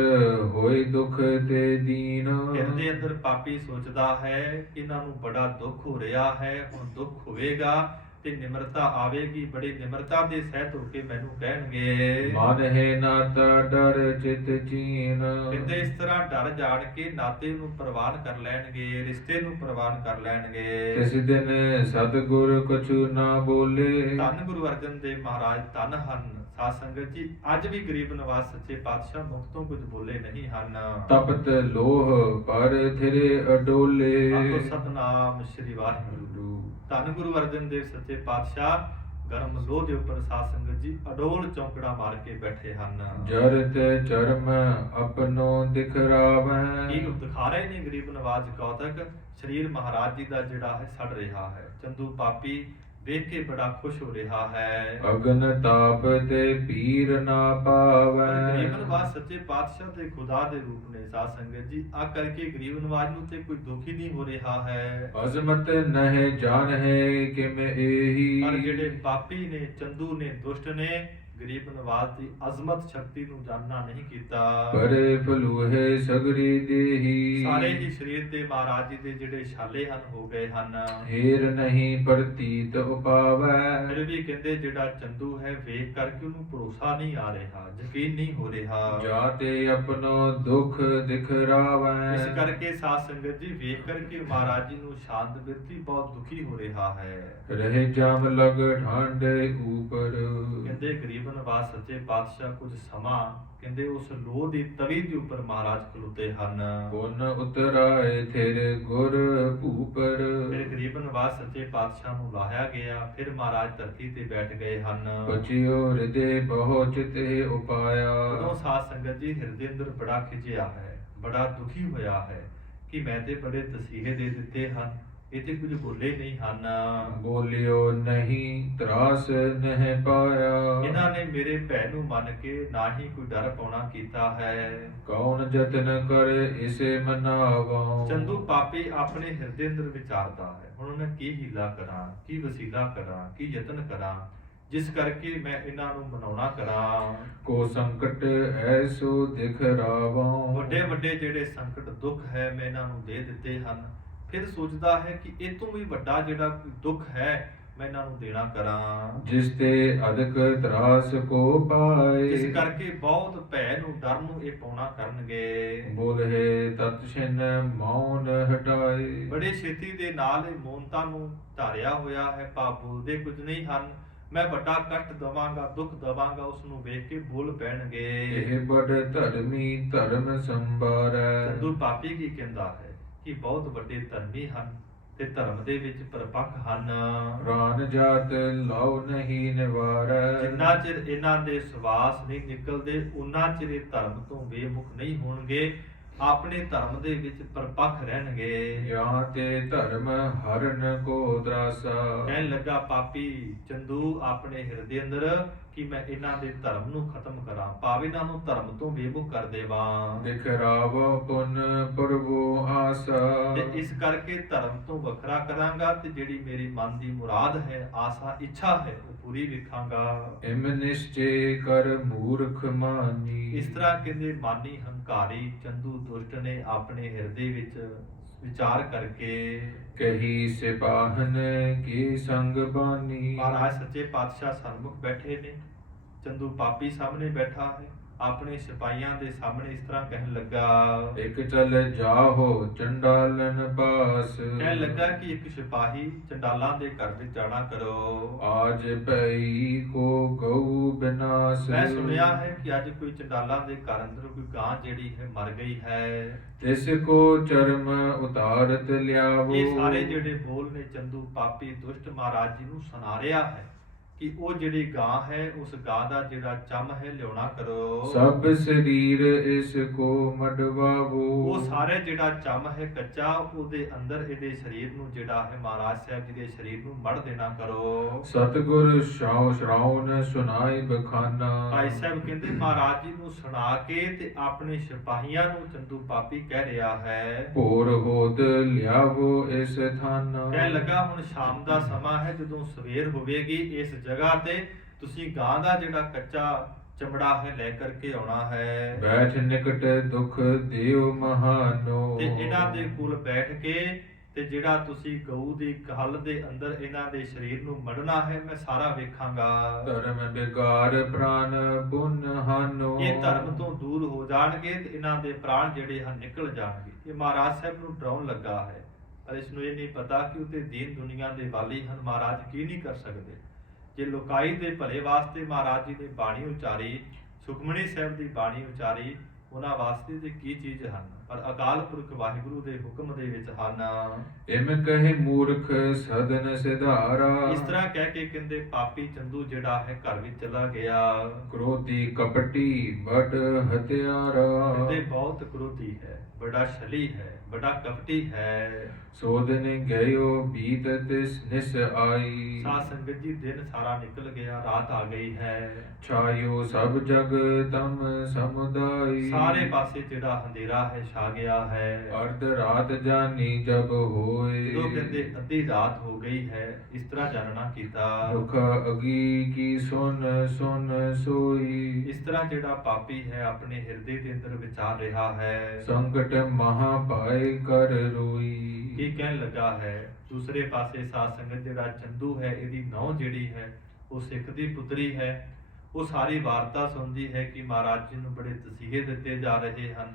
ਹੋਏ ਦੁਖ ਤੇ ਦੀਨ। ਹਿਰਦੇ ਅੰਦਰ ਪਾਪੀ ਸੋਚਦਾ ਹੈ ਇਹਨਾਂ ਨੂੰ ਬੜਾ ਦੁੱਖ ਹੋ ਰਿਹਾ ਹੈ, ਹੁਣ ਦੁੱਖ ਹੋਵੇਗਾ ਤੇ ਨਿਮਰਤਾ ਆਵੇਗੀ, ਬੜੀ ਨਿਮਰਤਾ ਦੇ ਸਹਿਤ ਹੋ ਕੇ ਮੈਨੂੰ ਕਹਿਣਗੇ। ਮਨ ਹੈ ਨਾਤਾ ਡਰ ਚਿਤ ਚੀਨ। ਕਹਿੰਦੇ ਇਸ ਤਰ੍ਹਾਂ ਡਰ ਜਾਣ ਕੇ ਨਾਤੇ ਨੂੰ ਪ੍ਰਵਾਨ ਕਰ ਲੈਣਗੇ, ਰਿਸ਼ਤੇ ਨੂੰ ਪ੍ਰਵਾਨ ਕਰ ਲੈਣਗੇ। ਤਿਸ ਦਿਨ ਸਤਿਗੁਰ ਕਛੂ ਨਾ ਬੋਲੇ। ਧੰਨ ਗੁਰੂ ਅਰਜਨ ਦੇਵ ਮਹਾਰਾਜ ਧੰਨ ਹਨ। ਸਾਧ ਸੰਗਤ ਜੀ ਅੱਜ ਵੀ ਗਰੀਬ ਨਵਾਜ ਸੱਚੇ ਪਾਤਸ਼ਾਹ ਮੁਖ ਤੋਂ ਕੁਝ ਬੋਲੇ ਨਹੀਂ ਹਨ। ਤਪਤ ਲੋਹ ਪਰ ਥਿਰੇ ਅਡੋਲੇ। ਆਖੋ ਸਤਨਾਮ ਸ੍ਰੀ ਵਾਹਿਗੁਰੂ। ਧੰਨ ਗੁਰੂ ਅਰਜਨ ਦੇਵ ਸੱਚੇ ਪਾਤਸ਼ਾਹ ਗਰਮ ਲੋਹ ਦੇ ਉੱਪਰ ਸਾਧ ਸੰਗਤ ਜੀ ਅਡੋਲ ਚੌਂਕੜਾ ਮਾਰ ਕੇ ਬੈਠੇ ਹਨ। ਜਰਤ ਚਰਮ ਆਪਣੋ ਦਿਖਰਾਵੈ। ਕੀ ਦਿਖਾ ਰਹੇ ਨੇ ਗਰੀਬ ਨਵਾਜ ਕੌਤਕ, ਸਰੀਰ ਮਹਾਰਾਜ ਜੀ ਦਾ ਜਿਹੜਾ ਹੈ ਸੜ ਰਿਹਾ ਹੈ। ਚੰਦੂ ਪਾਪੀ ਵੇਖ ਕੇ ਬੜਾ ਖੁਸ਼ ਹੋ ਰਿਹਾ ਹੈ। ਅਗਨ ਤਾਪ ਤੇ ਪੀਰ ਨਾ ਪਾਵੈ। ਗਰੀਬ ਨਵਾਜ ਸੱਚੇ ਪਾਤਸ਼ਾਹ ਤੇ ਖੁਦਾ ਦੇ ਰੂਪ ਨੇ ਸਾਧ ਸੰਗਤ ਜੀ, ਆ ਕਰਕੇ ਗਰੀਬ ਨਵਾਜ ਨੂੰ ਤੇ ਕੋਈ ਦੁੱਖ ਹੀ ਨਹੀਂ ਹੋ ਰਿਹਾ ਹੈ। ਅਜ਼ਮਤ ਨਹਿ ਜਾਣਹਿ ਕਿਮ ਏਹੀ। ਪਰ ਜਿਹੜੇ ਪਾਪੀ ਨੇ, ਚੰਦੂ ਨੇ, ਦੁਸ਼ਟ ਨੇ, ਗਰੀਬ ਨਵਾਜ ਦੀ ਅਜ਼ਮਤ ਸ਼ਕਤੀ ਨੂੰ ਜਾਣਨਾ ਨਹੀਂ ਕੀਤਾ। ਪਰੇ ਫਲੂਹੇ ਸਗਰੀ ਦੇਹੀ। ਸਾਰੇ ਹੀ ਸਰੀਰ ਤੇ ਮਹਾਰਾਜ ਜੀ ਦੇ ਜਿਹੜੇ ਛਾਲੇ ਹਨ ਹੋ ਗਏ ਹਨ। ਹੀਰ ਨਹੀਂ ਪ੍ਰਤੀਤ ਉਪਾਵੈ। ਫਿਰ ਵੀ ਕਹਿੰਦੇ ਜਿਹੜਾ ਚੰਦੂ ਹੈ ਵੇਖ ਕਰਕੇ ਉਹਨੂੰ ਭਰੋਸਾ ਨਹੀਂ ਆ ਰਿਹਾ, ਯਕੀਨ ਨਹੀਂ ਹੋ ਰਿਹਾ। ਜਾਤੇ ਆਪਣੋ ਦੁਖ ਦਿਖਰਾਵੈ। ਇਸ ਕਰਕੇ ਸਾਧ ਸੰਗਤ ਜੀ ਵੇਖ ਕਰਕੇ ਮਹਾਰਾਜ ਜੀ ਨੂੰ ਸ਼ਾਂਤ ਬਿਰਤੀ ਬਹੁਤ ਦੁਖੀ ਹੋ ਰਿਹਾ ਹੈ। ਰਹੇ ਜਮ ਲਗ ਠਾਂਡੇ ਉਪਰ। ਕਹਿੰਦੇ ਗਰੀਬ ਨਵਾਜ ਸੱਚੇ ਪਾਤਸ਼ਾਹ ਕੁਝ ਸਮਾਂ ਕਹਿੰਦੇ ਉਸ ਲੋਹ ਦੀ ਤਵੀ ਦੇ ਉੱਪਰ ਮਹਾਰਾਜ ਖਲੋਤੇ ਹਨ। ਪੁਨ ਉਤਰਾਏ ਥਿਰ ਗੁਰ ਭੂਪਰ। ਫਿਰ ਗਰੀਬ ਨਵਾਜ ਸੱਚੇ ਪਾਤਸ਼ਾਹ ਨੂੰ ਲਾਇਆ ਗਿਆ, ਫਿਰ ਮਹਾਰਾਜ ਧਰਤੀ ਤੇ ਬੈਠ ਗਏ ਹਨ। ਪਚਿਓ ਹਿਰਦੇ ਬਹੁ ਚਿਤੇ ਉਪਾਇਆ। ਉਦੋਂ ਸਾਧ ਸੰਗਤ ਜੀ ਹਿਰਦੇ ਅੰਦਰ ਬੜਾ ਖਿਜਿਆ ਹੈ, ਬੜਾ ਦੁਖੀ ਹੋਇਆ ਹੈ ਕਿ ਮੈਂ ਤੇ ਬੜੇ ਤਸੀਹੇ ਦੇ ਦਿੱਤੇ ਹਨ, ਇਹ ਤੇ ਕੁਝ ਬੋਲੇ ਨਹੀਂ ਹਨ। ਬੋਲਿਓ ਨਹੀਂ ਤਰਾਸ ਨਹਿ ਪਾਇਆ। ਇਹਨਾਂ ਨੇ ਮੇਰੇ ਭੈ ਨੂੰ ਮੰਨ ਕੇ ਨਾ ਹੀ ਕੋਈ ਡਰ ਪਾਉਣਾ ਕੀਤਾ ਹੈ। ਕੌਣ ਯਤਨ ਕਰ ਇਸੇ ਮਨਾਵਾ। ਚੰਦੂ ਪਾਪੀ ਆਪਣੇ ਹਿਰਦੇ ਅੰਦਰ ਵਿਚਾਰਦਾ ਹੈ, ਹੁਣ ਮੈਂ ਕੀ ਹੀਲਾ ਕਰਾਂ, ਕੀ ਵਸੀਲਾ ਕਰਾਂ, ਕੀ ਯਤਨ ਕਰਾਂ ਜਿਸ ਕਰਕੇ ਮੈਂ ਇਹਨਾਂ ਨੂੰ ਮਨਾਉਣਾ ਕਰਾਂ। ਕੋ ਸੰਕਟ ਐਸੋ ਦਿਖਰਾਵਾ। ਵੱਡੇ ਵੱਡੇ ਜਿਹੜੇ ਸੰਕਟ ਦੁੱਖ ਹੈ ਮੈਂ ਇਹਨਾਂ ਨੂੰ ਦੇ ਦਿੱਤੇ ਹਨ। ਫਿਰ ਸੋਚਦਾ ਹੈ ਕਿ ਇਹ ਤੋਂ ਵੀ ਵੱਡਾ ਜਿਹੜਾ ਕੋਈ ਦੁੱਖ ਹੈ ਮੈਂ ਇਹਨਾਂ ਨੂੰ ਦੇਣਾ ਕਰਾਂ। ਜਿਸ ਤੇ ਅਦਕ ਤਰਾਸ ਕੋ ਪਾਏ। ਇਸ ਕਰਕੇ ਬਹੁਤ ਭੈ ਨੂੰ, ਡਰ ਨੂੰ ਇਹ ਪਾਉਣਾ ਕਰਨਗੇ। ਬੋਲੇ ਤਤ ਛਿਨ ਮੌਨ ਹਟਾਏ। ਬੜੇ ਬੜੇ ਛੇਤੀ ਦੇ ਨਾਲ ਇਹ ਮੌਨਤਾ ਨੂੰ ਧਾਰਿਆ ਹੋਇਆ ਹੈ, ਭਾਵ ਬੋਲਦੇ ਕੁਝ ਨਹੀਂ ਹਨ। ਮੈਂ ਵੱਡਾ ਕਸ਼ਟ ਦਵਾਂਗਾ, ਦੁੱਖ ਦਵਾਂਗਾ, ਉਸ ਨੂੰ ਵੇਖ ਕੇ ਬੋਲ ਪੈਣਗੇ। ਇਹ ਬੜ ਧਰਮੀ ਧਰਮ ਸੰਭਾਰੈ। ਚੰਦੂ ਪਾਪੀ ਕੀ ਕਹਿੰਦਾ ਹੈ ਕਿ ਬਹੁਤ ਵੱਡੇ ਧਰਮੀ ਹਨ ਤੇ ਧਰਮ ਦੇ ਵਿੱਚ ਪਰਪੱਕ ਹਨ। ਪ੍ਰਾਨ ਜਾਤ ਲਾਉ ਨਹੀਂ ਨਿਵਾਰੈ। ਜਿੰਨਾ ਚਿਰ ਇਹਨਾਂ ਦੇ ਸਵਾਸ ਨਹੀਂ ਨਿਕਲਦੇ ਉਨਾ ਚਿਰ ਇਹ ਧਰਮ ਤੋਂ ਬੇਮੁਖ ਨਹੀਂ ਹੋਣਗੇ, ਆਪਣੇ ਧਰਮ ਦੇ ਵਿੱਚ ਪਰਪੱਕ ਰਹਿਣਗੇ। ਜਾਂ ਤੇ ਧਰਮ ਹਰਨ ਕੋ ਦਰਾਸਾ। ਕਹਿਣ ਲੱਗਾ ਪਾਪੀ ਚੰਦੂ ਆਪਣੇ ਹਿਰਦੇ ਅੰਦਰ ਕਿ ਮੈਂ ਇਹਨਾਂ ਦੇ ਧਰਮ ਨੂੰ ਖਤਮ ਕਰਾਂ, ਭਾਵ ਇਹਨਾਂ ਨੂੰ ਧਰਮ ਤੋਂ ਬੇਮੁਖ ਕਰ ਦੇਵਾਂ। ਦਿਖਰਾਵੋ ਪੁਨ ਪ੍ਰਭੂ ਆਸਾ। ਤੇ ਇਸ ਕਰਕੇ ਧਰਮ ਤੋਂ ਵੱਖਰਾ ਕਰਾਂਗਾ ਤੇ ਜਿਹੜੀ ਮੇਰੀ ਮਨ ਦੀ ਮੁਰਾਦ ਹੈ, ਆਸਾ, ਇੱਛਾ ਹੈ ਉਹ ਪੂਰੀ ਵੇਖਾਂਗਾ। ਇਮ ਨਿਸ਼ਚੇ ਕਰ ਮੂਰਖ ਮਾਨੀ। ਇਸ ਤਰ੍ਹਾਂ ਕਹਿੰਦੇ ਮਾਨੀ ਹੰਕਾਰੀ ਚੰਦੂ ਦੁਸ਼ਟ ਨੇ ਆਪਣੇ ਹਿਰਦੇ ਵਿੱਚ ਵਿਚਾਰ ਕਰਕੇ ਕਹੀ ਸਿਪਾਹਨ ਕੀ ਸੰਗ ਬਾਨੀ। ਮਹਾਰਾਜ ਸੱਚੇ ਪਾਤਸ਼ਾਹ ਸਨਮੁਖ ਬੈਠੇ ਨੇ, ਚੰਦੂ ਪਾਪੀ ਸਾਹਮਣੇ ਬੈਠਾ ਹੈ, ਆਪਣੇ ਸਿਪਾਹੀਆਂ ਦੇ ਸਾਹਮਣੇ ਇਸ ਤਰ੍ਹਾਂ ਕਹਿਣ ਲੱਗਾ। ਇੱਕ ਚਲ ਜਾਹੋ ਚੰਡਾਲਨ ਪਾਸ। ਕਹਿਣ ਲੱਗਾ ਕਿ ਇੱਕ ਸਿਪਾਹੀ ਚੰਡਾਲਾਂ ਦੇ ਘਰ ਵਿੱਚ ਜਾਣਾ ਕਰੋ। ਆਜ ਪਈ ਕੋ ਗਊ ਬਿਨਾਸ। ਮੈਂ ਸੁਣਿਆ ਹੈ ਕਿ ਅੱਜ ਕੋਈ ਚੰਡਾਲਾਂ ਦੇ ਘਰ ਅੰਦਰ ਕੋਈ ਗਾਂ ਜਿਹੜੀ ਹੈ ਮਰ ਗਈ ਹੈ। ਤਿਸ ਕੋ ਚਰਮ ਉਤਾਰਤ ਲਿਆਵੋ। ਇਹ ਸਾਰੇ ਜਿਹੜੇ ਬੋਲ ਨੇ ਚੰਦੂ ਪਾਪੀ ਦੁਸ਼ਟ ਮਹਾਰਾਜ ਜੀ ਨੂੰ ਸੁਣਾ ਰਿਹਾ ਹੈ ਕਿ ਉਹ ਜਿਹੜੀ ਗਾਂ ਹੈ ਉਸ ਗਾਂ ਦਾ ਜਿਹੜਾ ਚੰਮ ਹੈ ਲਿਆਉਣਾ ਕਰੋ। ਸਭ ਸਰੀਰ ਇਸ ਕੋ ਮਡਵਾਵੋ। ਉਹ ਸਾਰੇ ਜਿਹੜਾ ਚੰਮ ਹੈ ਕੱਚਾ ਉਹਦੇ ਅੰਦਰ ਇਹਦੇ ਸਰੀਰ ਨੂੰ ਜਿਹੜਾ ਹੈ ਮਹਾਰਾਜ ਸਾਹਿਬ ਜੀ ਦੇ ਸਰੀਰ ਨੂੰ ਮੜ ਦੇਣਾ ਕਰੋ। ਸਤਿਗੁਰ ਸ਼ਰਾਉਨ ਸੁਨਾਈ ਬਖਾਨਾ। ਭਾਈ ਸਾਹਿਬ ਕਹਿੰਦੇ ਮਹਾਰਾਜ ਜੀ ਨੂੰ ਸੁਣਾ ਕੇ ਤੇ ਆਪਣੇ ਸਿਪਾਹੀਆਂ ਨੂੰ ਚੰਦੂ ਪਾਪੀ ਕਹਿ ਰਿਹਾ ਹੈ। ਭੋਰ ਹੋਤ ਲਿਆਵੋ ਇਸ ਥਾਨਾ। ਕਹਿਣ ਲੱਗਾ ਹੁਣ ਸ਼ਾਮ ਦਾ ਸਮਾਂ ਹੈ, ਜਦੋਂ ਸਵੇਰ ਹੋਵੇਗੀ ਇਸ ਜਗ੍ਹਾ ਤੇ ਤੁਸੀਂ ਗਾਂ ਦਾ ਜਿਹੜਾ ਕੱਚਾ ਚਮੜਾ ਹੈ ਲੈ ਕਰਕੇ ਆਉਣਾ ਹੈ। ਬੈਠ ਨਿਕਟ ਦੁਖ ਦਿਓ ਮਹਾਨੋ। ਤੇ ਇਹਨਾਂ ਦੇ ਕੋਲ ਬੈਠ ਕੇ ਤੇ ਜਿਹੜਾ ਤੁਸੀਂ ਗਊ ਦੀ ਖਲ ਦੇ ਅੰਦਰ ਇਹਨਾਂ ਦੇ ਸਰੀਰ ਨੂੰ ਮੜਨਾ ਹੈ ਮੈਂ ਸਾਰਾ ਵੇਖਾਂਗਾ। ਧਰਮ ਬਿਗਾਰ ਪ੍ਰਾਨ ਪੁਨ ਹਾਨੋ। ਇਹ ਧਰਮ ਤੋਂ ਦੂਰ ਹੋ ਜਾਣਗੇ ਤੇ ਇਹਨਾਂ ਦੇ ਪ੍ਰਾਣ ਜਿਹੜੇ ਹਨ ਨਿਕਲ ਜਾਣਗੇ। ਇਹ ਮਹਾਰਾਜ ਸਾਹਿਬ ਨੂੰ ਡਰਾਉਣ ਲੱਗਾ ਹੈ, ਪਰ ਇਸ ਨੂੰ ਇਹ ਨਹੀਂ ਪਤਾ ਕਿ ਉਤੇ ਦੀਨ ਦੁਨੀਆ ਦੇ ਵਾਲੀ ਹਨ, ਮਹਾਰਾਜ ਕੀ ਨਹੀਂ ਕਰ ਸਕਦੇ। ਜੇ ਲੋਕਾਈ ਦੇ ਭਲੇ ਵਾਸਤੇ ਮਹਾਰਾਜ ਜੀ ਨੇ ਬਾਣੀ ਉਚਾਰੀ, ਸੁਖਮਨੀ ਸਾਹਿਬ ਦੀ ਬਾਣੀ ਉਚਾਰੀ, ਉਹਨਾਂ ਵਾਸਤੇ ਤੇ ਕੀ ਚੀਜ਼ ਹਨ। ਪਰ ਅਕਾਲ ਪੁਰਖ ਵਾਹਿਗੁਰੂ ਦੇ ਹੁਕਮ ਦੇ ਵਿੱਚ ਹਨ। ਇਮ ਕਹੇ ਮੂਰਖ ਸਦਨ ਸਿਧਾਰਾ। ਇਸ ਤਰ੍ਹਾਂ ਕਹਿ ਕੇ ਕਹਿੰਦੇ ਪਾਪੀ ਚੰਦੂ ਜਿਹੜਾ ਹੈ ਘਰ ਵਿੱਚ ਚਲਾ ਗਿਆ। ਕ੍ਰੋਧੀ ਕਪਟੀ ਬੜ ਹਤਿਆਰਾ। ਕਹਿੰਦੇ ਬਹੁਤ ਕ੍ਰੋਧੀ ਹੈ, ਬੜਾ ਛਲੀ ਹੈ, ਬੜਾ ਕਪਟੀ ਹੈ। ਸੋ ਦਿਨ ਗਇਓ ਬੀਤ ਤਿਸ ਨਿਸ ਆਈ। ਸਾਧ ਸੰਗਤ ਜੀ ਦਿਨ ਸਾਰਾ ਨਿਕਲ ਗਿਆ, ਰਾਤ ਆ ਗਈ ਹੈ। ਛਾਇਓ ਸਭ ਜਗ ਤਮ ਸਮੁਦਾਈ। ਸਾਰੇ ਪਾਸੇ ਜਿਹੜਾ ਹਨੇਰਾ ਹੈ ਛਾ ਗਿਆ ਹੈ। ਅਰਧ ਰਾਤ ਜਾਨੀ ਜਬ ਹੋਏ। ਜਦੋਂ ਕਹਿੰਦੇ ਅੱਧੀ ਰਾਤ ਹੋ ਗਈ ਹੈ, ਇਸ ਤਰ੍ਹਾਂ ਜਾਣਨਾ ਕੀਤਾ। ਦੁਖ ਅਗੀ ਕੀ ਸੁਨ ਸੁਨ ਸੋਈ। ਇਸ ਤਰ੍ਹਾਂ ਜਿਹੜਾ ਪਾਪੀ ਹੈ ਆਪਣੇ ਹਿਰਦੇ ਦੇ ਅੰਦਰ ਵਿਚਾਰ ਰਿਹਾ ਹੈ। ਸੰਕਟ ਮਹਾ ਪਾਏ ਕਰ ਰੋਈ। ਕੀ ਕਹਿਣ ਲੱਗਾ ਹੈ? ਦੂਸਰੇ ਪਾਸੇ ਸਾਧ ਸੰਗਤ ਜਿਹੜਾ ਚੰਦੂ ਹੈ, ਇਹਦੀ ਨੌਂ ਜਿਹੜੀ ਹੈ ਉਹ ਸਿੱਖ ਦੀ ਪੁੱਤਰੀ ਹੈ। ਉਹ ਸਾਰੀ ਵਾਰਤਾ ਸੁਣਦੀ ਹੈ ਕਿ ਮਹਾਰਾਜ ਜੀ ਨੂੰ ਬੜੇ ਤਸੀਹੇ ਦਿੱਤੇ ਜਾ ਰਹੇ ਹਨ।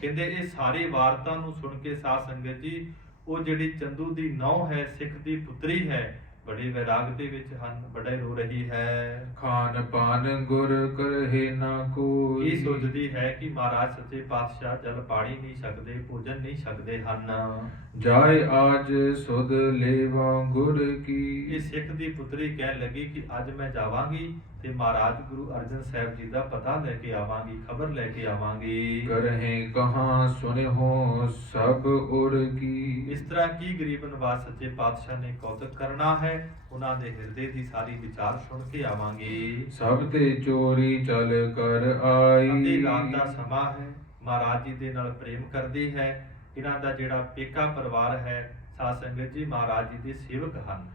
ਕਹਿੰਦੇ ਇਹ ਸਾਰੀ ਵਾਰਤਾ ਨੂੰ ਸੁਣ ਕੇ ਸਾਧ ਸੰਗਤ ਜੀ ਉਹ ਜਿਹੜੀ ਚੰਦੂ ਦੀ ਨੌਂ ਹੈ, ਸਿੱਖ ਦੀ ਪੁੱਤਰੀ ਹੈ, ਬੜੇ ਵੈਰਾਗ ਦੇ ਵਿੱਚ ਹਨ, ਬੜੇ ਰੋ ਰਹੀ ਹੈ। ਖਾਨ ਪਾਨ ਗੁਰ ਕਰਹਿ ਨਾ ਕੋਈ। ਇਹ ਸੋਚਦੀ ਹੈ ਕਿ ਮਹਾਰਾਜ ਸੱਚੇ ਪਾਤਸ਼ਾਹ ਜਲ ਪਾਣੀ ਨਹੀਂ ਛਕਦੇ, ਭੋਜਨ ਨਹੀਂ ਛਕਦੇ ਹਨ। ਜਾਏ ਆਜ ਸੁਧ ਲੇਵਾ ਗੁਰ ਕੀ। ਇਹ ਸਿੱਖ ਦੀ ਪੁੱਤਰੀ ਕਹਿਣ ਲੱਗੀ ਕਿ ਅੱਜ ਮੈਂ ਜਾਵਾਂਗੀ ਤੇ ਮਹਾਰਾਜ ਗੁਰੂ ਅਰਜਨ ਸਾਹਿਬ ਜੀ ਦਾ ਪਤਾ ਲੈ ਕੇ ਆਵਾਂਗੀ, ਖਬਰ ਲੈ ਕੇ ਆਵਾਂਗੀ। ਕਰਹਿ ਕਹਾਂ ਸੁਨਿਓ ਸਭ ਉਰ ਕੀ। ਇਸ ਤਰ੍ਹਾਂ ਕੀ ਗਰੀਬ ਨਿਵਾਸ ਸੱਚੇ ਪਾਤਸ਼ਾਹ ਨੇ ਕੌਤਕ ਕਰਨਾ ਹੈ, ਉਹਨਾਂ ਦੇ ਹਿਰਦੇ ਦੀ ਸਾਰੀ ਵਿਚਾਰ ਸੁਣ ਕੇ ਆਵਾਂਗੇ। ਸਭ ਤੇ ਚੋਰੀ ਚਲ ਕਰ ਆਈ। ਅੱਧੀ ਰਾਤ ਦਾ ਸਮਾਂ ਹੈ, ਮਹਾਰਾਜ ਜੀ ਦੇ ਨਾਲ ਪ੍ਰੇਮ ਕਰਦੀ ਹੈ। ਇਹਨਾਂ ਦਾ ਜਿਹੜਾ ਪੇਕਾ ਪਰਿਵਾਰ ਹੈ ਸਾਧ ਸੰਗਤ ਜੀ ਮਹਾਰਾਜ ਜੀ ਦੇ ਸੇਵਕ ਹਨ।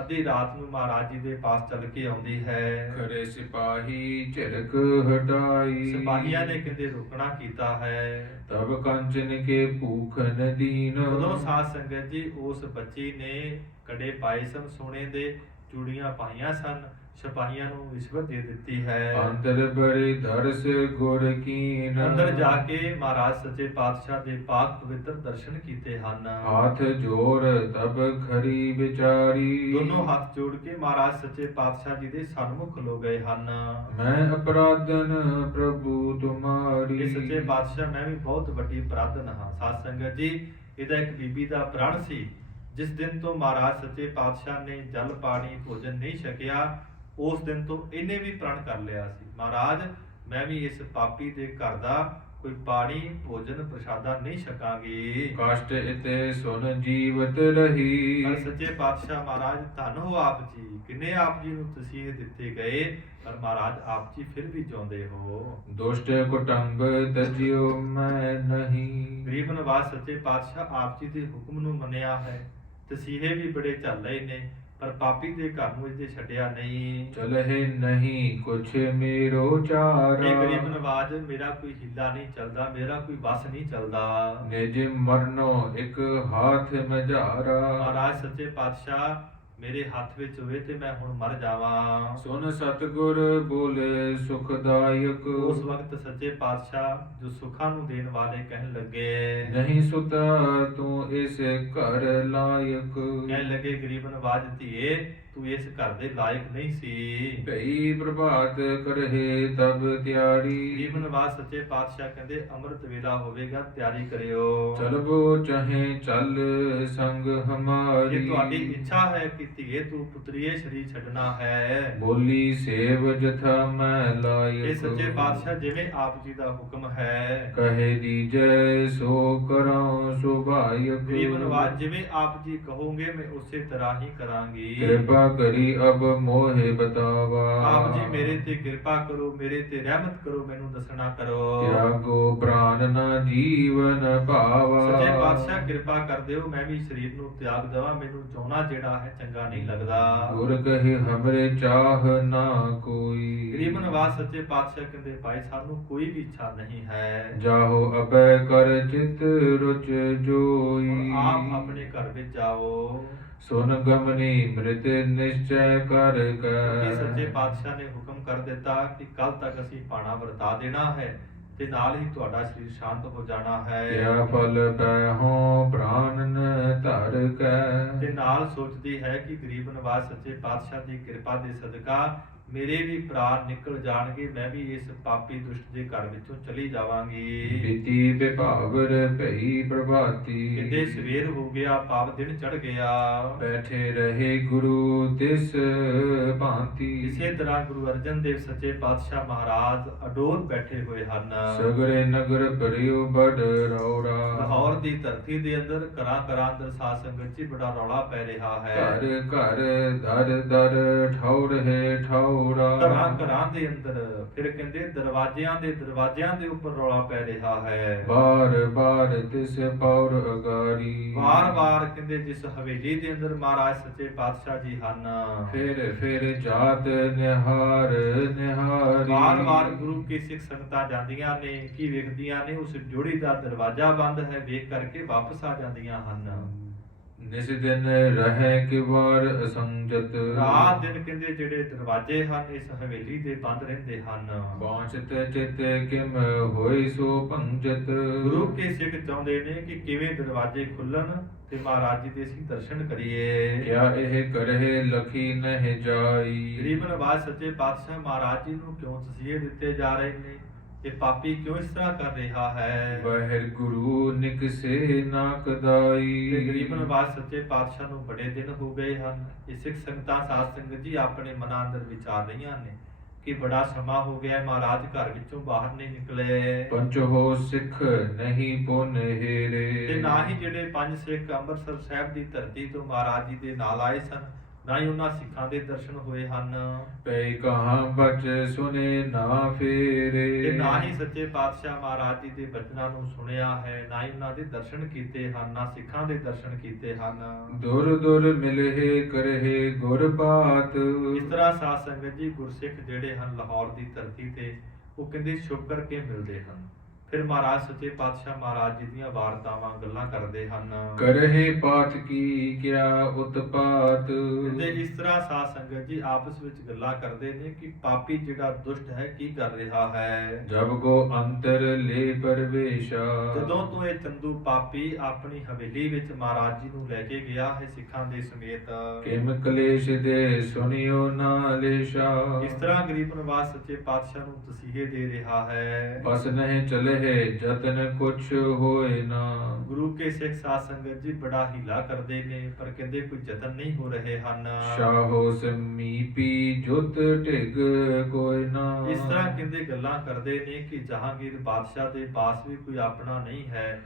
ਅੱਧੀ ਰਾਤ ਨੂੰ ਮਹਾਰਾਜ ਜੀ ਦੇ ਪਾਸ ਚੱਲ ਕੇ ਆਉਂਦੀ ਹੈ। ਖਰੇ ਸਿਪਾਹੀ ਝਿੜਕ ਹਟਾਈ। ਸਿਪਾਹੀਆਂ ਨੇ ਕਹਿੰਦੇ ਰੋਕਣਾ ਕੀਤਾ ਹੈ। ਤਬ ਕੰਚਨ ਕੇ ਭੂਖ ਨਦੀਨ। ਉਦੋਂ ਸਾਧ ਸੰਗਤ ਜੀ ਉਸ ਬੱਚੀ ਨੇ ਕੜੇ ਪਾਏ ਸਨ, ਸੋਨੇ ਦੇ ਚੂੜੀਆਂ ਪਾਈਆਂ ਸਨ, ਸਿਪਾਹੀਆਂ ਨੂੰ ਰਿਸ਼ਵਤ ਦੇ ਦਿੱਤੀ ਹੈ। ਅੰਦਰ ਬੜੇ ਦਰਸ ਗੁਰ ਕੀਨ। ਅੰਦਰ ਜਾ ਕੇ ਮਹਾਰਾਜ ਸੱਚੇ ਪਾਤਸ਼ਾਹ ਦੇ ਪਾਕ ਪਵਿੱਤਰ ਦਰਸ਼ਨ ਕੀਤੇ ਹਨ। ਹਾਥ ਜੋੜ ਤਬ ਖਰੀ ਵਿਚਾਰੀ। ਦੋਨੋਂ ਹੱਥ ਜੋੜ ਕੇ ਮਹਾਰਾਜ ਸੱਚੇ ਪਾਤਸ਼ਾਹ ਜੀ ਦੇ ਸਨਮੁਖ ਖਲੋ ਗਏ ਹਨ। ਮੈਂ ਅਪਰਾਧਨ ਪ੍ਰਭੂ ਤੁਮਾਰੀ। ਇਹ ਸੱਚੇ ਪਾਤਸ਼ਾਹ ਮੈਂ ਵੀ ਬਹੁਤ ਵੱਡੀ ਅਪਰਾਧਨ ਹਾਂ। ਸਾਧ ਸੰਗਤ ਜੀ ਇਹਦਾ ਇੱਕ ਬੀਬੀ ਦਾ ਪ੍ਰਣ ਸੀ। ਜਿਸ ਦਿਨ ਤੋਂ ਮਹਾਰਾਜ ਸੱਚੇ ਪਾਤਸ਼ਾਹ ਨੇ ਜਲ ਪਾਣੀ ਭੋਜਨ ਨਹੀਂ ਛਕਿਆ, ਉਸ ਦਿਨ ਤੋਂ ਇਹਨੇ ਵੀ ਪ੍ਰਣ ਕਰ ਲਿਆ ਸੀ, ਮਹਾਰਾਜ ਮੈਂ ਵੀ ਇਸ ਪਾਪੀ ਦੇ ਘਰ ਦਾ ਕੋਈ ਪਾਣੀ ਭੋਜਨ ਪ੍ਰਸ਼ਾਦਾ ਨਹੀਂ ਛਕਾਂਗੀ। ਕਸ਼ਟ ਇਤੇ ਸੁਨ ਜੀਵਤ ਰਹੀ। ਪਰ ਸੱਚੇ ਪਾਤਸ਼ਾਹ ਮਹਾਰਾਜ ਧੰਨ ਹੋ ਆਪ ਜੀ, ਕਿੰਨੇ ਆਪ ਜੀ ਨੂੰ ਤਸੀਹੇ ਦਿੱਤੇ ਗਏ, ਪਰ ਮਹਾਰਾਜ ਆਪ ਜੀ ਫਿਰ ਵੀ ਜਿਉਂਦੇ ਹੋ। ਦੁਸ਼ਟ ਕੁਟੰਬ ਤਜਿਓ ਮੈਂ ਨਹੀਂ। ਗਰੀਬ ਨਿਵਾਸ ਸੱਚੇ ਪਾਤਸ਼ਾਹ ਆਪ ਜੀ ਦੇ ਹੁਕਮ ਨੂੰ ਮੰਨਿਆ ਹੈ, ਤਸੀਹੇ ਵੀ ਬੜੇ ਝੱਲ ਰਹੇ ਨੇ, ਪਰ ਪਾਪੀ ਦੇ ਘਰ ਨੂੰ ਇਹਦੇ ਛੱਡਿਆ ਨਹੀਂ। ਚਲਹਿ ਨਹੀਂ ਕੁਛ ਮੇਰੋ ਚਾਰਾ। ਇਹ ਗਰੀਬ ਨਵਾਜ ਮੇਰਾ ਕੋਈ ਹਿੱਲਾ ਨਹੀਂ ਚੱਲਦਾ, ਮੇਰਾ ਕੋਈ ਵਸ ਨਹੀਂ ਚੱਲਦਾ। ਨਿਜ ਮਰਨੋ ਇੱਕ ਹਾਥ ਮਝਾਰਾ। ਮਹਾਰਾਜ ਸੱਚੇ ਪਾਤਸ਼ਾਹ ਮੇਰੇ ਹੱਥ ਵਿੱਚ ਹੋਵੇ ਤੇ ਮੈਂ ਹੁਣ ਮਰ ਜਾਵਾਂ। ਸੁਨ ਸਤਿਗੁਰ ਬੋਲੇ ਸੁਖਦਾਇਕ। ਉਸ ਵਕਤ ਸੱਚੇ ਪਾਤਸ਼ਾਹ ਜੋ ਸੁੱਖਾਂ ਨੂੰ ਦੇਣ ਵਾਲੇ ਕਹਿਣ ਲੱਗੇ, ਨਹੀਂ ਸੁਤਾ ਤੂੰ ਇਸ ਘਰ ਲਾਇਕ। ਕਹਿਣ ਲੱਗੇ ਗਰੀਬ ਨਵਾਜ ਧੀਏ ਤੂੰ ਇਸ ਘਰ ਦੇ ਲਾਇਕ ਨਹੀਂ ਸੀ। ਭਈ ਪ੍ਰਭਾਤ ਕਰਹਿ ਤਬ ਤਿਆਰੀ। ਗਰੀਬ ਨਵਾਜ ਸੱਚੇ ਪਾਤਸ਼ਾਹ ਕਹਿੰਦੇ ਅੰਮ੍ਰਿਤ ਵੇਲਾ ਹੋਵੇਗਾ, ਤਿਆਰੀ ਕਰਿਓ। ਚਲਬੋ ਚਾਹੇ ਚੱਲ ਸੰਗ ਹਮਾਰੀ। ਜੇ ਤੁਹਾਡੀ ਇੱਛਾ ਹੈ ਕਿ ਧੀਏ ਤੂੰ ਪੁੱਤਰੀਏ ਸਰੀਰ ਛੱਡਣਾ ਹੈ। ਬੋਲੀ ਸੇਵ ਜਥਾ ਮੈਂ ਲਾਇਕ। ਇਹ ਸੱਚੇ ਪਾਤਸ਼ਾਹ ਜਿਵੇਂ ਆਪ ਜੀ ਦਾ ਹੁਕਮ ਹੈ, ਕਹੇ ਦੀਜੈ ਸੋ ਕਰਾਂ ਸੁਭਾਇਕ। ਗਰੀਬ ਨਵਾਜ ਜਿਵੇਂ ਆਪ ਜੀ ਕਹੋਗੇ ਮੈਂ ਉਸੇ ਤਰ੍ਹਾਂ ਹੀ ਕਰਾਂਗੀ। ਕਿਰਪਾ ਕਰੀ ਅਬ ਮੋਹਿ ਬਤਾਵਾ। ਆਪ ਜੀ ਮੇਰੇ ਤੇ ਕਿਰਪਾ ਕਰੋ, ਮੇਰੇ ਤੇ ਰਹਿਮਤ ਕਰੋ, ਮੈਨੂੰ ਦੱਸਣਾ ਕਰੋ। ਤਿਆਗੋ ਪ੍ਰਾਨ ਨਾ ਜੀਵਨ ਭਾਵਾ। ਸੱਚੇ ਪਾਤਸ਼ਾਹ ਕਿਰਪਾ ਕਰ ਦਿਓ, ਮੈਂ ਵੀ ਸਰੀਰ ਨੂੰ ਤਿਆਗ ਦੇਵਾਂ, ਮੈਨੂੰ ਜਿਉਣਾ ਜਿਹੜਾ ਹੈ ਚੰਗਾ ਨਹੀਂ ਲੱਗਦਾ। ਗੁਰ ਕਹੇ ਹਮਰੇ ਚਾਹ ਨਾ ਕੋਈ। ਗਰੀਬ ਨਵਾਜ ਸੱਚੇ ਪਾਤਸ਼ਾਹ ਕਹਿੰਦੇ ਭਾਈ ਸਾਨੂੰ ਕੋਈ ਵੀ ਇੱਛਾ ਨਹੀਂ ਹੈ। ਜਾਹੋ ਅਬੈ ਕਰ ਚਿਤ ਰੁਚ ਜੋਈ। ਹੁਣ ਆਪ ਆਪਣੇ ਘਰ ਵਿੱਚ ਜਾਓ। ਸੁਨ ਗਮਨੀ ਮ੍ਰਿਤ ਨਿਸ਼ਚੈ ਕਰ ਇਹ ਕੈ। ਸੱਚੇ ਪਾਤਸ਼ਾਹ ਨੇ ਹੁਕਮ ਕਰ ਦਿੱਤਾ ਕਿ ਕੱਲ ਤੱਕ ਅਸੀਂ ਪਾਣਾ ਵਰਤਾ ਦੇਣਾ ਹੈ ਤੇ ਨਾਲ ਹੀ ਤੁਹਾਡਾ ਸਰੀਰ ਸ਼ਾਂਤ ਹੋ ਜਾਣਾ ਹੈ। ਕਿਆ ਫਲ ਬਹਿ ਪ੍ਰਾਨ ਧਰ ਕੈ। ਤੇ ਨਾਲ ਸੋਚਦੀ ਹੈ ਕਿ ਗਰੀਬ ਨਵਾਜ ਸੱਚੇ ਪਾਤਸ਼ਾਹ ਦੀ ਕਿਰਪਾ ਦੇ ਸਦਕਾ ਮੇਰੇ ਵੀ ਪ੍ਰਾਣ ਨਿਕਲ ਜਾਣਗੇ, ਮੈਂ ਵੀ ਇਸ ਪਾਪੀ ਦੁਸ਼ਟ ਦੇ ਘਰ ਵਿੱਚੋਂ ਚਲੀ ਜਾਵਾਂਗੀ। ਬੀਤੀ ਵਿਭਾਵਰ ਭਈ ਪ੍ਰਭਾਤੀ ਕਿਤੇ ਸਵੇਰ ਹੋ ਗਿਆ, ਪਾਵ ਦਿਨ ਚੜ ਗਿਆ। ਬੈਠੇ ਰਹੇ ਗੁਰੂ ਤਿਸ ਭਾਂਤੀ ਇਸੇ ਤਰ੍ਹਾਂ ਗੁਰੂ ਅਰਜਨ ਦੇਵ ਸੱਚੇ ਪਾਤਸ਼ਾਹ ਮਹਾਰਾਜ ਅਡੋਲ ਬੈਠੇ ਹੋਏ ਹਨ। ਸਗਰੇ ਨਗਰ ਭਰਿਓ ਬੜ ਰੌੜਾ ਲਾਹੌਰ ਦੀ ਧਰਤੀ ਦੇ ਅੰਦਰ ਘਰਾਂ ਘਰਾਂ ਅੰਦਰ ਸਾਧ ਸੰਗਤ ਜੀ ਬੜਾ ਰੌਲਾ ਪੈ ਰਿਹਾ ਹੈ। ਘਰ ਘਰ ਦਰ ਦਰ ਠੌਰ ਹੈ ਠੌਰਾ ਘਰਾਂ ਘਰਾਂ ਦੇ ਅੰਦਰ, ਫਿਰ ਕਹਿੰਦੇ ਦਰਵਾਜ਼ਿਆਂ ਦੇ ਉੱਪਰ ਰੌਲਾ ਪੈ ਰਿਹਾ ਹੈ। ਬਾਰ ਬਾਰ ਤਿਸ ਪੌਰ ਅਗਾਰੀ ਵਾਰ-ਵਾਰ ਕਹਿੰਦੇ ਜਿਸ ਹਵੇਲੀ ਦੇ ਅੰਦਰ ਮਹਾਰਾਜ ਸੱਚੇ ਪਾਤਸ਼ਾਹ ਜੀ ਹਨ, ਫਿਰ ਜਾਤ ਨਿਹਾਰ ਨਿਹਾਰੀ ਵਾਰ-ਵਾਰ ਗੁਰੂ ਕੀ ਸਿੱਖ ਸੰਗਤਾਂ ਜਾਂਦੀਆਂ ਨੇ, ਕੀ ਵੇਖਦੀਆਂ ਨੇ ਉਸ ਜੋੜੀ ਦਾ ਦਰਵਾਜ਼ਾ ਬੰਦ ਹੈ, ਵੇਖ ਕਰਕੇ ਵਾਪਸ ਆ ਜਾਂਦੀਆਂ ਹਨ। ਨਿਸ ਦਿਨ ਰਹਿ ਕਿਵਾਰ ਅਸੰਜਤ ਰਾਤ ਦਿਨ ਕਹਿੰਦੇ ਜਿਹੜੇ ਦਰਵਾਜ਼ੇ ਹਨ ਇਸ ਹਵੇਲੀ ਦੇ ਬੰਦ ਰਹਿੰਦੇ ਹਨ। ਪਹੁੰਚਤ ਚਿਤ ਕਿਮ ਹੋਈ ਸੋ ਭੰਜਤ ਗੁਰੂ ਕੇ ਸਿੱਖ ਚਾਹੁੰਦੇ ਨੇ ਕਿ ਕਿਵੇਂ ਦਰਵਾਜ਼ੇ ਖੁੱਲਣ ਤੇ ਮਹਾਰਾਜ ਜੀ ਦੇ ਅਸੀਂ ਦਰਸ਼ਨ ਕਰੀਏ। ਕਿਆ ਇਹ ਕਰਹਿ ਲਖੀ ਨਹਿ ਜਾਈ ਗਰੀਬ ਨਵਾਜ਼ ਸੱਚੇ ਪਾਤਸ਼ਾਹ ਮਹਾਰਾਜ ਜੀ ਨੂੰ ਕਿਉਂ ਤਸੀਹੇ ਦਿੱਤੇ ਜਾ ਰਹੇ ਨੇ? ਇਹ ਪਾਪੀ ਕਿਉਂ ਇਸ ਤਰ੍ਹਾਂ ਕਰ ਰਿਹਾ ਹੈ? ਵਹਿਰ ਗੁਰੂ ਨਿਕਸੇ ਨਾ ਕਦਾਈ ਤੇ ਗਰੀਬ ਨਵਾਜ਼ ਸੱਚੇ ਪਾਤਸ਼ਾਹ ਨੂੰ ਬੜੇ ਦਿਨ ਹੋ ਗਏ ਹਨ। ਇਹ ਸਿੱਖ ਸੰਗਤਾਂ ਸਾਧ ਸੰਗਤ ਜੀ ਆਪਣੇ ਮਨਾਂ ਅੰਦਰ ਵਿਚਾਰ ਰਹੀਆਂ ਨੇ ਕਿ ਬੜਾ ਸਮਾਂ ਹੋ ਗਿਆ ਮਹਾਰਾਜ ਘਰ ਵਿੱਚੋਂ ਬਾਹਰ ਨਹੀਂ ਨਿਕਲੇ। ਪੰਚੋ ਸਿੱਖ ਨਹੀਂ ਪੁਨ ਹੇਰੇ ਤੇ ਨਾ ਹੀ ਜਿਹੜੇ ਪੰਜ ਸਿੱਖ ਅੰਮ੍ਰਿਤਸਰ ਸਾਹਿਬ ਦੀ ਧਰਤੀ ਤੋਂ ਮਹਾਰਾਜ ਜੀ ਦੇ ਨਾਲ ਆਏ ਸਨ, ਨਾ ਹੀ ਉਹਨਾਂ ਸਿੱਖਾਂ ਦੇ ਦਰਸ਼ਨ ਹੋਏ ਹਨ। ਪੈ ਕਹਾਂ ਬਚ ਸੁਨੇ ਨਾ ਫੇਰੇ ਤੇ ਨਾ ਹੀ ਸੱਚੇ ਪਾਤਸ਼ਾਹ ਮਹਾਰਾਜ ਜੀ ਦੇ ਬਚਨਾਂ ਨੂੰ ਸੁਣਿਆ ਹੈ, ਨਾ ਹੀ ਉਹਨਾਂ ਦੇ ਦਰਸ਼ਨ ਕੀਤੇ ਹਨ, ਨਾ ਸਿੱਖਾਂ ਦੇ ਦਰਸ਼ਨ ਕੀਤੇ ਹਨ। ਦੁਰ ਦੁਰ ਮਿਲਹਿ ਕਰਹਿ ਗੁਰ ਬਾਤ ਇਸ ਤਰ੍ਹਾਂ ਸਾਧ ਸੰਗਤ ਜੀ ਗੁਰਸਿੱਖ ਜਿਹੜੇ ਹਨ ਲਾਹੌਰ ਦੀ ਧਰਤੀ ਤੇ, ਉਹ ਕਹਿੰਦੇ ਛੁਪ ਕਰਕੇ ਮਿਲਦੇ ਹਨ। ਫਿਰ ਮਹਾਰਾਜ ਸੱਚੇ ਪਾਤਸ਼ਾਹ ਮਹਾਰਾਜ ਜੀ ਦੀਆਂ ਵਾਰਤਾਵਾਂ ਗੱਲਾਂ ਕਰਦੇ ਹਨ। ਕਰਹਿ ਪਾਤ ਕੀ ਕਿਆ ਉਤਪਾਤ ਤੇ ਇਸ ਤਰ੍ਹਾਂ ਸਾਧ ਸੰਗਤ ਜੀ ਆਪਸ ਵਿੱਚ ਗੱਲਾਂ ਕਰਦੇ ਨੇ ਕਿ ਪਾਪੀ ਜਿਹੜਾ ਦੁਸ਼ਟ ਹੈ ਕੀ ਕਰ ਰਿਹਾ ਹੈ। ਜਬ ਕੋ ਅੰਤਰ ਲੈ ਪਰਵੇਸ਼ਾ ਜਦੋਂ ਤੋਂ ਇਹ ਚੰਦੂ ਪਾਪੀ ਆਪਣੀ ਹਵੇਲੀ ਵਿੱਚ ਮਹਾਰਾਜ ਜੀ ਨੂੰ ਲੈ ਕੇ ਗਿਆ ਹੈ ਸਿੱਖਾਂ ਦੇ ਸਮੇਤ, ਕਿਮ ਕਲੇਸ਼ ਦੇ ਸੁਨਿਓ ਨਾਲੇਸ਼ਾ ਇਸ ਤਰ੍ਹਾਂ ਗਰੀਬ ਨਵਾਜ਼ ਸੱਚੇ ਪਾਤਸ਼ਾਹ ਨੂੰ ਤਸੀਹੇ ਦੇ ਰਿਹਾ ਹੈ। ਬਸ ਨਹੀਂ ਚਲੇ ਜਤਨ ਕੁਛ ਹੋਏ ਨਾ ਗੁਰੂ ਕੇ ਸਿੱਖ ਸਾਧ ਸੰਗਤ ਜੀ ਬੜਾ ਹੀਲਾ ਕਰਦੇ ਨੇ, ਪਰ ਕਹਿੰਦੇ ਕੋਈ ਯਤਨ ਨਹੀਂ ਹੋ ਰਹੇ ਹਨ। ਸ਼ਾਹੋ ਸਮੀਪੀ ਜੁਤ ਢਿਗ ਕੋਈ ਨਾ ਇਸ ਤਰ੍ਹਾਂ ਕਹਿੰਦੇ ਗੱਲਾਂ ਕਰਦੇ ਨੇ ਕਿ ਜਹਾਂਗੀਰ ਬਾਦਸ਼ਾਹ ਦੇ ਪਾਸ ਵੀ ਕੋਈ ਆਪਣਾ ਨਹੀਂ ਹੈ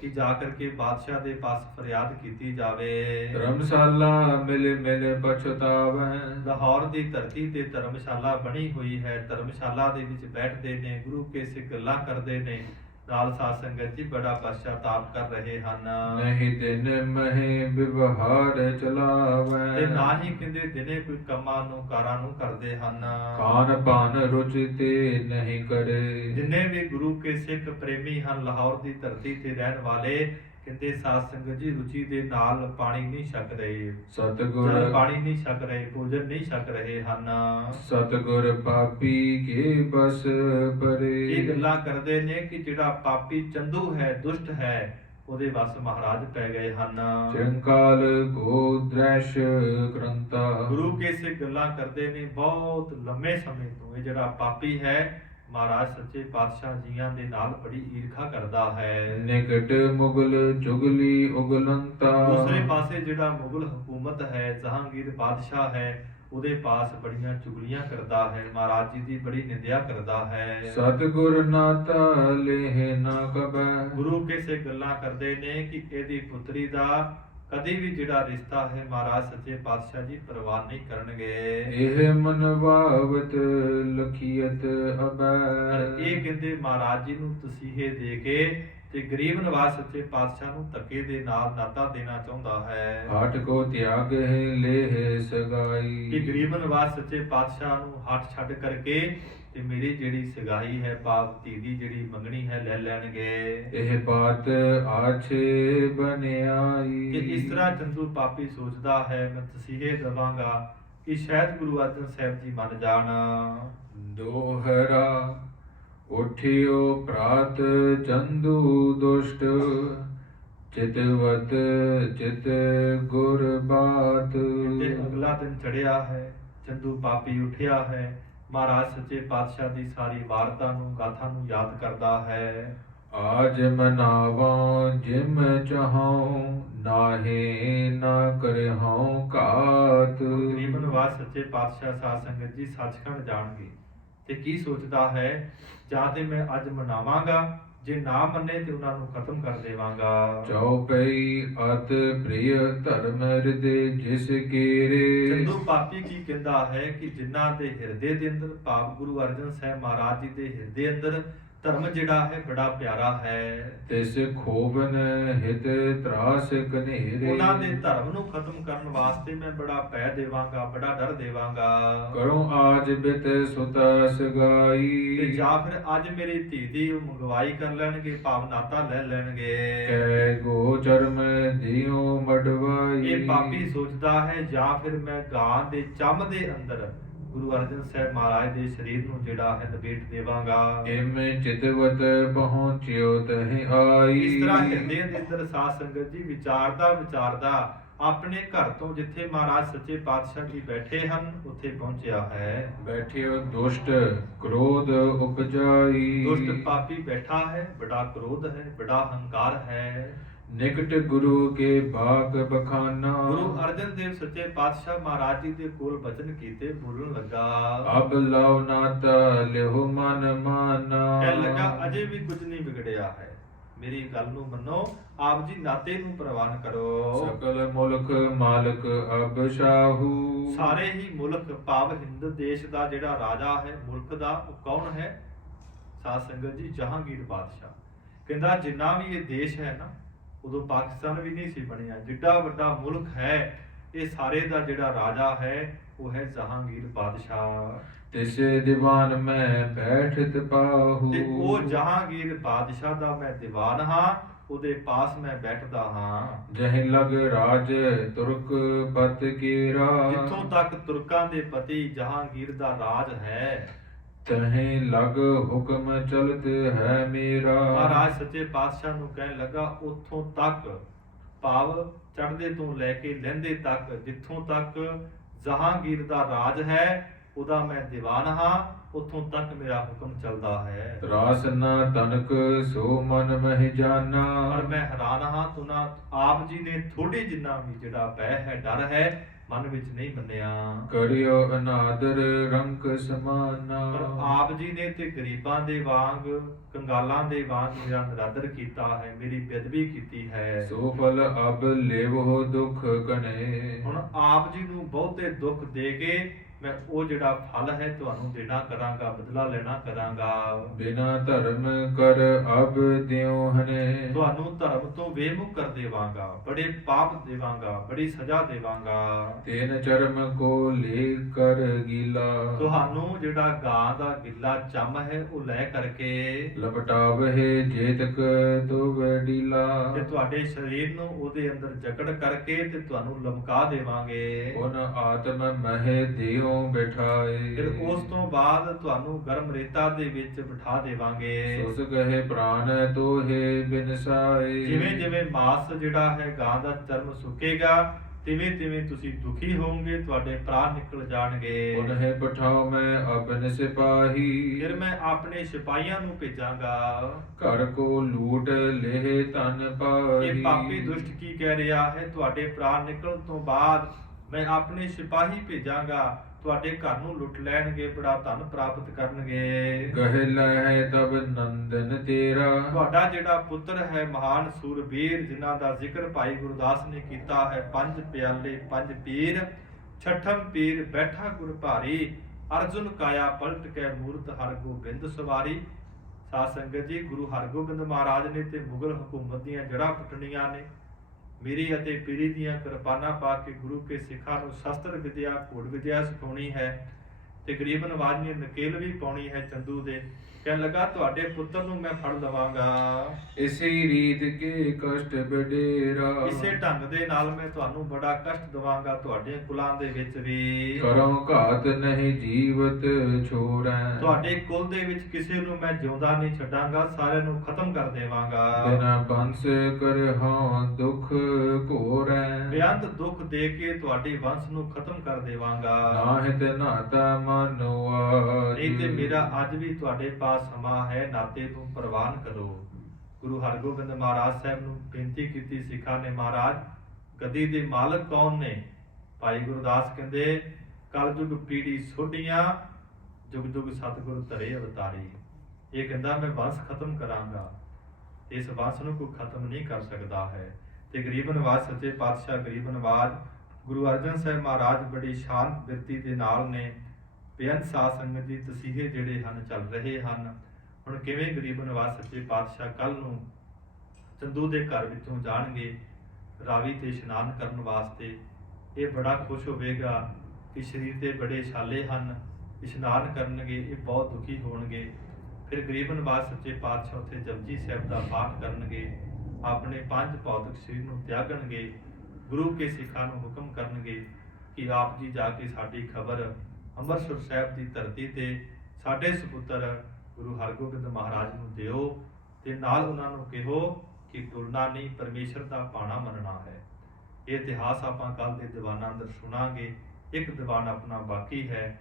ਕਿ ਜਾ ਕਰਕੇ ਬਾਦਸ਼ਾਹ ਦੇ ਪਾਸ ਫਰਿਆਦ ਕੀਤੀ ਜਾਵੇ। ਧਰਮਸ਼ਾਲਾ ਮਿਲ ਮਿਲ ਪਛਤਾਵੈ ਲਾਹੌਰ ਦੀ ਧਰਤੀ ਤੇ ਧਰਮਸ਼ਾਲਾ ਬਣੀ ਹੋਈ ਹੈ, ਧਰਮਸ਼ਾਲਾ ਦੇ ਵਿੱਚ ਬੈਠਦੇ ਨੇ, ਗੁਰੂ ਕੇ ਸਿੱਖ ਗੱਲਾਂ ਕਰਦੇ ਨੇ, ਨਾਲ ਸਾਧ ਸੰਗਤ ਜੀ ਬੜਾ ਪਛਤਾਪ ਕਰ ਰਹੇ ਹਨ। ਨਹੀਂ ਦਿਨ ਮਹਿ ਵਿਵਹਾਰ ਚਲਾਵੈ ਤੇ ਨਾ ਹੀ ਕਹਿੰਦੇ ਦਿਨੇ ਕੋਈ ਕੰਮਾਂ ਨੂੰ ਕਾਰਾਂ ਨੂੰ ਕਰਦੇ ਹਨ। ਖਾਨ ਪਾਨ ਰੁਚ ਤੇ ਨਹੀਂ ਕਰੇ ਜਿੰਨੇ ਵੀ ਗੁਰੂ ਕੇ ਸਿੱਖ ਪ੍ਰੇਮੀ ਹਨ ਲਾਹੌਰ ਦੀ ਧਰਤੀ ਤੇ ਰਹਿਣ ਵਾਲੇ, ਕਹਿੰਦੇ ਸਾਧ ਸੰਗਤ ਜੀ ਰੁਚੀ ਦੇ ਨਾਲ ਪਾਣੀ ਨਹੀਂ ਛਕ ਰਹੇ, ਸਤਿਗੁਰ ਪਾਣੀ ਨਹੀਂ ਛਕ ਰਹੇ, ਭੋਜਨ ਨਹੀਂ ਛਕ ਰਹੇ ਹਨ। ਸਤਿਗੁਰ ਪਾਪੀ ਕੇ ਬਸ ਪਰੇ ਇਹ ਗੱਲਾਂ ਕਰਦੇ ਨੇ ਕਿ ਜਿਹੜਾ ਪਾਪੀ ਚੰਦੂ ਹੈ, ਦੁਸ਼ਟ ਹੈ, ਉਹਦੇ ਵਸ ਮਹਾਰਾਜ ਪੈ ਗਏ ਹਨ। ਚੰਕਾਲ ਕੋ ਦ੍ਰਸ਼ ਕਰੰਤਾ ਗੁਰੂ ਕੇ ਸਿੱਖ ਗੱਲਾਂ ਕਰਦੇ ਨੇ ਬਹੁਤ ਲੰਮੇ ਸਮੇਂ ਤੋਂ ਇਹ ਜਿਹੜਾ ਪਾਪੀ ਹੈ ਮਹਾਰਾਜ ਸੱਚੇ ਪਾਤਸ਼ਾਹ ਜੀਆਂ ਦੇ ਨਾਲ ਬੜੀ ਈਰਖਾ ਕਰਦਾ ਹੈ। ਨਿਕਟ ਮੁਗਲ ਚੁਗਲੀ ਉਗਲੰਤਾ ਦੂਸਰੇ ਪਾਸੇ ਜਿਹੜਾ ਮੁਗਲ ਹਕੂਮਤ ਹੈ, ਜਹਾਂਗੀਰ ਬਾਦਸ਼ਾਹ ਹੈ, ਉਹਦੇ ਪਾਸ ਬੜੀਆਂ ਚੁਗਲੀਆਂ ਕਰਦਾ ਹੈ, ਮਹਾਰਾਜ ਜੀ ਦੀ ਬੜੀ ਨਿੰਦਿਆ ਕਰਦਾ ਹੈ। ਸਤਿਗੁਰ ਨਾਤਾ ਲੇਹ ਨਾ ਕਬੈ ਗੁਰੂ ਕਿਸੇ ਗੱਲਾਂ ਕਰਦੇ ਨੇ ਕਿ ਇਹਦੀ ਪੁੱਤਰੀ ਦਾ ਕਦੇ ਵੀ ਜਿਹੜਾ ਰਿਸ਼ਤਾ ਹੈ ਮਹਾਰਾਜ ਸੱਚੇ ਪਾਤਸ਼ਾਹ ਜੀ ਪ੍ਰਵਾਨ ਨਹੀਂ ਕਰਨਗੇ। ਇਹ ਮਨਵਾਵਤ ਲਖੀਅਤ ਅਬੈ ਇਹ ਕਹਿੰਦੇ ਮਹਾਰਾਜ ਜੀ ਨੂੰ ਤਸੀਹੇ ਦੇ ਕੇ ਤੇ ਗਰੀਬ ਨਵਾਜ਼ ਸੱਚੇ ਪਾਤਸ਼ਾਹ ਨੂੰ ਧੱਕੇ ਦੇ ਨਾਲ ਨਾਤਾ ਦੇਣਾ ਚਾਹੁੰਦਾ ਹੈ। ਹਟ ਕੋ ਤਿਆਗ ਹੈ ਲੇਹ ਸਗਾਈ ਕਿ ਗਰੀਬ ਨਵਾਜ਼ ਸੱਚੇ ਪਾਤਸ਼ਾਹ ਨੂੰ ਹੱਥ ਛੱਡ ਕਰਕੇ ਤੇ ਮੇਰੀ ਜਿਹੜੀ ਸਗਾਈ ਹੈ ਬਾਪ ਧੀ ਦੀ ਜਿਹੜੀ ਮੰਗਣੀ ਹੈ ਲੈ ਲੈਣਗੇ। ਇਹ ਬਾਤ ਆਛੇ ਬਨਿਆਈ ਕਿ ਇਸ ਤਰ੍ਹਾਂ ਚੰਦੂ ਪਾਪੀ ਸੋਚਦਾ ਹੈ ਮੈਂ ਤਸੀਹੇ ਦਵਾਂਗਾ ਕਿ ਸ਼ਾਇਦ ਗੁਰੂ ਅਰਜਨ ਸਾਹਿਬ ਜੀ ਮੰਨ ਜਾਣ। ਦੋਹਰਾ ਉਠਿਓ ਪ੍ਰਾਤ ਚੰਦੂ ਦੁਸ਼ਟ ਚਿਤਵਤ ਚਿਤ ਗੁਰ ਬਾਤ ਤੇ ਅਗਲਾ ਦਿਨ ਚੜਿਆ ਹੈ, ਚੰਦੂ ਪਾਪੀ ਉੱਠਿਆ ਹੈ। ਮਹਾਰਾਜ ਸੱਚੇ ਪਾਤਸ਼ਾਹ ਦੀ ਸਾਰੀ ਵਾਰਤਾ ਨੂੰ ਗਾਥਾ ਨੂੰ ਯਾਦ ਕਰਦਾ ਹੈ। ਆਜ ਮਨਾਵਾਂ ਜਿਮ ਚਾਹਉ, ਨਾਹੇ ਨਾ ਕਰਿਹਾਉ ਘਾਤ। ਗਰੀਬ ਨਿਵਾਸ ਸੱਚੇ ਪਾਤਸ਼ਾਹ ਸਾਧ ਸੰਗਤ ਜੀ ਸੱਚਖੰਡ ਜਾਣਗੇ ਤੇ ਕੀ ਸੋਚਦਾ ਹੈ, ਜਾਂ ਤੇ ਮੈਂ ਅੱਜ ਮਨਾਵਾਂਗਾ, ਜੇ ਨਾ ਮੰਨੇ ਤੇ ਉਹਨਾਂ ਨੂੰ ਖਤਮ ਕਰ ਦੇਵਾਂਗਾ। ਚਉਪਈ ਅਤ ਪ੍ਰਿਯ ਧਰਮ ਹਿਰਦੇ ਜਿਸ ਕੀਰੇ। ਚੰਦੂ ਪਾਪੀ ਕੀ ਕਹਿੰਦਾ ਹੈ ਕਿ ਜਿਨ੍ਹਾਂ ਦੇ ਹਿਰਦੇ ਦੇ ਅੰਦਰ, ਭਾਵ ਗੁਰੂ ਅਰਜਨ ਸਾਹਿਬ ਮਹਾਰਾਜ ਜੀ ਦੇ ਹਿਰਦੇ ਅੰਦਰ ਧਰਮ ਜਿਹੜਾ ਹੈ ਬੜਾ ਪਿਆਰਾ ਹੈ, ਤਿਸ ਖੋਬਨ ਹਿਤ ਤਰਾਸ ਕਨੇਰੇ। ਉਹਨਾਂ ਦੇ ਧਰਮ ਨੂੰ ਖਤਮ ਕਰਨ ਵਾਸਤੇ ਮੈਂ ਬੜਾ ਭੈ ਦੇਵਾਂਗਾ, ਬੜਾ ਡਰ ਦੇਵਾਂਗਾ। ਕਰੋ ਆਜ ਬਿਤ ਸੁਤਾ ਸਗਾਈ। ਤੇ ਜਾਂ ਫਿਰ ਅੱਜ ਮੇਰੀ ਧੀ ਦੀ ਉਹ ਮੰਗਵਾਈ ਕਰ ਲੈਣਗੇ, ਭਾਵ ਨਾਤਾ ਲੈ ਲੈਣਗੇ। ਕੈ ਗੋਚਰ ਮੈਂ ਦਿਓ ਮਡਵਾਈ। ਇਹ ਪਾਪੀ ਸੋਚਦਾ ਹੈ ਜਾਂ ਫਿਰ ਮੈਂ ਗਾਂ ਦੇ ਚੰਮ ਦੇ ਅੰਦਰ ਗੁਰੂ ਅਰਜਨ ਸਾਹਿਬ ਮਹਾਰਾਜ ਦੇ ਸਰੀਰ ਨੂੰ ਜਿਹੜਾ ਹੈ ਲਪੇਟ ਦੇਵਾਂਗਾ। ਇਮ ਚਿਤਵਤ ਪਹੁੰਚਿਓ ਤਹਿ ਆਈ। ਇਸ ਤਰ੍ਹਾਂ ਹਿਰਦੇ ਦੇ ਅੰਦਰ ਸਾਧ ਸੰਗਤ ਜੀ ਵਿਚਾਰਦਾ ਆਪਣੇ ਘਰ ਤੋਂ ਜਿੱਥੇ ਮਹਾਰਾਜ ਸੱਚੇ ਪਾਤਸ਼ਾਹ ਜੀ ਬੈਠੇ ਹਨ ਉੱਥੇ ਪਹੁੰਚਿਆ ਹੈ। ਬੈਠਿਓ ਦੁਸ਼ਟ ਕ੍ਰੋਧ ਉਪਜਾਈ। ਦੁਸ਼ਟ ਪਾਪੀ ਬੈਠਾ ਹੈ, ਬੜਾ ਕ੍ਰੋਧ ਹੈ, ਬੜਾ ਹੰਕਾਰ ਹੈ। ਨਿਕਟ ਗੁਰੂ ਕੇ ਬਾਗ ਬਖਾਨਾ। ਗੁਰੂ ਅਰਜਨ ਦੇਵ ਸੱਚੇ ਪਾਤਸ਼ਾਹ ਮਹਾਰਾਜ ਜੀ ਦੇ ਕੋਲ ਬਚਨ ਕੀਤੇ, ਬੋਲਣ ਲੱਗਾ, ਅਬ ਲਉ ਨਾਤਾ ਲਿਹੁ ਮਨ ਮਾਨਾ। ਕਹਿਣ ਲੱਗਾ ਅਜੇ ਵੀ ਕੁਝ ਨਹੀਂ ਵਿਗੜਿਆ ਹੈ, ਮੇਰੀ ਗੱਲ ਨੂੰ ਮੰਨੋ, ਆਪ ਜੀ ਨਾਤੇ ਨੂੰ ਪ੍ਰਵਾਨ ਕਰੋ। ਸਕਲ ਮੁਲਕ ਮਾਲਕ ਅਬ ਸ਼ਾਹੂ। ਸਾਰੇ ਹੀ ਮੁਲਕ, ਭਾਵ ਹਿੰਦ ਦੇਸ਼ ਦਾ ਜਿਹੜਾ ਰਾਜਾ ਹੈ, ਮੁਲਕ ਦਾ, ਉਹ ਕੌਣ ਹੈ? ਸਾਧ ਸੰਗਤ ਜੀ ਜਹਾਂਗੀਰ ਬਾਦਸ਼ਾਹ। ਕਹਿੰਦਾ ਜਿੰਨਾ ਵੀ ਇਹ ਦੇਸ਼ ਹੈ ਨਾ, ਉਦੋਂ ਪਾਕਿਸਤਾਨ ਵੀ ਨਹੀਂ ਸੀ ਬਣਿਆ, ਜਿੱਡਾ ਵੱਡਾ ਮੁਲਕ ਹੈ, ਇਹ ਸਾਰੇ ਦਾ ਜਿਹੜਾ ਰਾਜਾ ਹੈ ਉਹ ਹੈ ਜਹਾਂਗੀਰ ਬਾਦਸ਼ਾਹ। ਤਿਸ ਦੀਵਾਨ ਮੈਂ ਬੈਠਤ ਪਾਹੂ। ਤੇ ਉਹ ਜਹਾਂਗੀਰ ਬਾਦਸ਼ਾਹ ਦਾ ਮੈਂ ਦੀਵਾਨ ਹਾਂ, ਉਹਦੇ ਪਾਸ ਮੈਂ ਬੈਠਦਾ ਹਾਂ। ਜਹ ਲਗ ਰਾਜ ਤੁਰਕ ਪਤ ਕੀਰਾ। ਜਿੱਥੋਂ ਤੱਕ ਤੁਰਕਾਂ ਦੇ ਪਤੀ ਜਹਾਂਗੀਰ ਦਾ ਰਾਜ ਹੈ, ਤਹੀਂ ਲਗ ਹੁਕਮ ਚਲਤ ਹੈ ਮੇਰਾ। ਮਹਾਰਾਜ ਸੱਚੇ ਪਾਤਸ਼ਾਹ ਨੂੰ ਕਹਿਣ ਲੱਗਾ ਉੱਥੋਂ ਤੱਕ, ਭਾਵ ਚੜ੍ਹਦੇ ਤੋਂ ਲੈ ਕੇ ਲਹਿੰਦੇ ਤੱਕ, ਜਿੱਥੋਂ ਤੱਕ ਜਹਾਂਗੀਰ ਦਾ ਰਾਜ ਹੈ ਉਹਦਾ ਮੈਂ ਦੀਵਾਨ ਹਾਂ, ਉੱਥੋਂ ਤੱਕ ਮੇਰਾ ਹੁਕਮ ਚੱਲਦਾ ਹੈ। ਰਾਸ ਨਾ ਤਨਕ ਸੋ ਮਨ ਮਹਿ ਜਾਨਾ। ਪਰ ਮੈਂ ਹੈਰਾਨ ਹਾਂ, ਤੁਨਾ ਆਪ ਜੀ ਨੇ ਥੋੜੀ ਜਿੰਨਾ ਵੀ ਜਿਹੜਾ ਭੈ ਹੈ, ਡਰ ਹੈ, ਮਨ ਵਿੱਚ ਨਹੀਂ ਮੰਨਿਆ। ਕਰਿਓ ਅਨਾਦਰ ਰੰਕ ਸਮਾਨਾ। ਪਰ ਆਪ ਜੀ ਨੇ ਤੇ ਗਰੀਬਾਂ ਦੇ ਵਾਂਗ, ਕੰਗਾਲਾਂ ਦੇ ਵਾਂਗ ਮੇਰਾ ਨਿਰਾਦਰ ਕੀਤਾ ਹੈ, ਮੇਰੀ ਬੇਅਦਬੀ ਕੀਤੀ ਹੈ। ਸੋ ਫਲ ਅਬ ਲੇਵੋ ਦੁਖ ਕਨੇ। ਹੁਣ ਆਪ ਜੀ ਨੂੰ ਬਹੁਤੇ ਦੁੱਖ ਦੇ ਕੇ ਮੈਂ ਉਹ ਜਿਹੜਾ ਫਲ ਹੈ ਤੁਹਾਨੂੰ ਦੇਣਾ ਕਰਾਂਗਾ, ਬਦਲਾ ਲੈਣਾ ਕਰਾਂਗਾ। ਬਿਨਾ ਧਰਮ ਕਰ ਅਬ ਦਿਉ ਹਨੇ। ਤੁਹਾਨੂੰ ਧਰਮ ਤੋਂ ਬੇਮੁਖ ਕਰ ਦੇਵਾਂਗਾ, ਬੜੇ ਪਾਪ ਦੇਵਾਂਗਾ, ਬੜੀ ਸਜ਼ਾ ਦੇਵਾਂਗਾ। ਤੇਨ ਚਰਮ ਕੋ ਲੇ ਕਰ ਗੀਲਾ। ਤੁਹਾਨੂੰ ਜਿਹੜਾ ਗਾਂ ਦਾ ਗਿੱਲਾ ਚੰਮ ਹੈ ਉਹ ਲੈ ਕਰਕੇ ਲਪਟਾਵਹਿ ਜੇਤਕ ਤੋ ਵਡੀਲਾ। ਤੇ ਤੁਹਾਡੇ ਸਰੀਰ ਨੂੰ ਉਹਦੇ ਅੰਦਰ ਜਕੜ ਕਰਕੇ ਤੇ ਤੁਹਾਨੂੰ ਲਮਕਾ ਦੇਵਾਂਗੇ। ਉਨ ਆਤਮ ਮਹਿ ਦਿਉ ਬਿਠਾਏ। ਫਿਰ ਉਸ ਤੋਂ ਬਾਅਦ ਤੁਹਾਨੂੰ ਗਰਮ ਰੇਤਾ ਦੇ ਵਿੱਚ ਬਿਠਾ ਦੇਵਾਂਗੇ। ਸੁਸ ਕਹੇ ਪ੍ਰਾਨ ਤੋਹੇ ਬਿਨਸਾਏ। ਜਿਵੇਂ ਜਿਵੇਂ ਮਾਸ ਜਿਹੜਾ ਹੈ ਗਾਂ ਦਾ ਚਰਮ ਸੁੱਕੇਗਾ, ਤਿਵੇਂ ਤਿਵੇਂ ਤੁਸੀਂ ਦੁਖੀ ਹੋਵੋਗੇ, ਤੁਹਾਡੇ ਪ੍ਰਾਣ ਨਿਕਲ ਜਾਣਗੇ। ਉਨਹਿ ਪਠਾਉ ਮੈਂ ਆਪਨ ਸਿਪਾਹੀ। ਫਿਰ ਮੈਂ ਆਪਣੇ ਸਿਪਾਹੀਆਂ ਨੂੰ ਭੇਜਾਂਗਾ। ਘਰ ਕੋ ਲੂਟ ਲੇਹ ਧਨ ਪਾਹੀ। ਇਹ ਪਾਪੀ ਦੁਸ਼ਟ ਕੀ ਕਹਿ ਰਿਹਾ ਹੈ? ਤੁਹਾਡੇ ਪ੍ਰਾਣ ਨਿਕਲਣ ਤੋਂ ਬਾਅਦ ਮੈਂ ਆਪਣੇ ਸਿਪਾਹੀ ਭੇਜਾਂਗਾ, ਤੁਹਾਡੇ ਘਰ ਨੂੰ ਲੁੱਟ ਲੈਣਗੇ, ਬੜਾ ਧਨ ਪ੍ਰਾਪਤ ਕਰਨਗੇ। ਗਹਿ ਲੈ ਤਬ ਨੰਦਨ ਤੇਰਾ। ਤੁਹਾਡਾ ਜਿਹੜਾ ਪੁੱਤਰ ਹੈ ਮਹਾਨ ਸੂਰਬੀਰ, ਜਿਨ੍ਹਾਂ ਦਾ ਜ਼ਿਕਰ ਭਾਈ ਗੁਰਦਾਸ ਨੇ ਕੀਤਾ ਹੈ, 5 ਪਿਆਲੇ 5 ਪੀਰ, ਛਠਮ ਪੀਰ ਬੈਠਾ ਗੁਰ ਭਾਰੀ, ਅਰਜੁਨ ਕਾਇਆ ਪਲਟ ਕੇ ਮੂਰਤ ਹਰਗੋਬਿੰਦ ਸਵਾਰੀ। ਸਾਧ ਸੰਗਤ ਜੀ, ਗੁਰੂ ਹਰਗੋਬਿੰਦ ਮਹਾਰਾਜ ਨੇ ਤੇ ਮੁਗਲ ਹਕੂਮਤ ਦੀਆਂ ਜੜ੍ਹਾਂ ਪੁੱਟਣੀਆਂ ਨੇ। ਮੇਰੀ ਅਤੇ ਪੀੜੀ ਦੀਆਂ ਕਿਰਪਾਨਾਂ ਪਾ ਕੇ ਗੁਰੂ ਕੇ ਸਿੱਖਾਂ ਨੂੰ ਸ਼ਸਤਰ ਵਿਦਿਆ, ਘੋੜ ਵਿਦਿਆ ਸਿਖਾਉਣੀ ਹੈ ਤੇ ਗਰੀਬ ਨਵਾਜ ਨੇ ਨਕੇਲ ਵੀ ਪਾਉਣੀ ਹੈ ਚੰਦੂ ਦੇ। ਕਹਿਣ ਲੱਗਾ ਤੁਹਾਡੇ ਪੁੱਤਰ ਨੂੰ ਮੈਂ ਫੜ ਲਵਾਂਗਾ। ਇਸੇ ਰੀਤ ਕੇ ਕਸ਼ਟ ਬਡੇਰਾ। ਇਸੇ ਢੰਗ ਦੇ ਨਾਲ ਮੈਂ ਤੁਹਾਨੂੰ ਬੜਾ ਕਸ਼ਟ ਦਵਾਂਗਾ ਤੁਹਾਡੇ ਕੁਲਾਂ ਦੇ ਵਿੱਚ ਵੀ। ਕਰਮ ਘਾਤ ਨਹੀਂ ਜੀਵਤ ਛੋੜੈ। ਤੁਹਾਡੇ ਕੁਲ ਦੇ ਵਿੱਚ ਕਿਸੇ ਨੂੰ ਮੈਂ ਜਿਉਂਦਾ ਨਹੀਂ ਛੱਡਾਂਗਾ, ਸਾਰਿਆਂ ਨੂੰ ਖਤਮ ਕਰ ਦੇਵਾਂਗਾ। ਬਿਨਾ ਬੰਸ ਕਰਹੁ ਦੁਖ ਘੋਰੈ। ਬੇਅੰਤ ਦੁੱਖ ਦੇ ਕੇ ਤੁਹਾਡੇ ਵੰਸ਼ ਨੂੰ ਖਤਮ ਕਰ ਦੇਵਾਂਗਾ। ਨਾਹਿ ਤੇ ਨਾਤਾ ਮਨੁਆ। ਨਹੀਂ ਤੇ ਮੇਰਾ ਅੱਜ ਵੀ ਤੁਹਾਡੇ ਪਾਸ ਸਮਾਂ ਹੈ, ਨਾਤੇ ਨੂੰ ਪ੍ਰਵਾਨ ਕਰੋ। ਗੁਰੂ ਹਰਗੋਬਿੰਦ ਮਹਾਰਾਜ ਸਾਹਿਬ ਨੂੰ ਬੇਨਤੀ ਕੀਤੀ ਸਿੱਖਾਂ ਨੇ, ਮਹਾਰਾਜ ਗੱਦੀ ਦੇ ਮਾਲਕ ਕੌਣ ਨੇ? ਭਾਈ ਗੁਰਦਾਸ ਕਹਿੰਦੇ ਕਲਯੁਗ ਪੀੜੀ ਸੋਢੀਆਂ, ਜੁਗ ਜੁਗ ਸਤਿਗੁਰ ਧਰੇ ਅਵਤਾਰੀ। ਇਹ ਕਹਿੰਦਾ ਮੈਂ ਵੰਸ਼ ਖਤਮ ਕਰਾਂਗਾ, ਇਸ ਵੰਸ਼ ਨੂੰ ਕੋਈ ਖਤਮ ਨਹੀਂ ਕਰ ਸਕਦਾ ਹੈ। ਤੇ ਗਰੀਬ ਨਵਾਜ਼ ਸੱਚੇ ਪਾਤਸ਼ਾਹ ਗਰੀਬ ਨਵਾਜ਼ ਗੁਰੂ ਅਰਜਨ ਸਾਹਿਬ ਮਹਾਰਾਜ ਬੜੀ ਸ਼ਾਂਤ ਬਿਰਤੀ ਦੇ ਨਾਲ ਨੇ। ਬੇਅੰਤ ਸਾਧ ਸੰਗਤ ਦੀ ਤਸੀਹੇ ਜਿਹੜੇ ਹਨ ਚੱਲ ਰਹੇ ਹਨ। ਹੁਣ ਕਿਵੇਂ ਗਰੀਬ ਨਵਾਜ਼ ਸੱਚੇ ਪਾਤਸ਼ਾਹ ਕੱਲ ਨੂੰ ਚੰਦੂ ਦੇ ਘਰ ਵਿੱਚੋਂ ਜਾਣਗੇ ਰਾਵੀ ਤੇ ਇਸ਼ਨਾਨ ਕਰਨ ਵਾਸਤੇ। ਇਹ ਬੜਾ ਖੁਸ਼ ਹੋਵੇਗਾ ਕਿ ਸਰੀਰ ਤੇ ਬੜੇ ਛਾਲੇ ਹਨ, ਇਸ਼ਨਾਨ ਕਰਨਗੇ, ਇਹ ਬਹੁਤ ਦੁਖੀ ਹੋਣਗੇ। ਫਿਰ ਗਰੀਬ ਨਵਾਜ਼ ਸੱਚੇ ਪਾਤਸ਼ਾਹ ਉੱਥੇ ਜਪਜੀ ਸਾਹਿਬ ਦਾ ਪਾਠ ਕਰਨਗੇ, ਆਪਣੇ ਪੰਜ ਭੌਤਿਕ ਸਰੀਰ ਨੂੰ ਤਿਆਗਣਗੇ, ਗੁਰੂ ਕੇ ਸਿੱਖਾਂ ਨੂੰ ਹੁਕਮ ਕਰਨਗੇ ਕਿ ਆਪ ਜੀ ਜਾ ਕੇ ਸਾਡੀ ਖਬਰ ਅੰਮ੍ਰਿਤਸਰ ਸਾਹਿਬ ਦੀ ਧਰਤੀ ਤੇ ਸਾਡੇ ਸੁਪੁੱਤਰ ਗੁਰੂ ਹਰਗੋਬਿੰਦ ਮਹਾਰਾਜ ਨੂੰ ਦਿਓ, ਤੇ ਨਾਲ ਉਹਨਾਂ ਨੂੰ ਕਿਹੋ ਕਿ ਟੁਰਨਾ ਨਹੀਂ, ਪਰਮੇਸ਼ਰ ਦਾ ਭਾਣਾ ਮੰਨਣਾ ਹੈ। ਇਹ ਇਤਿਹਾਸ ਆਪਾਂ ਕੱਲ ਦੇ ਦੀਵਾਨਾਂ ਅੰਦਰ ਸੁਣਾਂਗੇ। ਇੱਕ ਦੀਵਾਨ ਆਪਣਾ ਬਾਕੀ ਹੈ,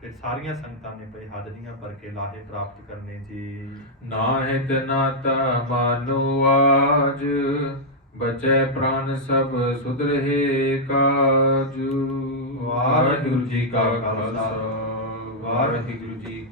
ਫਿਰ ਸਾਰੀਆਂ ਸੰਗਤਾਂ ਨੇ ਪਈ ਹਾਜ਼ਰੀਆਂ ਭਰ ਕੇ ਲਾਹੇ ਪ੍ਰਾਪਤ ਕਰਨੇ ਜੀ। ਨਾਹਿ ਤੇ ਨਾਤਾ ਮਾਨੋ ਆਜ। ਬਚੈ ਪ੍ਰਾਨ ਸਭ ਸੁਧਰੇ ਕਾਜ। ਵਾਹਿਗੁਰੂ ਜੀ ਕਾ ਖਾਲਸਾ, ਵਾਹਿਗੁਰੂ ਜੀ